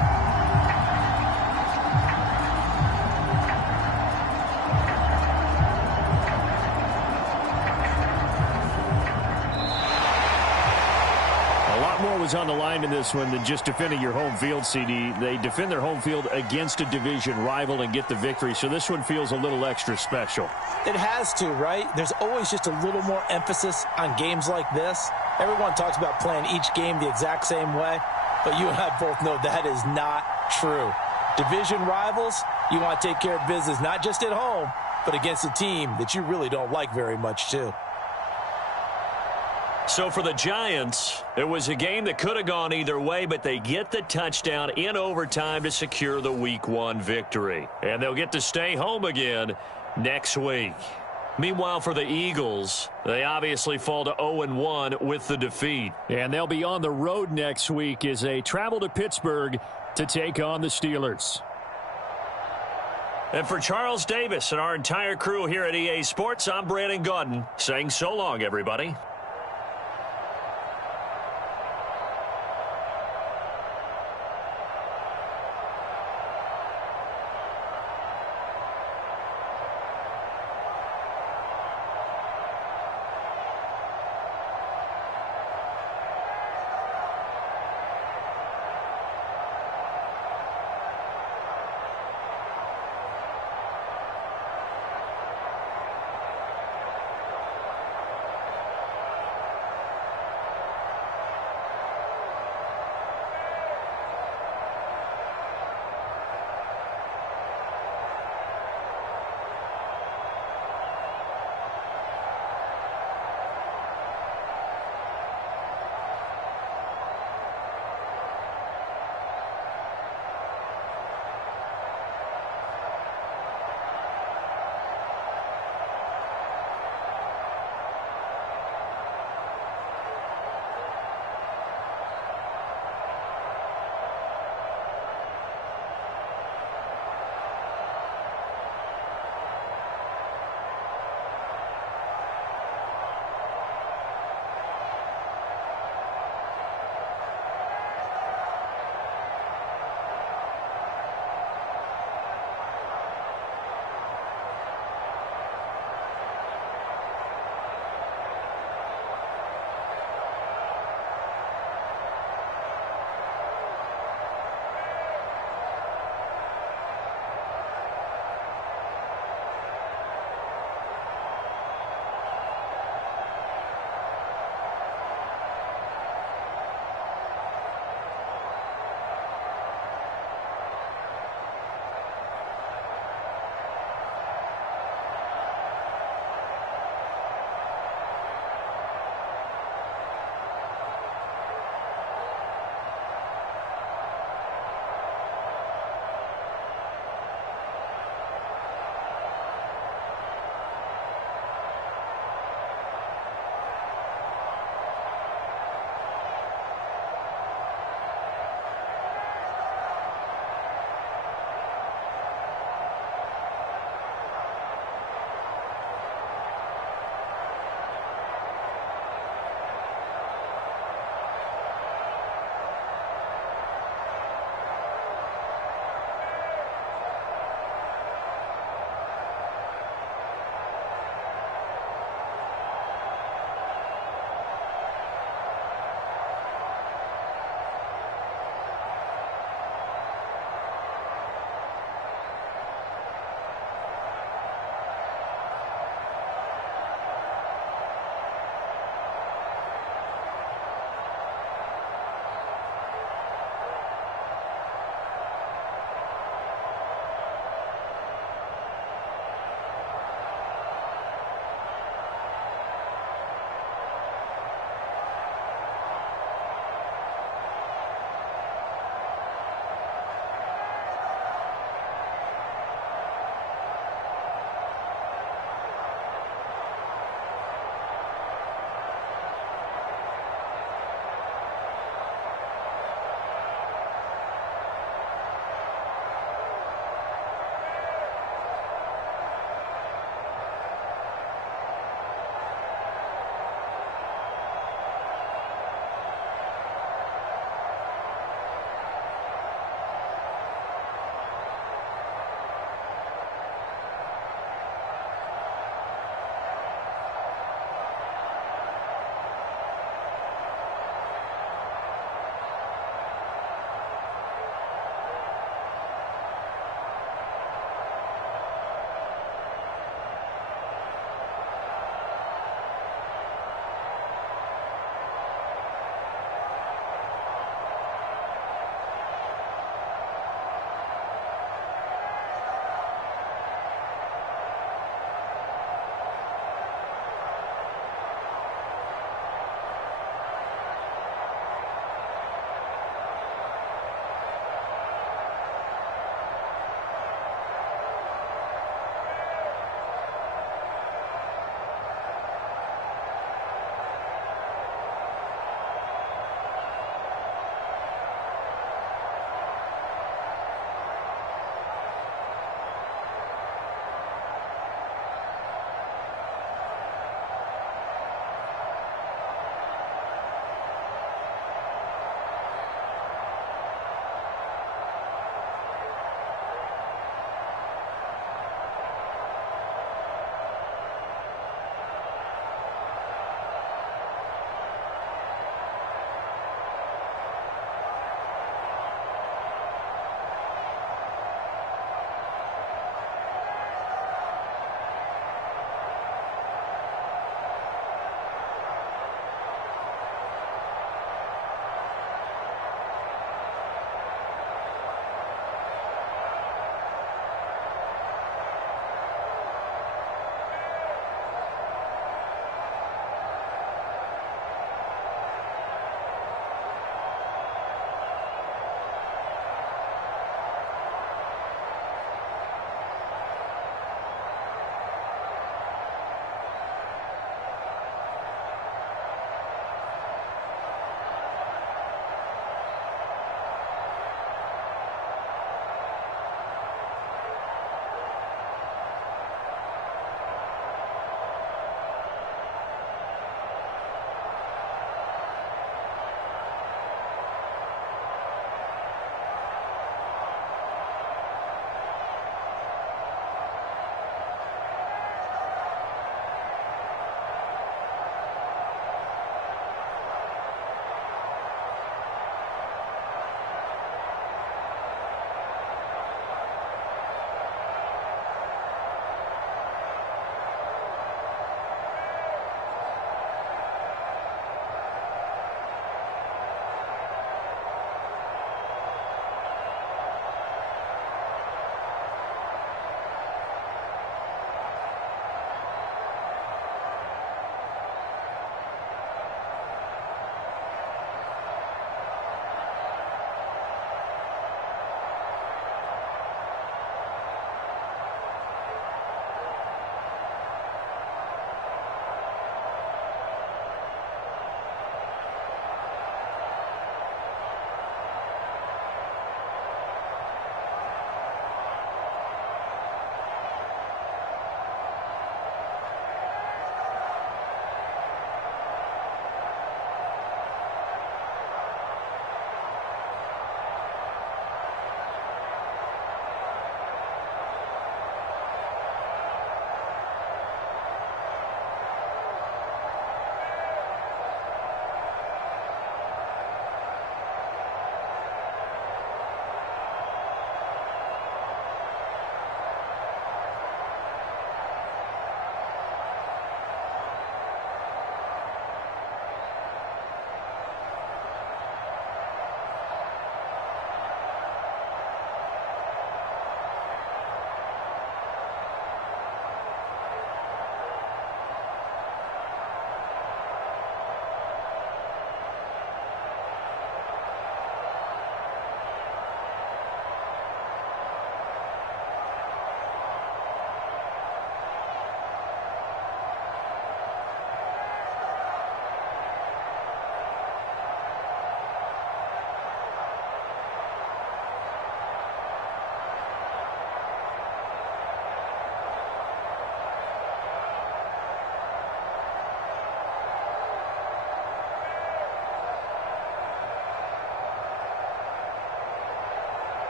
Was on the line in this one than just defending your home field, CD. They defend their home field against a division rival and get the victory, so this one feels a little extra special. It has to, right? There's always just a little more emphasis on games like this. Everyone talks about playing each game the exact same way, but you and I both know that is not true. Division rivals, you want to take care of business not just at home, but against a team that you really don't like very much, too. So for the Giants, it was a game that could have gone either way, but they get the touchdown in overtime to secure the Week 1 victory. And they'll get to stay home again next week. Meanwhile, for the Eagles, they obviously fall to 0-1 with the defeat. And they'll be on the road next week as they travel to Pittsburgh to take on the Steelers. And for Charles Davis and our entire crew here at EA Sports, I'm Brandon Gaudin saying so long, everybody.